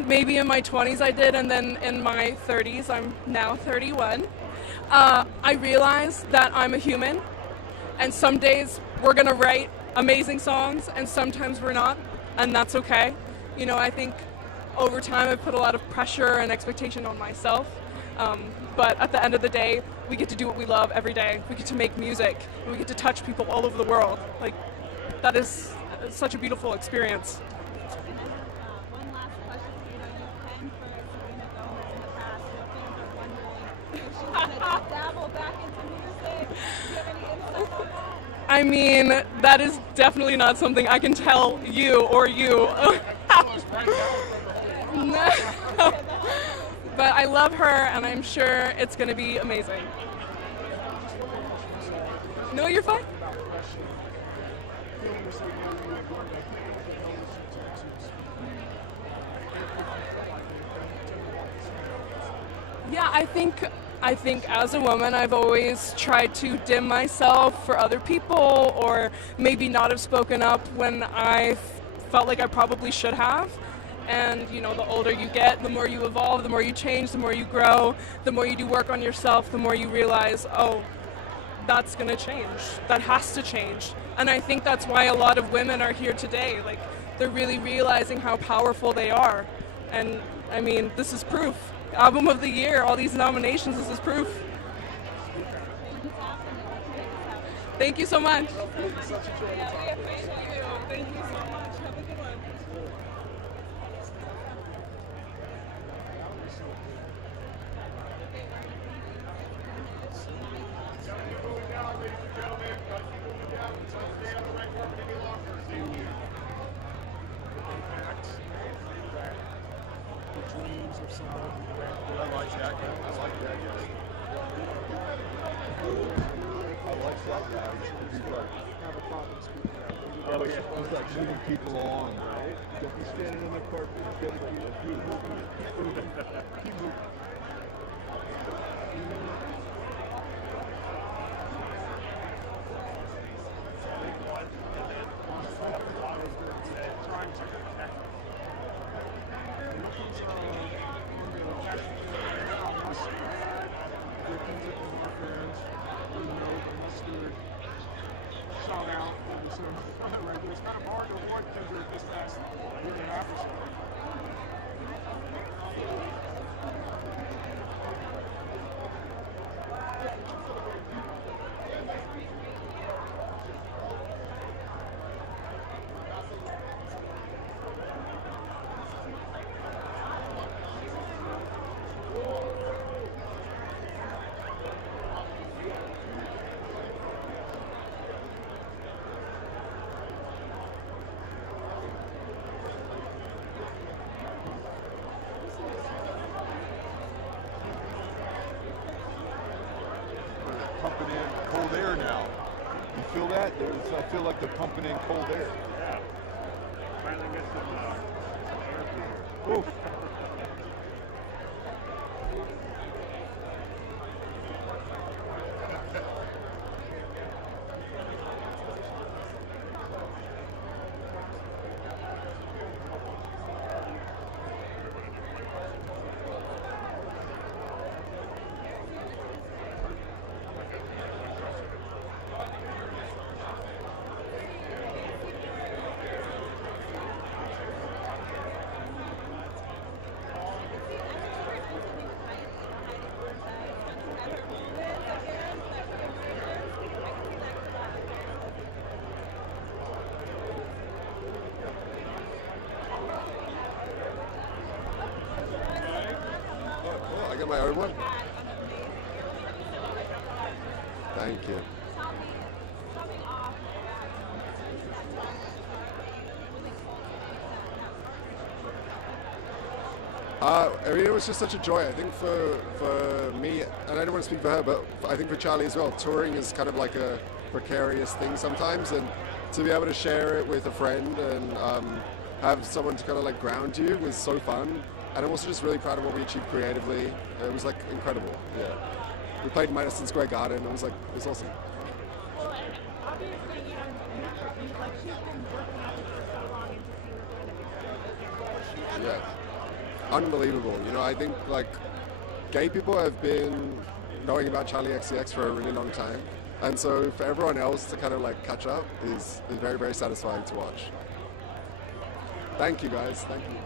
maybe in my 20s I did, and then in my 30s, I'm now 31, I realized that I'm a human, and some days we're gonna write amazing songs, and sometimes we're not, and that's okay. You know, I think over time I've put a lot of pressure and expectation on myself. But at the end of the day, we get to do what we love every day. We get to make music, and we get to touch people all over the world. Like, that is such a beautiful experience. One last question. You know, you've penned for Selena Gomez in the past, and fans are wondering if she's going to dabble back into music. Do you have any insight on that? I mean, that is definitely not something I can tell you or you. No. But I love her, and I'm sure it's going to be amazing. No, you're fine. Yeah, I think as a woman, I've always tried to dim myself for other people, or maybe not have spoken up when I felt like I probably should have. And, you know, the older you get, the more you evolve, the more you change, the more you grow, the more you do work on yourself, the more you realize, oh, that's going to change. That has to change. And I think that's why a lot of women are here today. Like, they're really realizing how powerful they are. And I mean, this is proof. Album of the Year, all these nominations, this is proof. Thank you so much. Thank you so much. Have a good one. Dreams of someone. I like that guy. I like that guy. I like that guy. He's like, Have a problem speaking out. oh yeah, he's like moving people on. Don't be standing on the carpet. Keep moving. Keep moving. Shout out. So, right, it's kind of hard to avoid Kendrick this past year and a half or so. Pumping in cold air now. You feel that? I feel like they're pumping in cold air. Yeah. Finally get some air through here. Oof. I got my own one. Thank you. I mean, it was just such a joy. I think for me, and I don't want to speak for her, but I think for Charlie as well, touring is kind of like a precarious thing sometimes, and to be able to share it with a friend and have someone to kind of like ground you was so fun. And I'm also just really proud of what we achieved creatively. It was like incredible. Yeah. We played Madison Square Garden. It was awesome. Well, and obviously, you know, like she's been working on this for so long, and to see her kind of Yeah. Unbelievable. You know, I think like gay people have been knowing about Charlie XCX for a really long time. And so for everyone else to kind of like catch up is very, very satisfying to watch. Thank you guys. Thank you.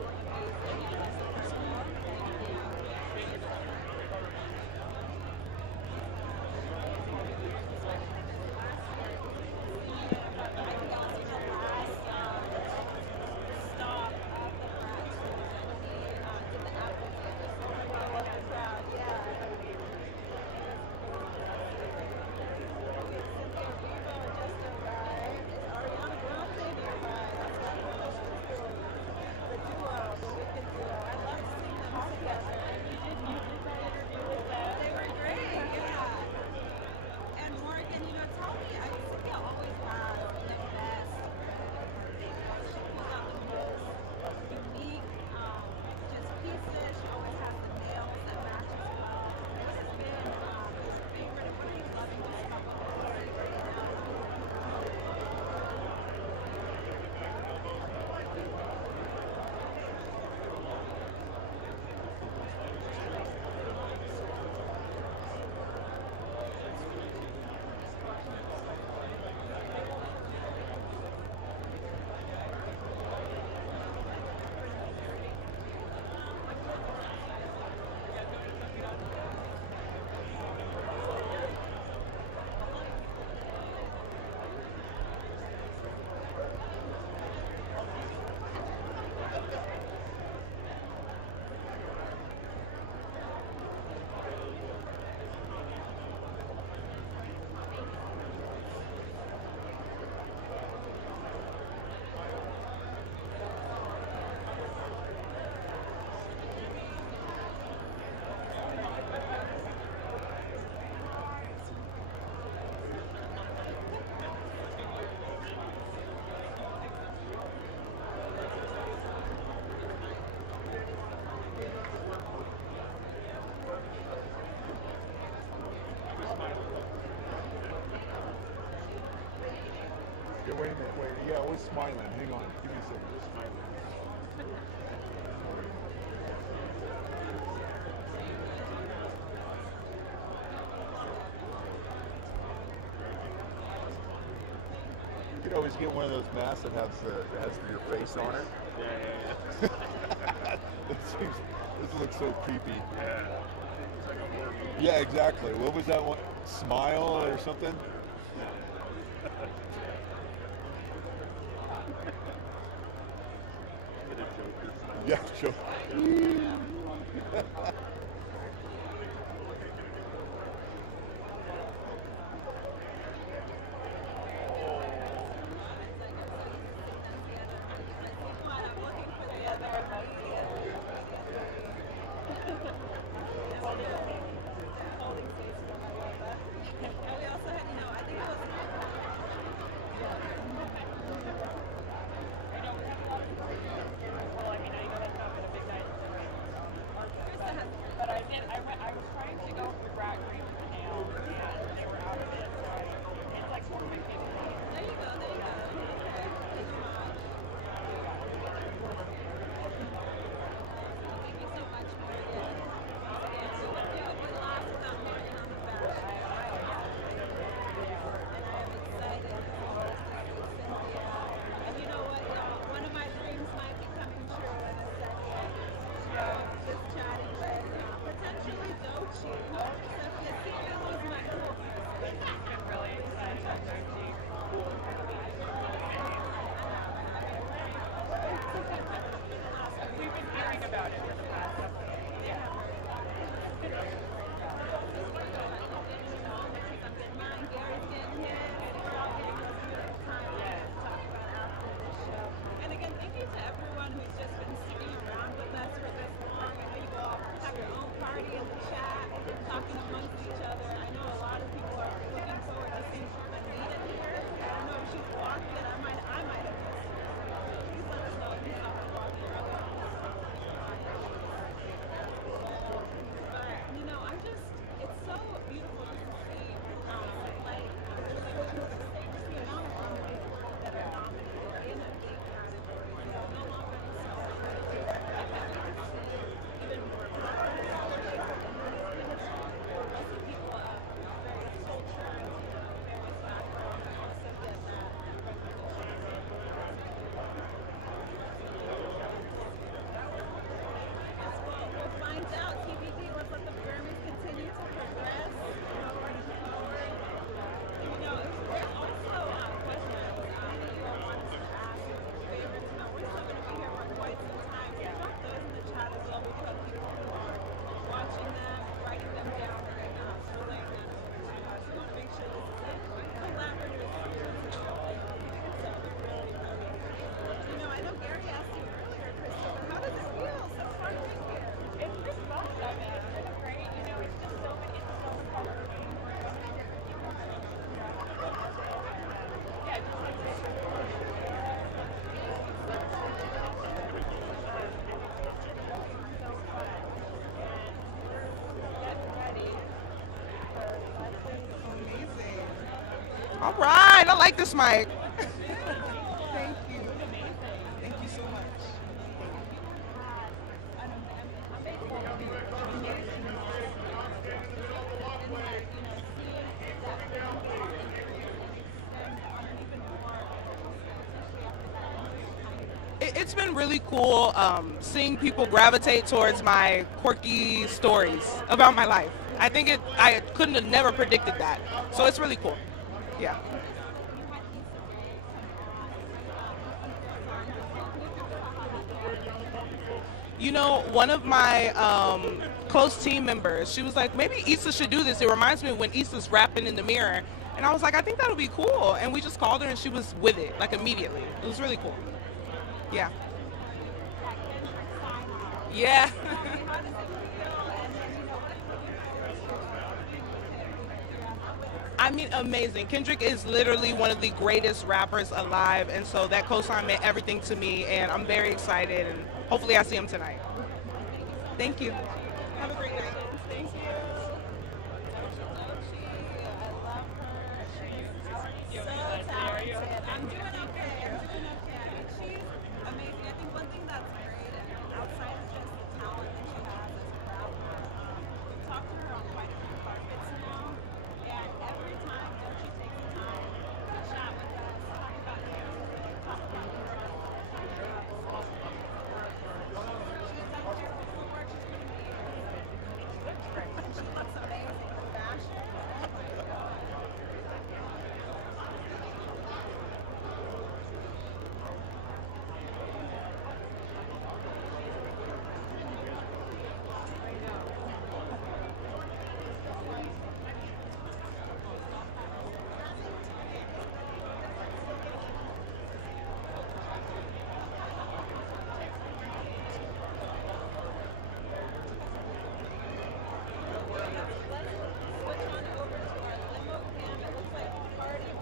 Yeah, always smiling. Hang on. Give me a second. Just smiling. You could always get one of those masks that has your face on it. Yeah. This looks so creepy. Yeah. It's like a horror movie. Yeah, exactly. What was that one? Smile or something? Yeah, sure. All right, I like this mic. Thank you. Thank you so much. It's been really cool seeing people gravitate towards my quirky stories about my life. I couldn't have never predicted that. So it's really cool. Yeah. You know, one of my close team members, she was like, maybe Issa should do this. It reminds me of when Issa's rapping in the mirror. And I was like, I think that would be cool. And we just called her and she was with it, like immediately. It was really cool. Yeah. Yeah. I mean, amazing. Kendrick is literally one of the greatest rappers alive, and so that co-sign meant everything to me, and I'm very excited, and hopefully I see him tonight. Thank you. Have a great night. Thank you. So talented. I'm doing okay. one thing that's great, and outside of just the talent that she has as a rapper, we've talked to her on quite a few carpets now, and every time that she takes the time to chat with us, talk about music, talk about her art, talk about the songs. She's done hair before, she's going to be she looks great. She looks amazing. Fashion, oh my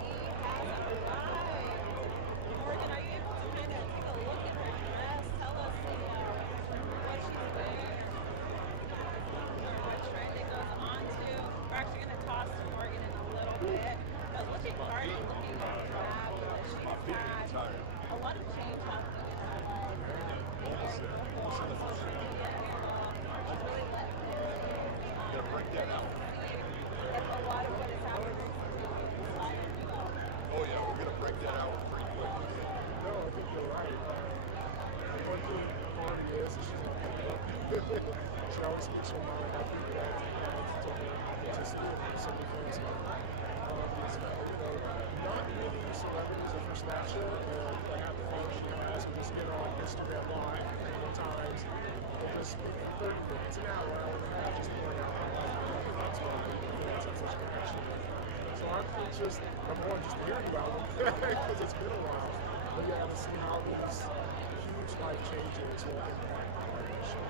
god. She always speaks her mind. I think that just some things not many celebrities of her stature that have the phone she has and just get on Instagram Live a couple of times and just speak for 30 minutes, an hour and a half, just pouring out her life. I think that's why people have such a connection. So I think just, I'm more just hearing about them because it's been a while. But yeah, to see how these huge life changes will impact our show.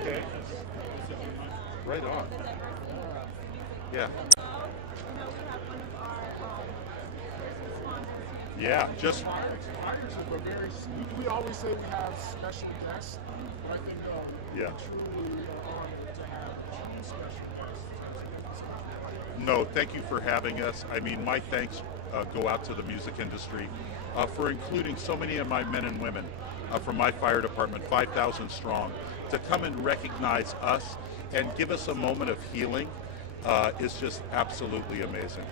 Okay. Right on. Yeah. Yeah, just. We always say we have special guests. I think yeah. Truly honored to have two special guests. No, thank you for having us. I mean, my thanks go out to the music industry for including so many of my men and women from my fire department, 5,000 strong, to come and recognize us and give us a moment of healing is just absolutely amazing.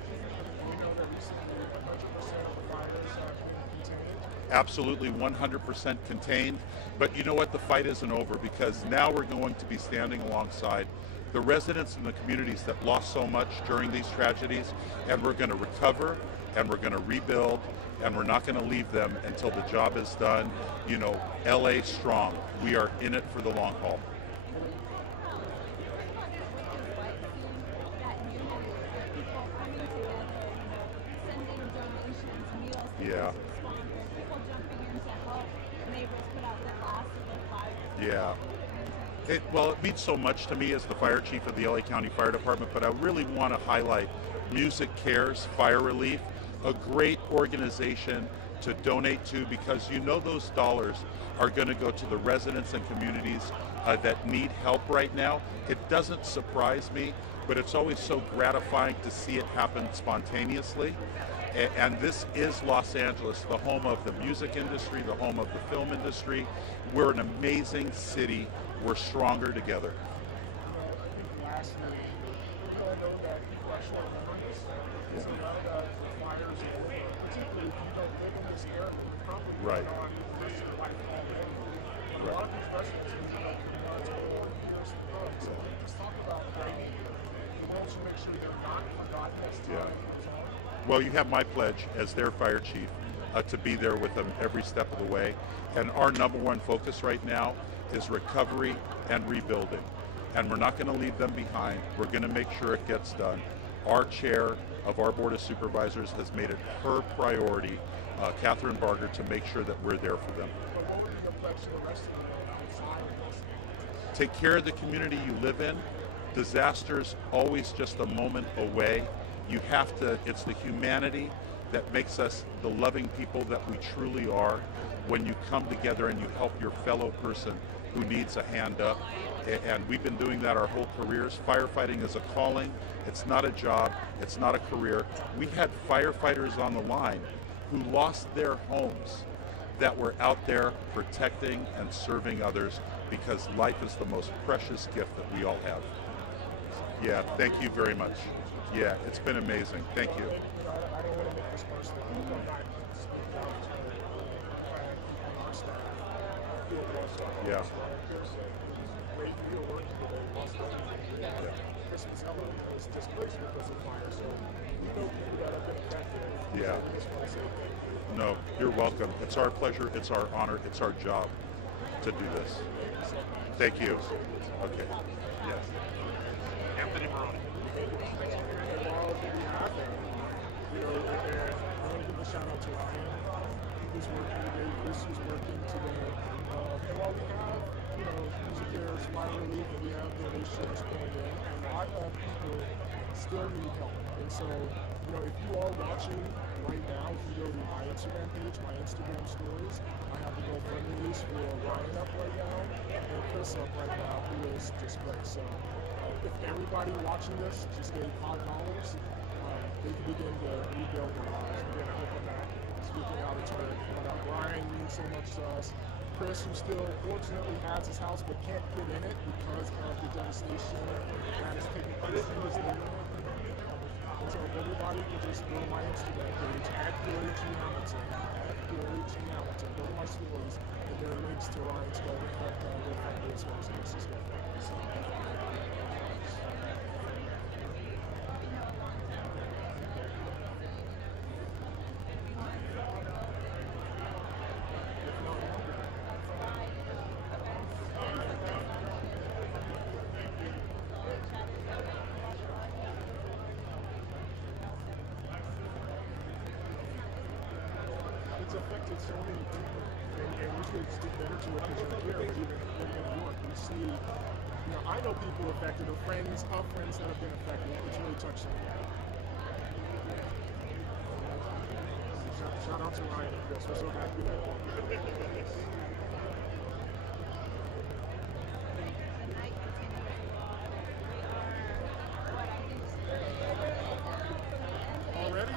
Absolutely 100% contained, but you know what, the fight isn't over, because now we're going to be standing alongside the residents in the communities that lost so much during these tragedies, and we're going to recover and we're going to rebuild, and we're not going to leave them until the job is done. You know, LA strong. We are in it for the long haul. Yeah. People jumping in to help neighbors put out their last of their fires. Yeah. Well, it means so much to me as the fire chief of the LA County Fire Department, but I really want to highlight Music Cares Fire Relief, a great organization to donate to, because you know those dollars are going to go to the residents and communities that need help right now. It doesn't surprise me, but it's always so gratifying to see it happen spontaneously. And this is Los Angeles, the home of the music industry, the home of the film industry. We're an amazing city. We're stronger together. Right. Yeah. Well, you have my pledge as their fire chief to be there with them every step of the way. And our number one focus right now is recovery and rebuilding. And we're not going to leave them behind. We're going to make sure it gets done. Our chair of our Board of Supervisors has made it her priority, Catherine Barger, to make sure that we're there for them. Take care of the community you live in. Disaster's always just a moment away. You have to, it's the humanity that makes us the loving people that we truly are when you come together and you help your fellow person who needs a hand up. And we've been doing that our whole careers. Firefighting is a calling. It's not a job. It's not a career. We had firefighters on the line who lost their homes that were out there protecting and serving others, because life is the most precious gift that we all have. Yeah, thank you very much. Yeah, it's been amazing. Thank you. Yeah. Yeah. No, you're welcome. It's our pleasure, it's our honor, it's our job to do this. Thank you. Okay. Yes. Anthony Moroni. Shout out to Ryan, who's working today, Chris who's working today. And while we have, Music Cares, Fire Relief, and we have donations going in, a lot of people still need help. And so, if you are watching right now, if you go to my Instagram page, my Instagram stories, I have the GoFundMe's for Ryan up right now, and Chris up right now, who is just great. So, if everybody watching this just gave $5, they can begin to rebuild their lives. Again, I hope I'm not speaking out of turn. But Brian means so much to us. Chris, who still fortunately has his house but can't get in it because of the devastation that is taking place in his neighborhood. And so if everybody could just go to my Instagram page, @GaryG Hamilton, @GaryG Hamilton, go to my stories, and there are links to Ryan's GoFundMe as well as Chris's GoFundMe. So, it's affected so many people, and we should stick better to it because you're here, even in New York, we see, I know people affected, or friends of friends that have been affected. It's really touched me. Shout out to Ryan, Chris, we're so happy that already?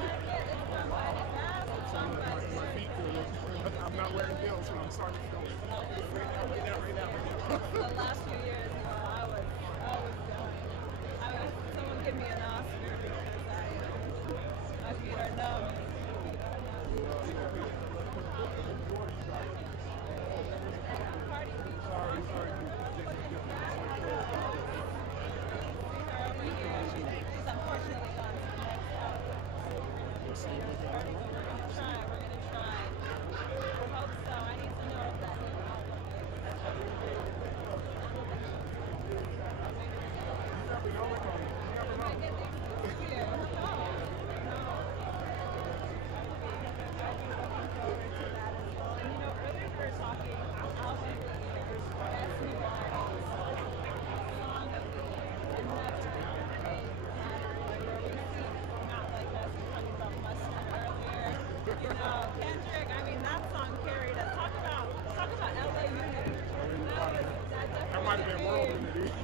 I'm not wearing heels, but I'm starting to feel it. Right now. The last few years, someone give me an Oscar because my feet are numb.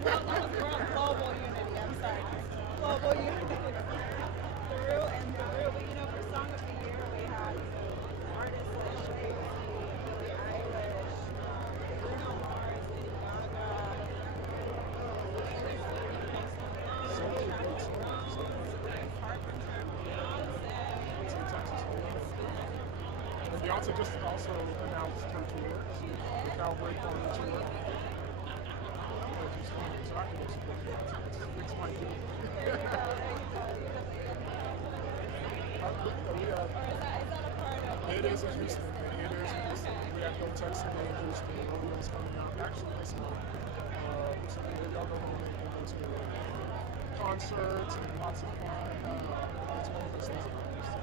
We're on global unity. I'm sorry. Global unity. Through and through. But you know, for Song of the Year, we had artists like Shay, Billie Eilish, Bruno Mars, Lady Gaga. And Beyonce just also announced her tour, the Cowboy Corner tour. So I can go support Beyonce. It's my deal. It is in Houston. It is in Houston. We have no Texas in Houston. Rodeo's coming out actually this month. So y'all go home and go to concerts and lots of fun. It's one of those things about Houston.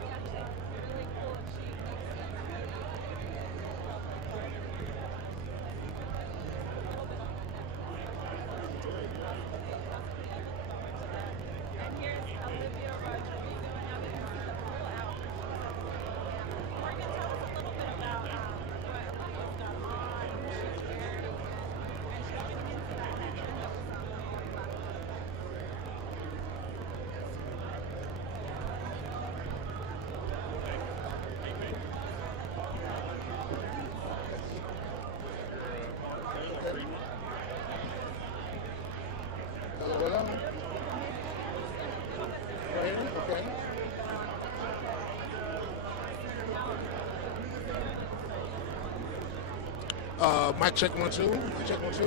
And here's Olivia Rodrigo having the full album. Morgan, tell us a little bit about what Olivia's got on, who she's wearing, and she's getting into that Nintendo song. Mic check 1 2. Mic check 1 2.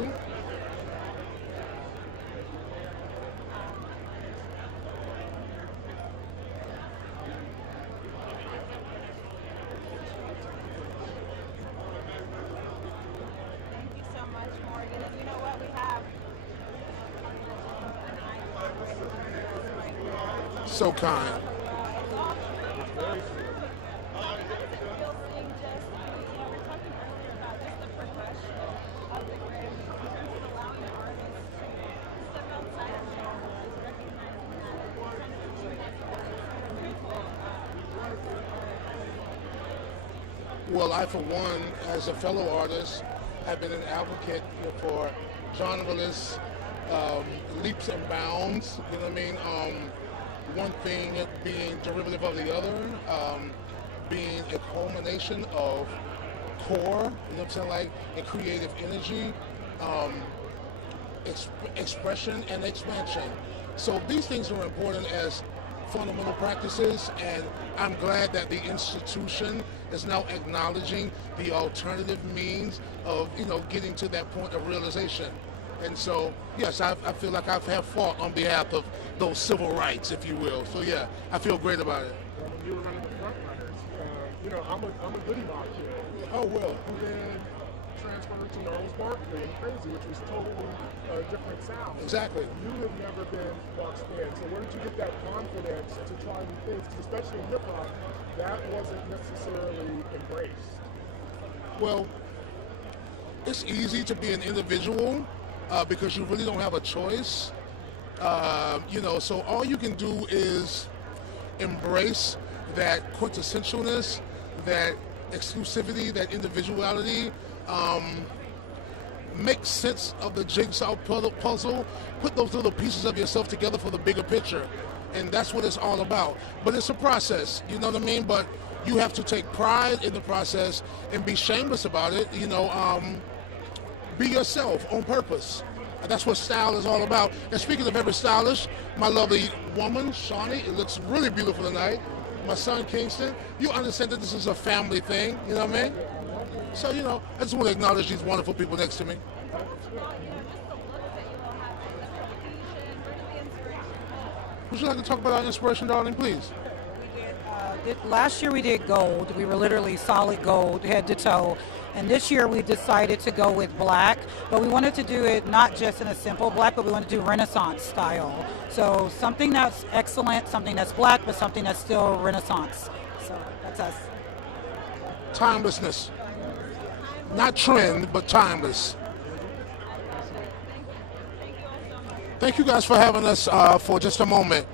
Thank you so much, Morgan. And you know what? We have So kind. Well, I, for one, as a fellow artist, have been an advocate for genreless leaps and bounds. You know what I mean? One thing being derivative of the other, being a culmination of core, you know what I'm saying, like a creative energy, expression and expansion. So these things are important as fundamental practices, and I'm glad that the institution is now acknowledging the alternative means of, you know, getting to that point of realization. And so, yes, I feel like I've had fought on behalf of those civil rights, if you will. So yeah, I feel great about it. When you were running the front runners, you know, I'm a goody mob kid. Oh, well. Who then transferred to Gnarls Barkley and Crazy, which was totally different sound. Exactly. You have never been boxed in. So where did you get that confidence to try new things? 'Cause especially in hip hop, that wasn't necessarily embraced. Well, it's easy to be an individual because you really don't have a choice. You know, so all you can do is embrace that quintessentialness, that exclusivity, that individuality, make sense of the jigsaw puzzle, put those little pieces of yourself together for the bigger picture. And that's what it's all about. But it's a process, you know what I mean? But you have to take pride in the process and be shameless about it, you know, be yourself on purpose. And that's what style is all about. And speaking of very stylish, my lovely woman, Shawnee, it looks really beautiful tonight. My son, Kingston, you understand that this is a family thing, you know what I mean? So, you know, I just want to acknowledge these wonderful people next to me. Would you like to talk about our inspiration, darling, please? Last year we did gold. We were literally solid gold, head to toe. And this year we decided to go with black, but we wanted to do it not just in a simple black, but we wanted to do Renaissance style. So something that's excellent, something that's black, but something that's still Renaissance. So that's us. Timelessness. Not trend, but timeless. Thank you guys for having us for just a moment.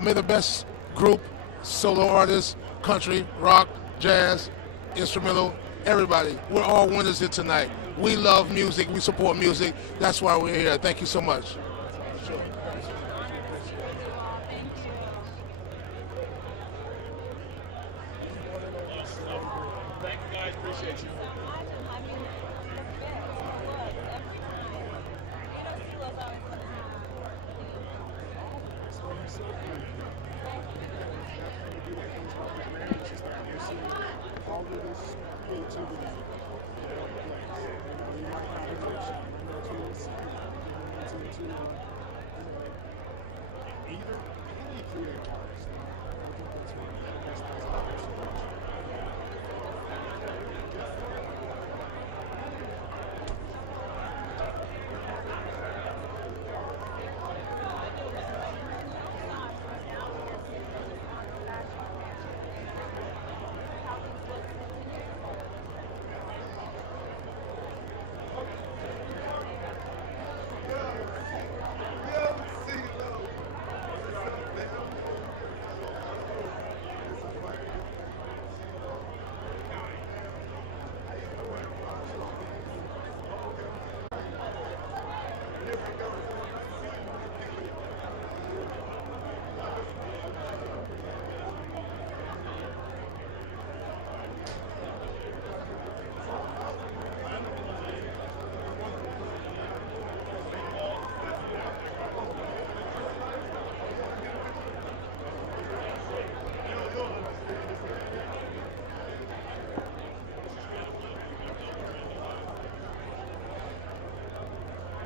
May the best group, solo artists, country, rock, jazz, instrumental, everybody. We're all winners here tonight. We love music. We support music. That's why we're here. Thank you so much. Sure. Thank you, guys. Appreciate you.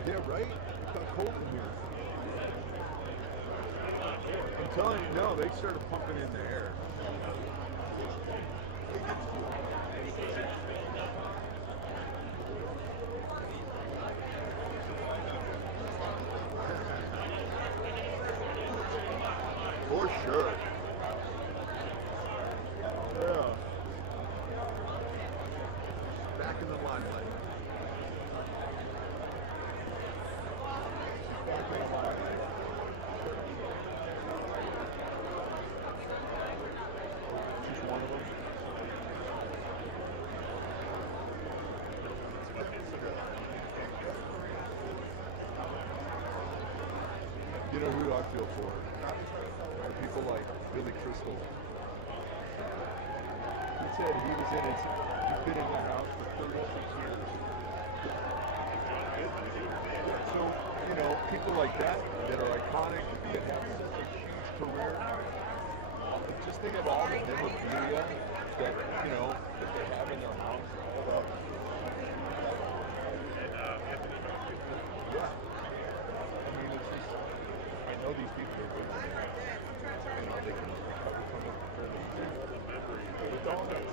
Yeah, right? It's got cold in here. I'm telling you, no, they started pumping in the air. For sure. Yeah. Back in the limelight. You know who I feel for? Are people like Billy Crystal. He said he was in his, he's been in their house for 36 years. So, you know, people like that are iconic, that have such a huge career. Just think of all the memorabilia that, you know, that they have in their house. Yeah. I mean, it's just, I know these people are good. And how they can recover from it fairly easy. With all this.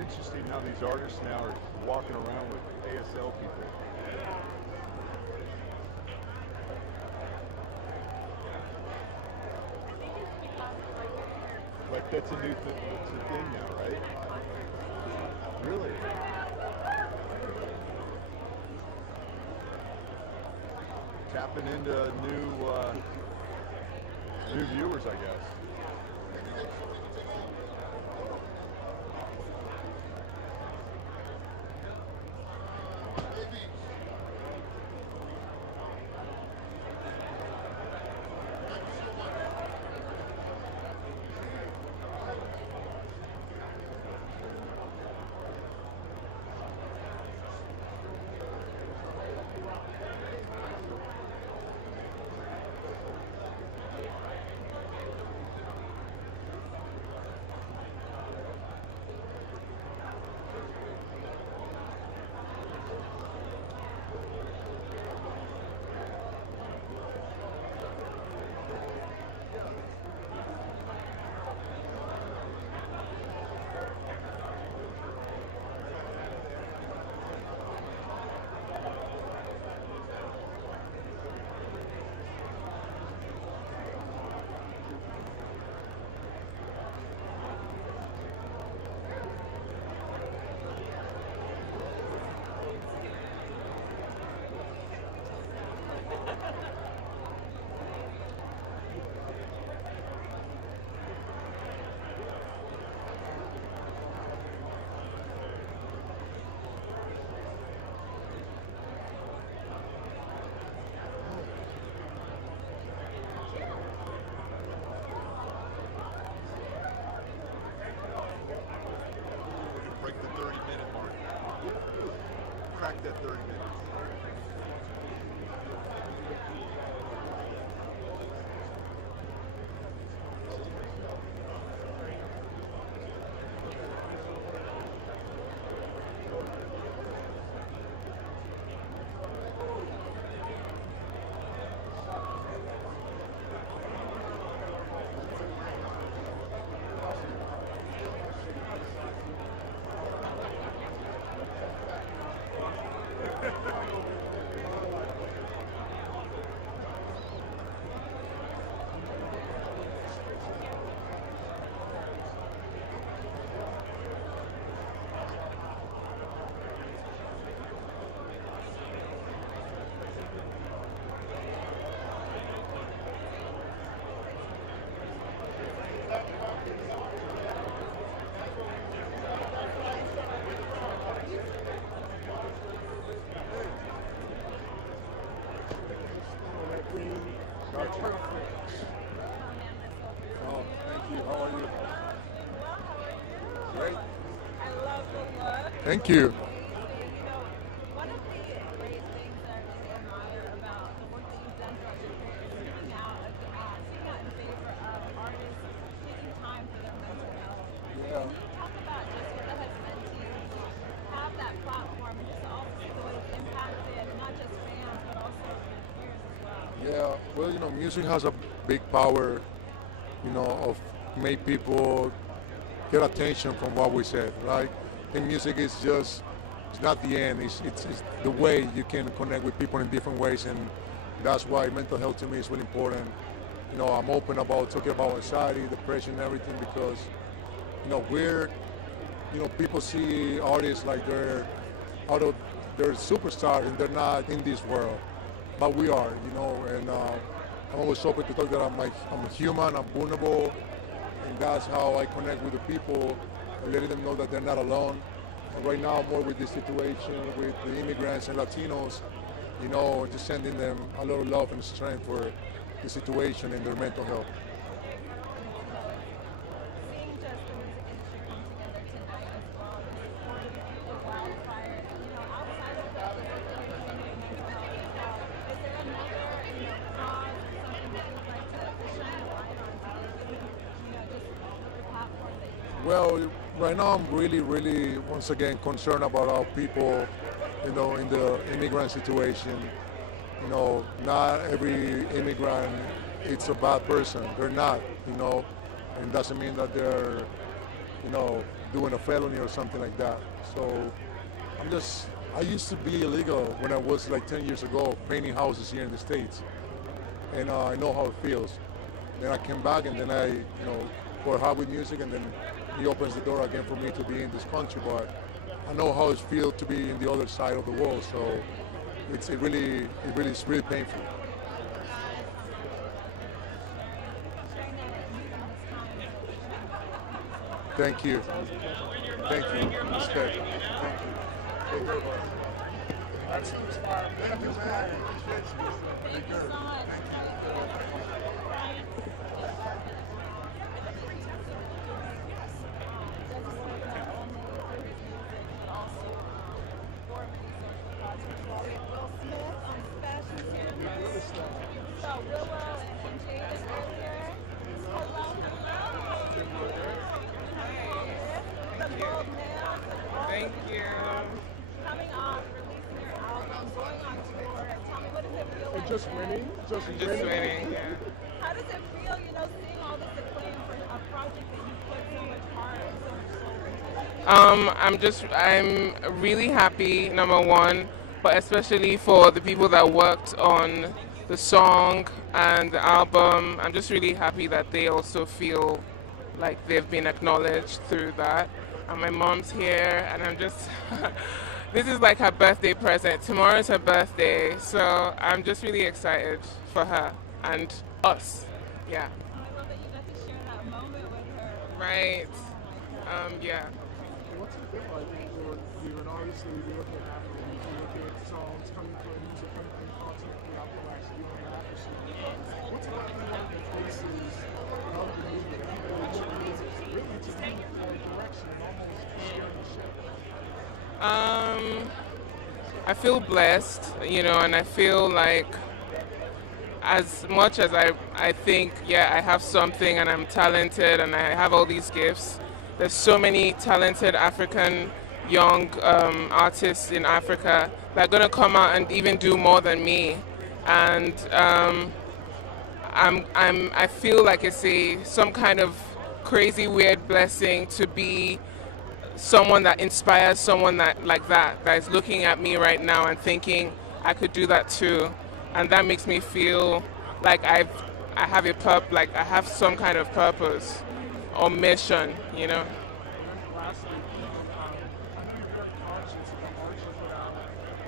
interesting how these artists now are walking around with ASL people. Like that's a new thing. It's a thing now, right? Really? Tapping into new viewers, I guess. That 30 minutes. Oh, thank you. How are you? Great. Thank you. Yeah, well, music has a big power, of make people get attention from what we said, right? And music is it's not the end, it's the way you can connect with people in different ways, and that's why mental health to me is really important. I'm open about talking about anxiety, depression, and everything, because, people see artists like they're superstars and they're not in this world. But we are, and I'm always open to talk that I'm a human, I'm vulnerable, and that's how I connect with the people, and letting them know that they're not alone. And right now, more with this situation with the immigrants and Latinos, just sending them a lot of love and strength for the situation and their mental health. Well, right now I'm really, once again, concerned about our people, in the immigrant situation. Not every immigrant, it's a bad person. They're not, and doesn't mean that they're, you know, doing a felony or something like that. So I used to be illegal when I was like 10 years ago, painting houses here in the States. And I know how it feels. Then I came back and then I, you know, got hard with music, and then he opens the door again for me to be in this country. But I know how it feels to be in the other side of the world. So it's really painful. Thank you. Thank you. Respect. Thank you. That's inspiring. Thank you, man. Thank you so much. Thank you. Coming off, releasing your album, going on tour. Tell me, what does it feel like? Just winning. Just winning. Yeah. How does it feel, you know, seeing all this acclaim for a project that you put so much heart and so much soul into? I'm really happy, number one, but especially for the people that worked on the song and the album. I'm just really happy that they also feel like they've been acknowledged through that. And my mom's here, and I'm just, this is like her birthday present. Tomorrow's her birthday, so I'm just really excited for her and us. Yeah. I love that you got to share that moment with her. Right. Yeah. What's it been like you're an artist and you're looking at Africa, you look at songs coming from music coming from content throughout the last year and a half or so. What's it like being one of the faces of the movement? People really to move in a direction and almost steering the ship. I feel blessed, you know, and I feel like as much as I think, yeah, I have something and I'm talented and I have all these gifts, there's so many talented African young artists in Africa that are going to come out and even do more than me. And I feel like it's some kind of crazy weird blessing to be someone that inspires someone that is looking at me right now and thinking I could do that too. And that makes me feel like I have I have some kind of purpose or mission, you know. Lastly, I know you're very conscious of the art you put out,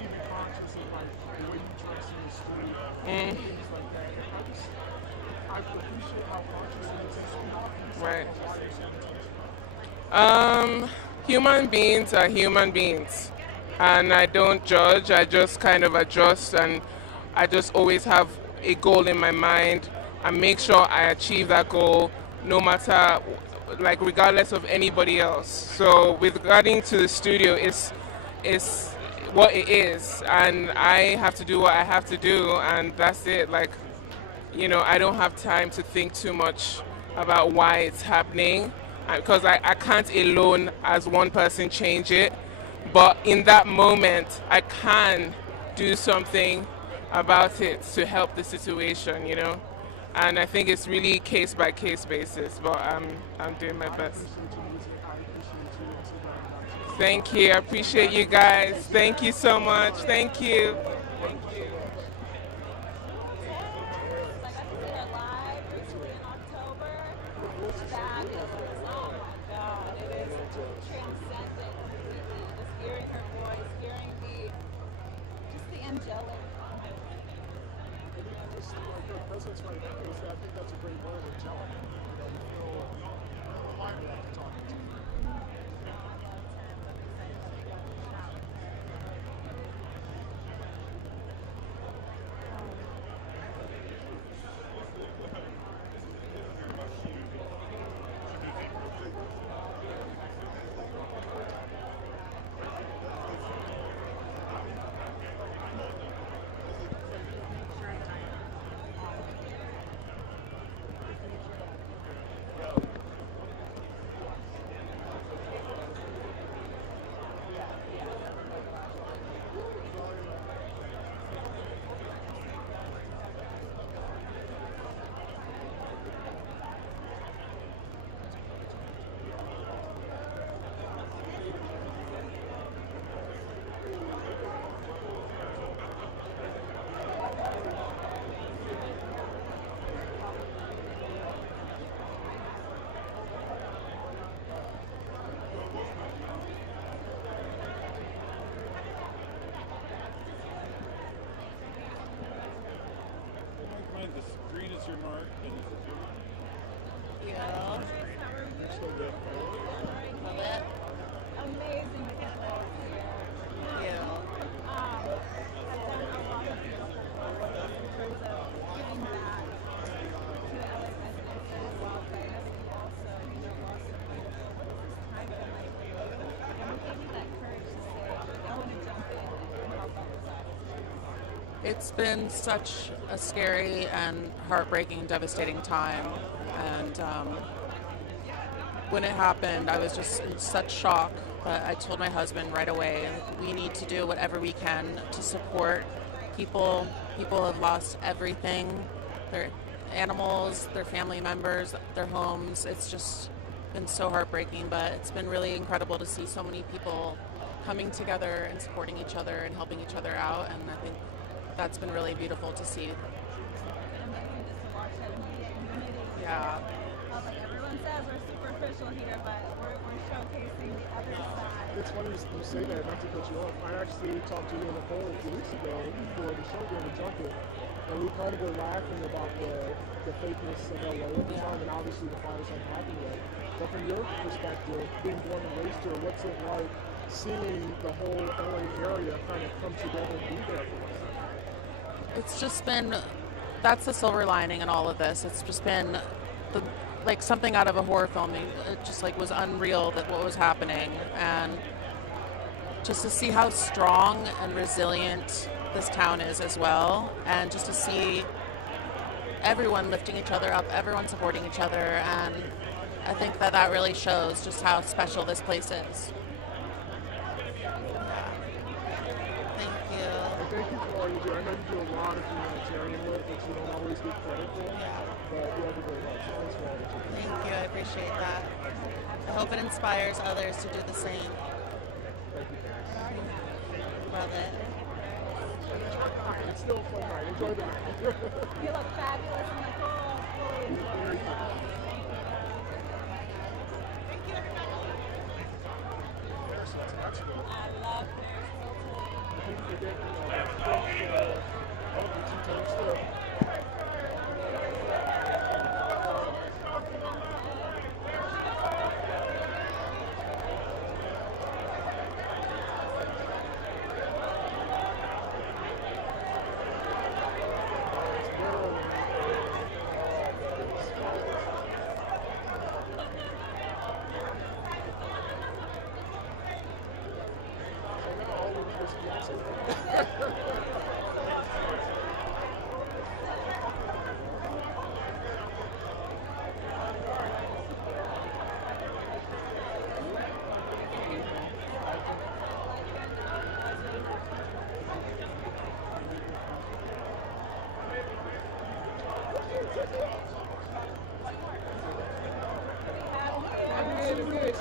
even conscious of like the way you dress in the studio, things like that. I appreciate how conscious it is to speak off Right. of Human beings are human beings, and I don't judge. I just kind of adjust, and I just always have a goal in my mind and make sure I achieve that goal, no matter, like, regardless of anybody else. So with regarding to the studio, it's what it is, and I have to do what I have to do, and that's it. Like, you know, I don't have time to think too much about why it's happening, because I can't alone as one person change it, but in that moment I can do something about it to help the situation, you know. And I think it's really case by case basis, but I'm doing my best. Thank you. I appreciate you guys. Thank you so much. Thank you. Thank you. It's been such a scary and heartbreaking and devastating time. And when it happened, I was just in such shock. But I told my husband right away, we need to do whatever we can to support people. People have lost everything, their animals, their family members, their homes. It's just been so heartbreaking, but it's been really incredible to see so many people coming together and supporting each other and helping each other out. And I think that's been really beautiful to see. Yeah. Like everyone says, we're superficial here, but we're showcasing the other side. It's funny you say that, not to cut you off. I actually talked to you on the phone a few weeks ago for the show during the junket, and we kind of were laughing about the fakeness of LA at the time, and obviously the fires aren't happening yet. But from your perspective, being born and raised here, what's it like seeing the whole LA area kind of come together and be there for us? It's just been, that's the silver lining in all of this. It's just been like something out of a horror film. It just like was unreal that what was happening, and just to see how strong and resilient this town is as well, and just to see everyone lifting each other up, everyone supporting each other, and I think that really shows just how special this place is. Thank you for all you do. I know you do a lot of humanitarian work that you don't always get credit for, but you have a great life. Thanks for all that you do. Thank you, I appreciate that. I hope it inspires others to do the same. Thank you, guys. Love it. It's still a fun night. Enjoy the night. You look fabulous in the cool. I love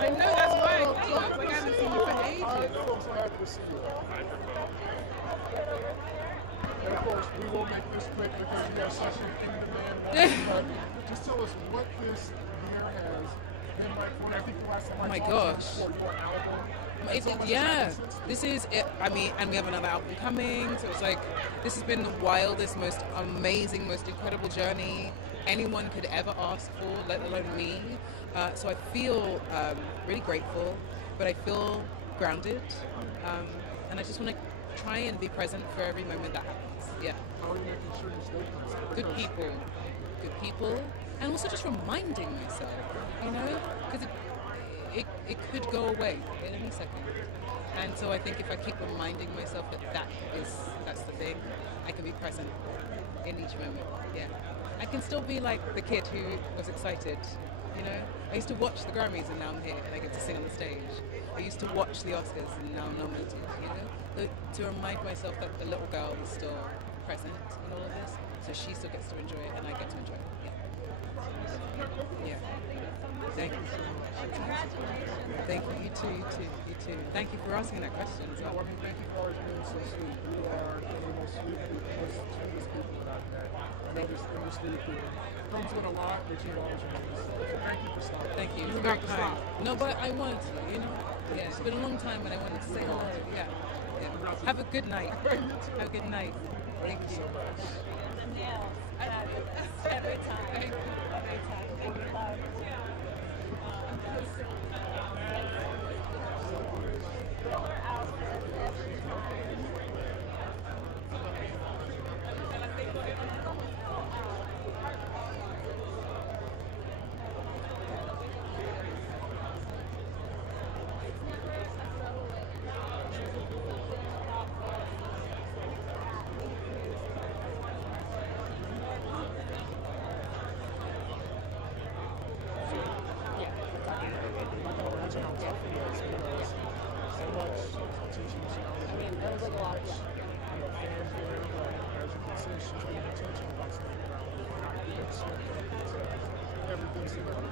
I know, that's why I came. I was like, I haven't seen you for ages. I'm so happy to see you. And of course, we will make this quick because we have such an in-demand. But just tell us what this year has been like for you. I think the last time Oh my I talked gosh. to you before your album. It, So what yeah, has happened since this is it. I mean, and we have another album coming, so it's like this has been the wildest, most amazing, most incredible journey anyone could ever ask for, let alone me. So I feel really grateful, but I feel grounded, and I just want to try and be present for every moment that happens. Yeah. How are you making sure you stay present? Good people, and also just reminding myself, you know, because it could go away at any second. And so I think if I keep reminding myself that that's the thing, I can be present in each moment. Yeah. I can still be like the kid who was excited, you know? I used to watch the Grammys and now I'm here and I get to sing on the stage. I used to watch the Oscars and now I'm nominated, you know? To remind myself that the little girl is still present in all of this, so she still gets to enjoy it and I get to enjoy it. Yeah. Thank you so much. Thank you, you too. Thank you for asking that question as well. Well, I mean, thank you for always being so sweet. You are one of the most sweetest people that I've met. I know this industry comes with a lot, but you've always remained so. So thank you for stopping. Thank you. You It's don't very have to kind. stop. No, but I wanted to, you know? Yeah, it's been a long time and I wanted to say hello. Yeah. Have a good night. Have a good night. Thank you. Every time. Thank you, love. how tough it is because so much attention is now. I mean, that was like a lot of fanfare, but as you can see, she's being intentional about staying around and not getting swept up into everything's together.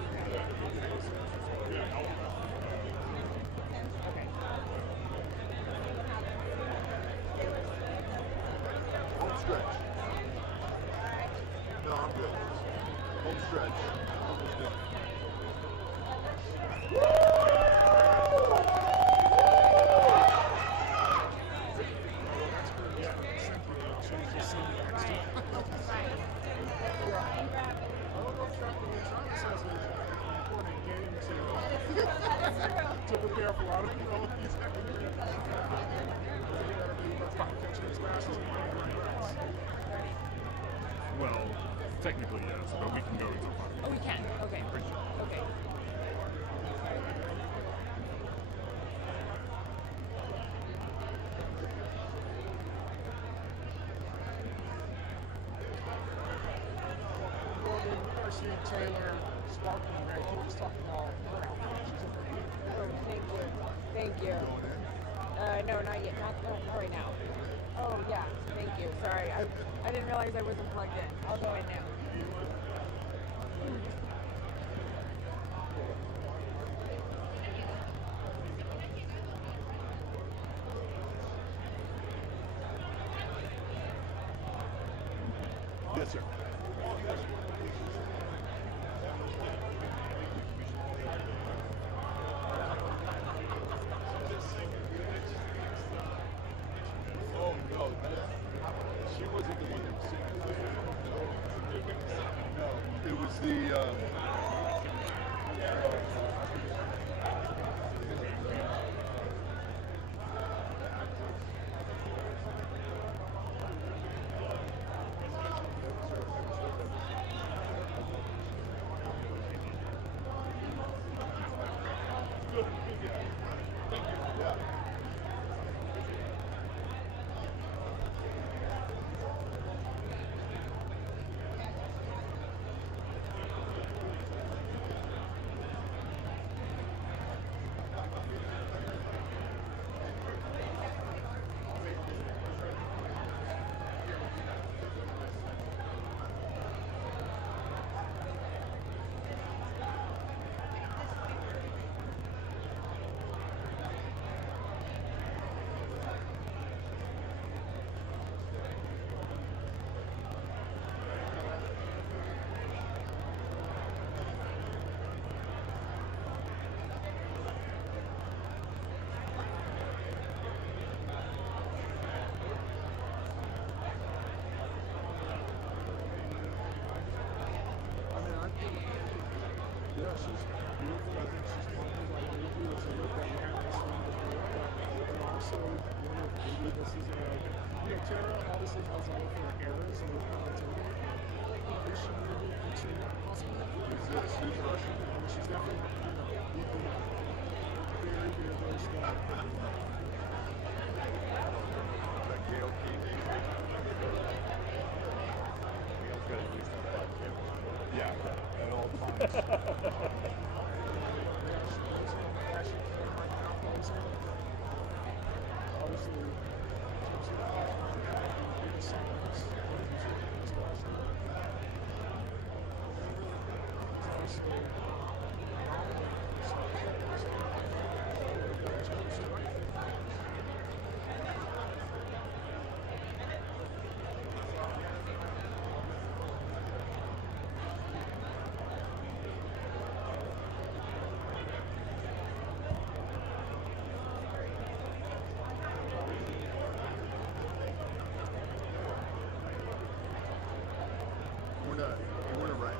Home stretch. No, I'm good. Home stretch. Almost done. To prepare for a lot of people. Well, technically yes, but we can go until 5. Oh, we can. Okay. Okay. Taylor, sparkling, right? He was talking about her outfit. She's a pretty. Oh, thank you. Thank you. No, not yet. Not right now. Oh, yeah. Thank you. Sorry. I didn't realize I wasn't plugged in. I'll go in now. Yes, sir. Oh, no. She wasn't the one that was singing. No, it was the... Yeah, she's beautiful. I think she's funny. Like, maybe it's a look that we haven't seen before. And also, maybe this is Tara obviously has all of her errors and her positivity. Is she really into possibly? She's Russian. I mean, she's definitely, deeply, very strong. Like Gail Kyiv. Gail's got at least 5 cameras. Yeah, at all times.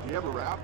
Do you have a rap?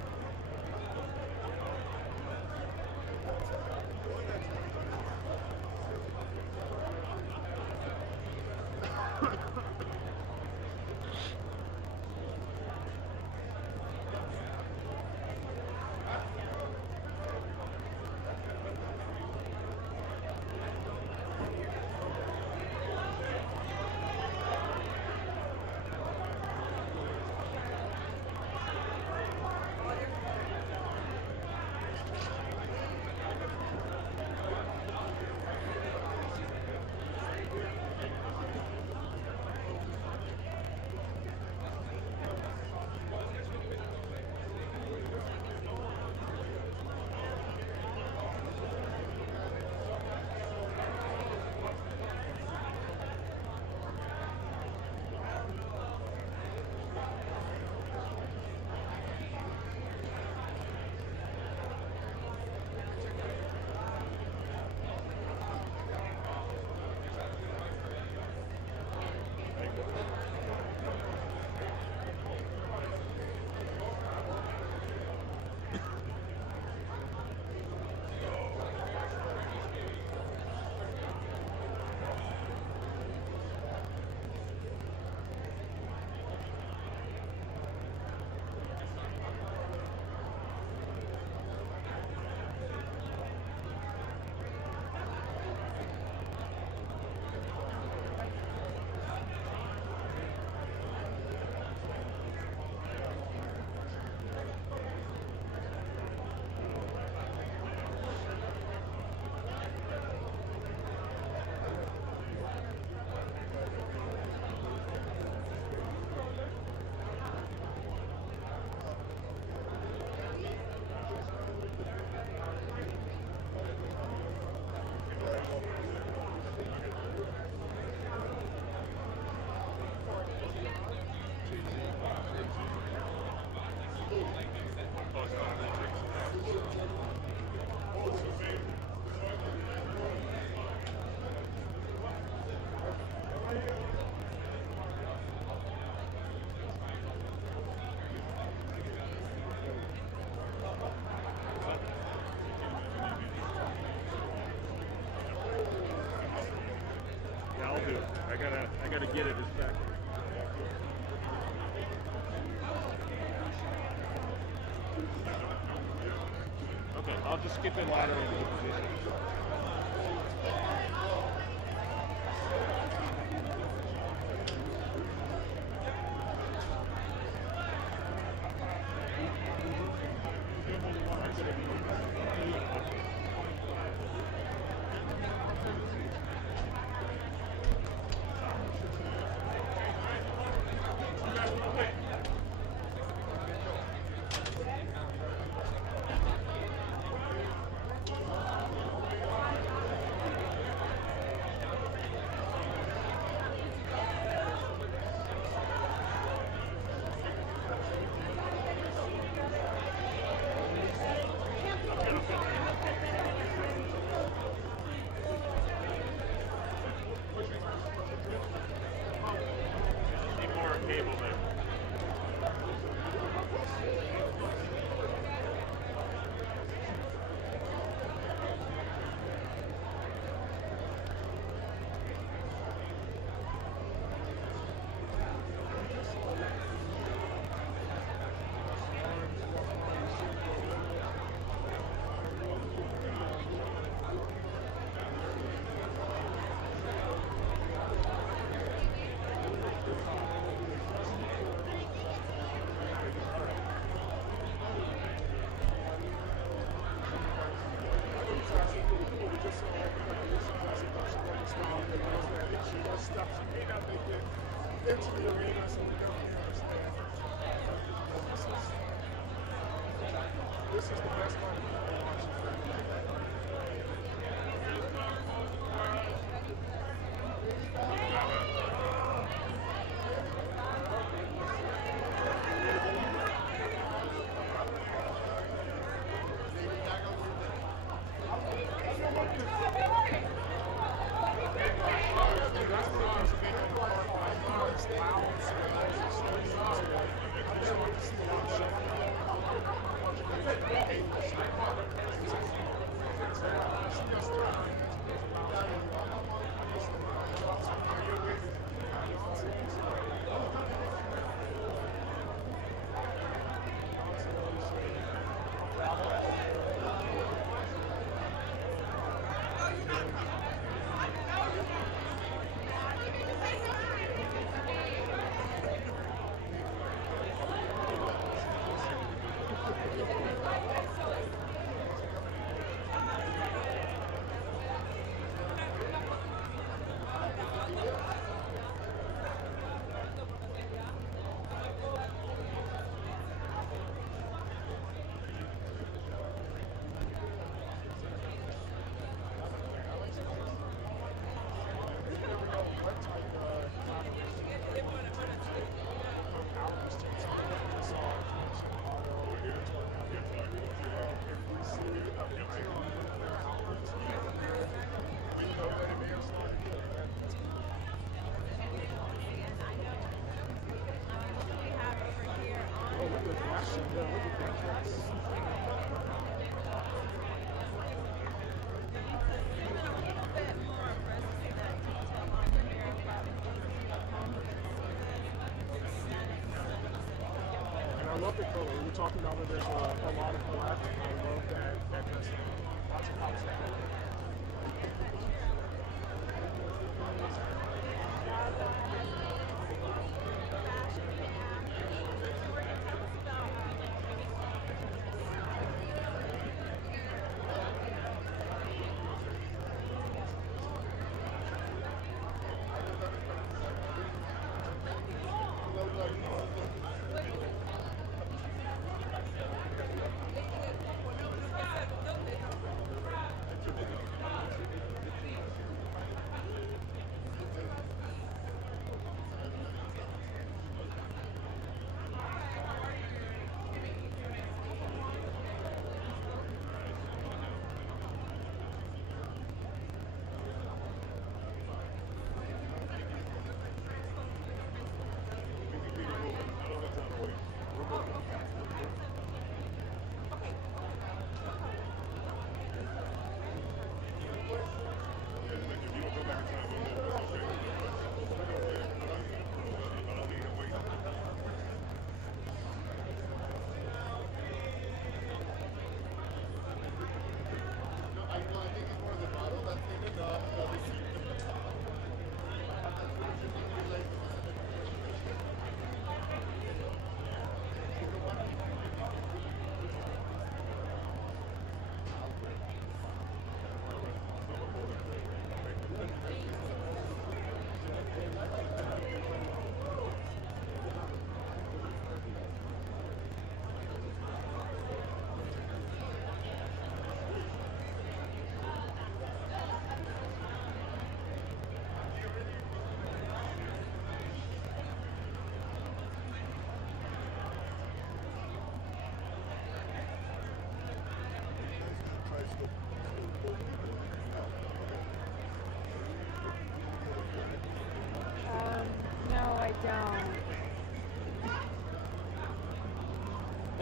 Yeah, I'll do it. I gotta get it as back. Okay, I'll just skip in lateral into the position. I love the color. We were talking about that there's a lot of black. I love that dressing. Lots of pops.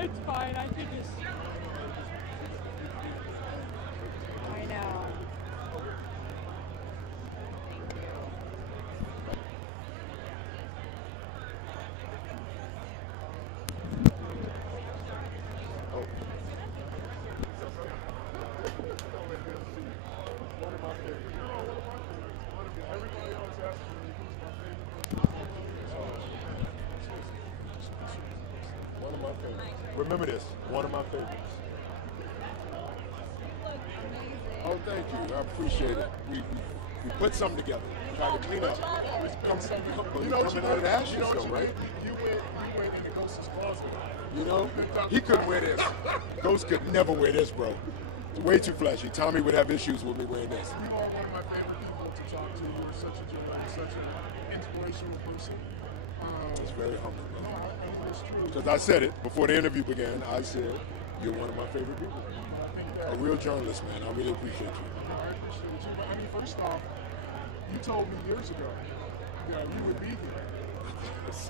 It's fine. I think it's. I know. One of my favorites. Remember this, one of my favorites. Oh, thank you. I appreciate it. We put something together. Try to clean up. You know what you did? Ashes, though, right? You went in the ghost's closet. You know, he couldn't wear this. Ghost could never wear this, bro. It's way too flashy. Tommy would have issues with me wearing this. You are one of my favorite people to talk to. You're such a joy, such an inspirational person. It's very humbling, bro. No, I think it's true. Because I said it before the interview began. I said, you're one of my favorite people. A real journalist, man. I really appreciate you. I appreciate you. I mean, first off, you told me years ago that you would be here.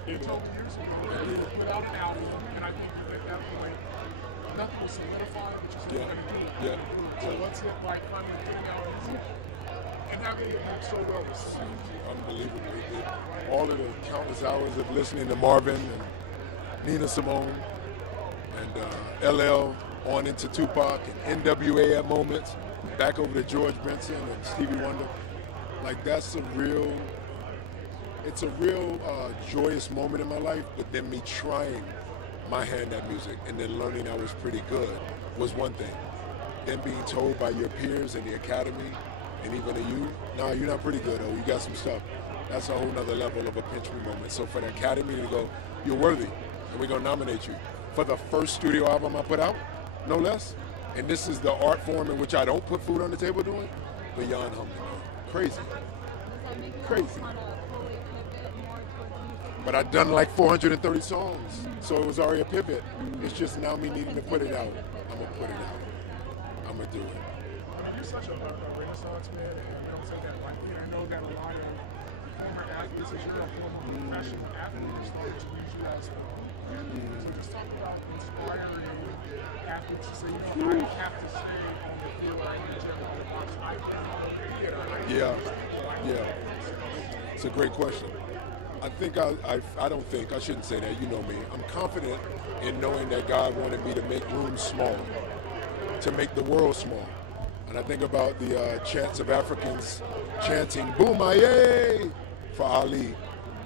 You told me years ago that you would put out an album, and I think at that point, nothing was solidified, which is what you're going to do. Yeah. So what's it like finally putting out music and having it work so well? Unbelievable. All of the countless hours of listening to Marvin and Nina Simone and LL on into Tupac and NWA at moments, back over to George Benson and Stevie Wonder. Like that's it's a real joyous moment in my life, but then me trying my hand at music and then learning I was pretty good was one thing. Then being told by your peers in the academy and even to you, no, you're not pretty good, you got some stuff. That's a whole nother level of a pinch me moment. So for the academy to go, you're worthy, and we're gonna nominate you for the first studio album I put out, no less. And this is the art form in which I don't put food on the table doing, beyond humbling. Crazy. Crazy. But I've done like 430 songs, so it was already a pivot. It's just now me needing to put it out. I'm gonna put it out. I'm gonna do it. I mean, you're such a renaissance man, and don't take that lightly. I know that a lot of former athletes, as you're a former professional athlete, are starting to use you as well. So just talk about inspiring athletes to say, you know, I don't have to stay on the field, I need to on the box. I can Yeah. It's a great question. I think I shouldn't say that, you know me. I'm confident in knowing that God wanted me to make rooms small, to make the world small. And I think about the chants of Africans chanting "Boomaye" for Ali.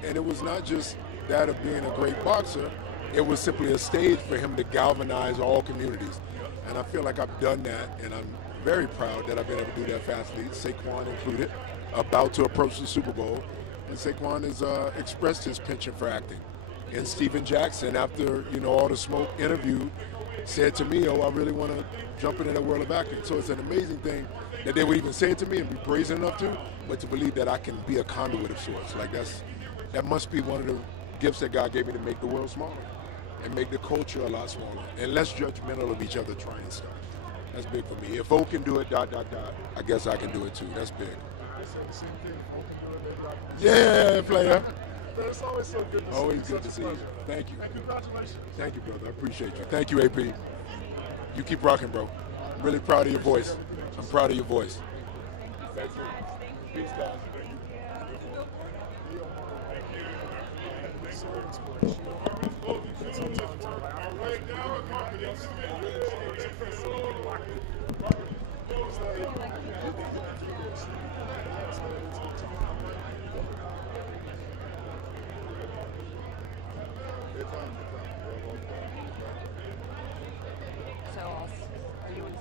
And it was not just that of being a great boxer, it was simply a stage for him to galvanize all communities. And I feel like I've done that, and I'm very proud that I've been able to do that for athletes, Saquon included, about to approach the Super Bowl. And Saquon has expressed his penchant for acting. And Steven Jackson, after all the smoke interview, said to me, I really want to jump into the world of acting. So it's an amazing thing that they would even say it to me and be brazen enough to, but to believe that I can be a conduit of sorts. Like that must be one of the gifts that God gave me to make the world smaller and make the culture a lot smaller and less judgmental of each other trying stuff. That's big for me. If folk can do it, ... I guess I can do it too. That's big. I say the same thing. Yeah, player. But it's always so good to see you. Always good to see you. Thank you. And congratulations. Thank you, brother. I appreciate you. Thank you, AP. You keep rocking, bro. Really proud of your voice. I'm proud of your voice. Thank you. Peace, guys. So, are you in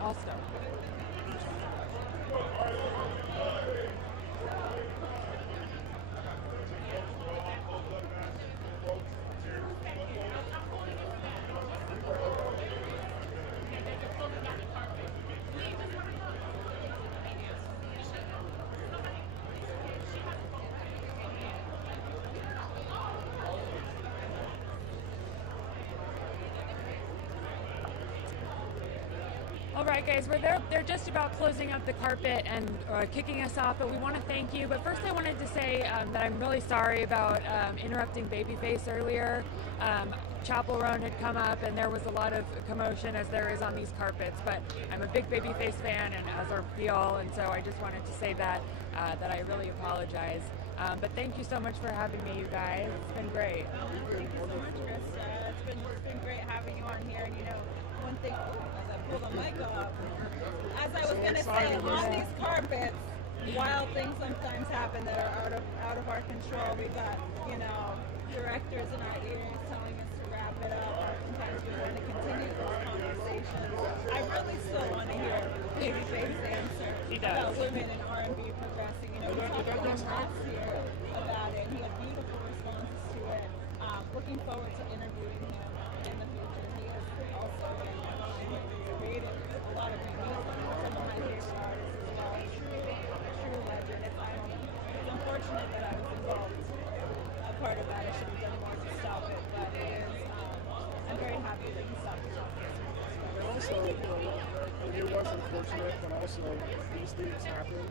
I'll start. All right, guys, they're just about closing up the carpet and kicking us off, but we want to thank you. But first I wanted to say that I'm really sorry about interrupting Babyface earlier. Chapel Roan had come up and there was a lot of commotion as there is on these carpets, but I'm a big Babyface fan, and as are we all, and so I just wanted to say that I really apologize. But thank you so much for having me, you guys. It's been great. Thank you so much, Krista. It's been great having you on here. And you know, one thing, as I pull the mic up, as I was going to say, on these carpets, wild things sometimes happen that are out of our control. We got, you know, directors in our ears telling us to wrap it up. Oftentimes we want to continue those conversations. I really still want to hear Babyface's answer about women in R&B progressing. You know, we talked to him last year about it. He had beautiful responses to it. Looking forward to interviewing him in the future. He has also created a lot of great music. Some of my favorite artists as well. True legend. It's unfortunate that I was involved, a part of that. I should have done more to stop it, but it is. I'm very happy that he stopped it. And also, you know, it was unfortunate, but also these things happen.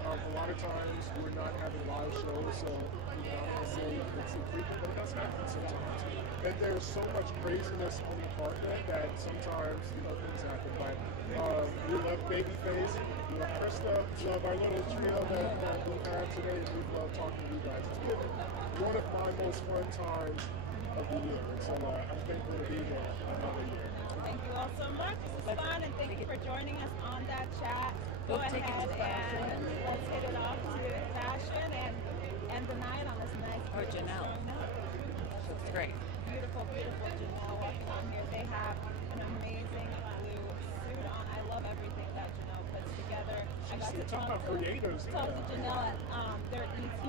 A lot of times we're not having live shows, so you know, I'm gonna say it's infrequent, but it does happen sometimes. And there's so much craziness on the apartment that sometimes, you know, things happen. But we love Babyface, we love Krista, we love our little trio that we've had today, and we love talking to you guys. It's been one of my most fun times of the year, and so I'm thankful to be here another year. Thank you all so much. This was fun, and thank you for joining us on that chat. Go ahead and let's hit it off to fashion and end the night on this nice. Oh, Janelle. Looks great. Beautiful, beautiful Janelle walking on here. They have an amazing blue suit on. I love everything that Janelle puts together. I got to talk to Janelle at their ET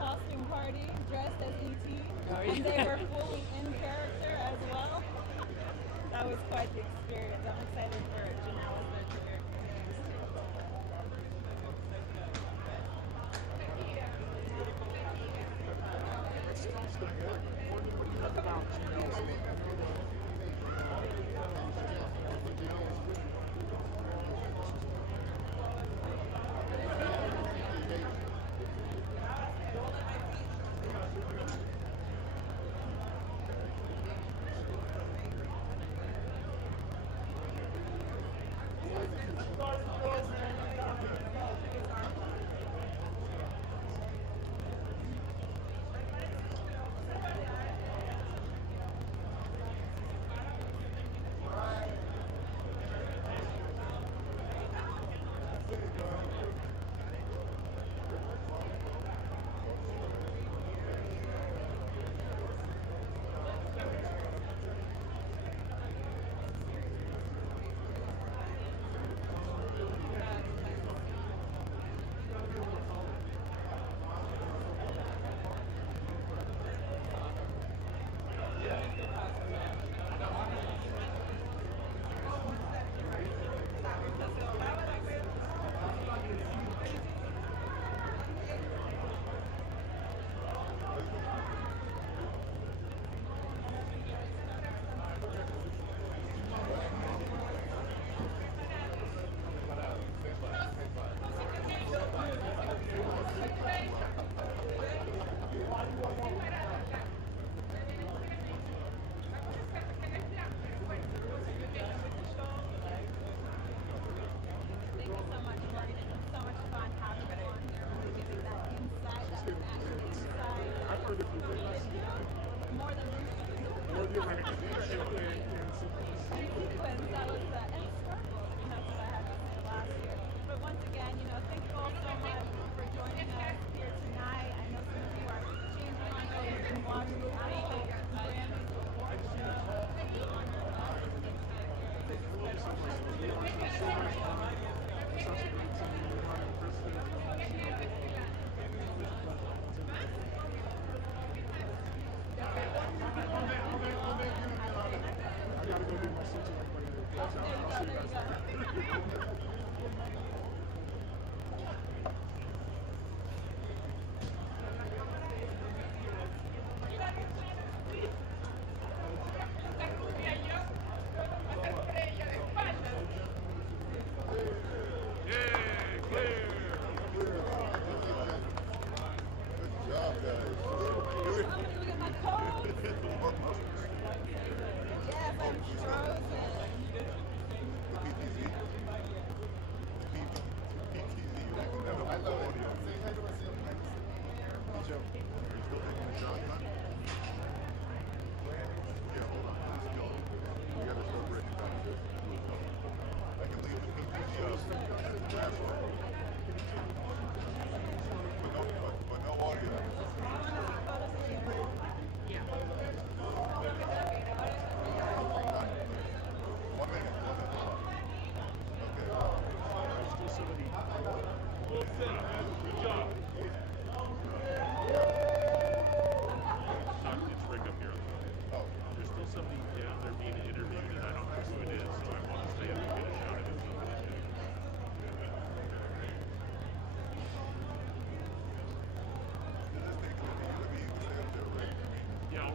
costume party, dressed as ET, and they were fully in character as well. That was quite the experience. I'm excited for Janelle as their career continues too.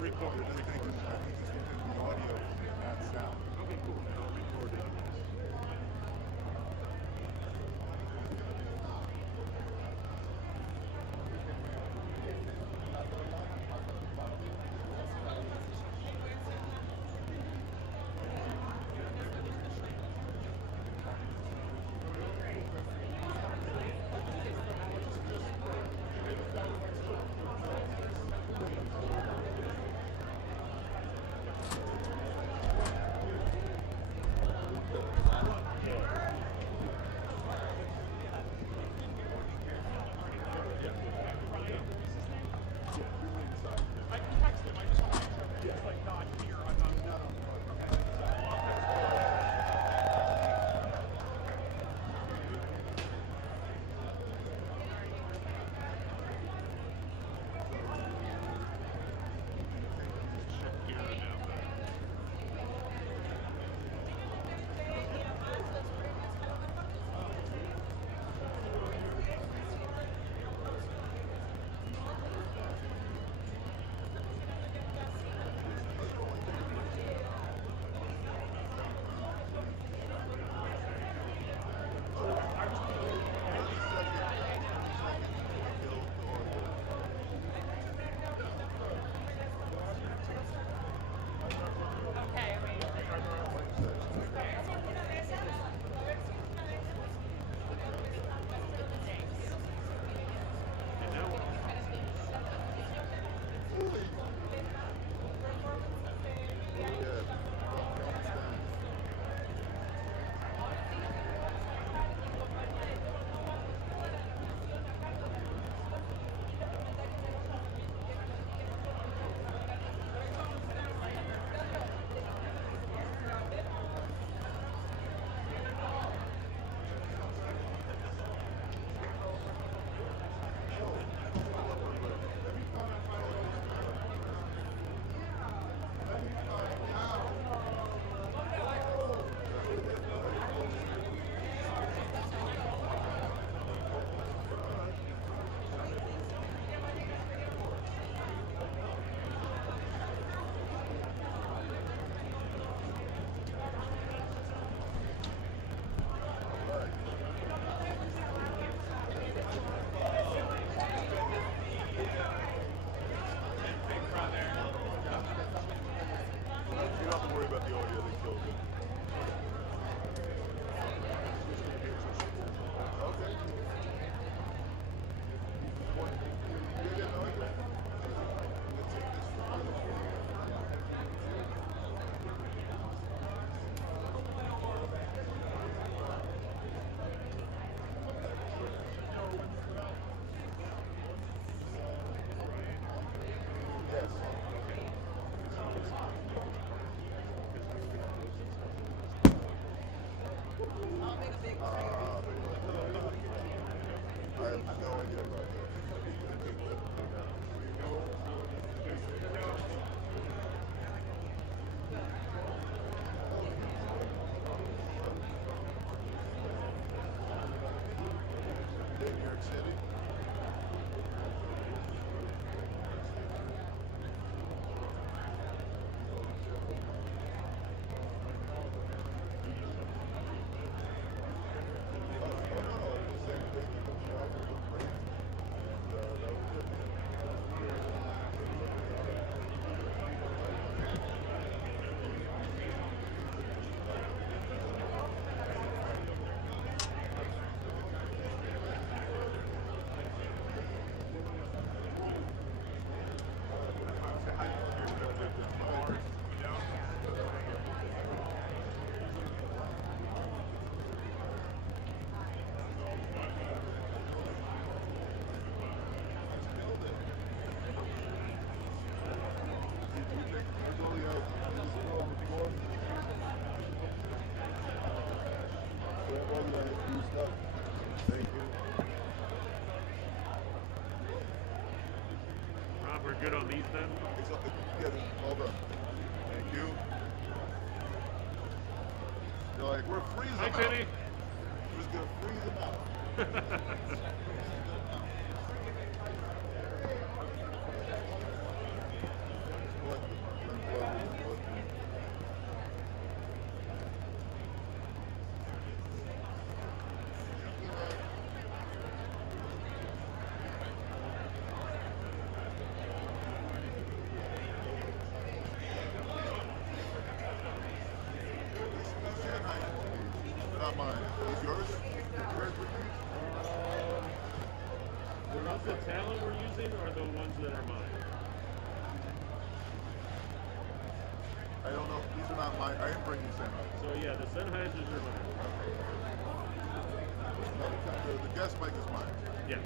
recorded. Everything is, I think, just into the audio and not sound. Okay, cool. I'll record it. good on these then? Yeah, all done. Thank you. They're like, we're freezing Hi, out. Penny. We're just gonna freeze them out. What? not mine. I didn't bring you Sennheisers. So yeah, the Sennheisers are mine. No, the guest mic is mine. Yeah.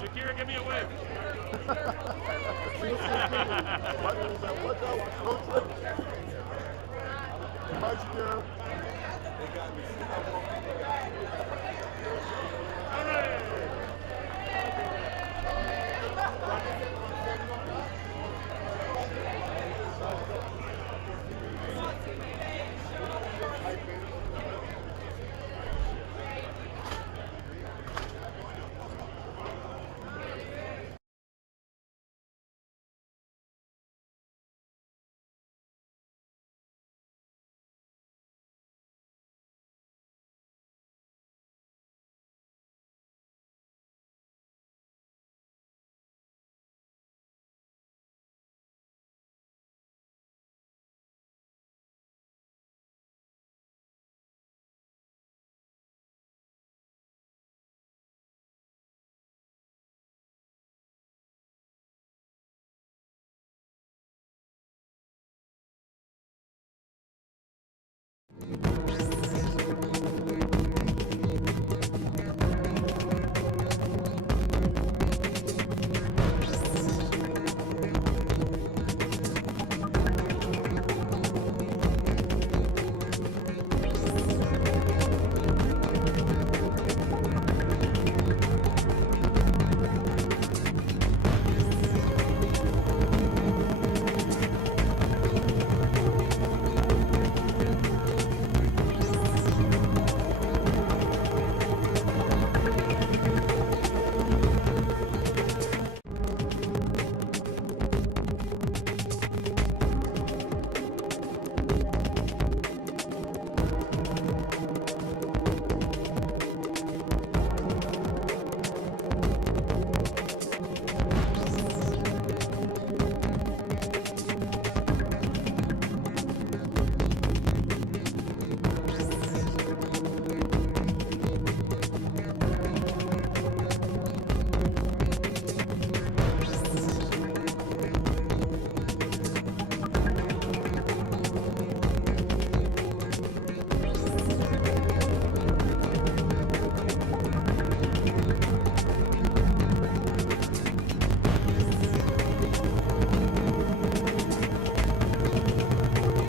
Shakira, give me a wave. Bye, Shakira.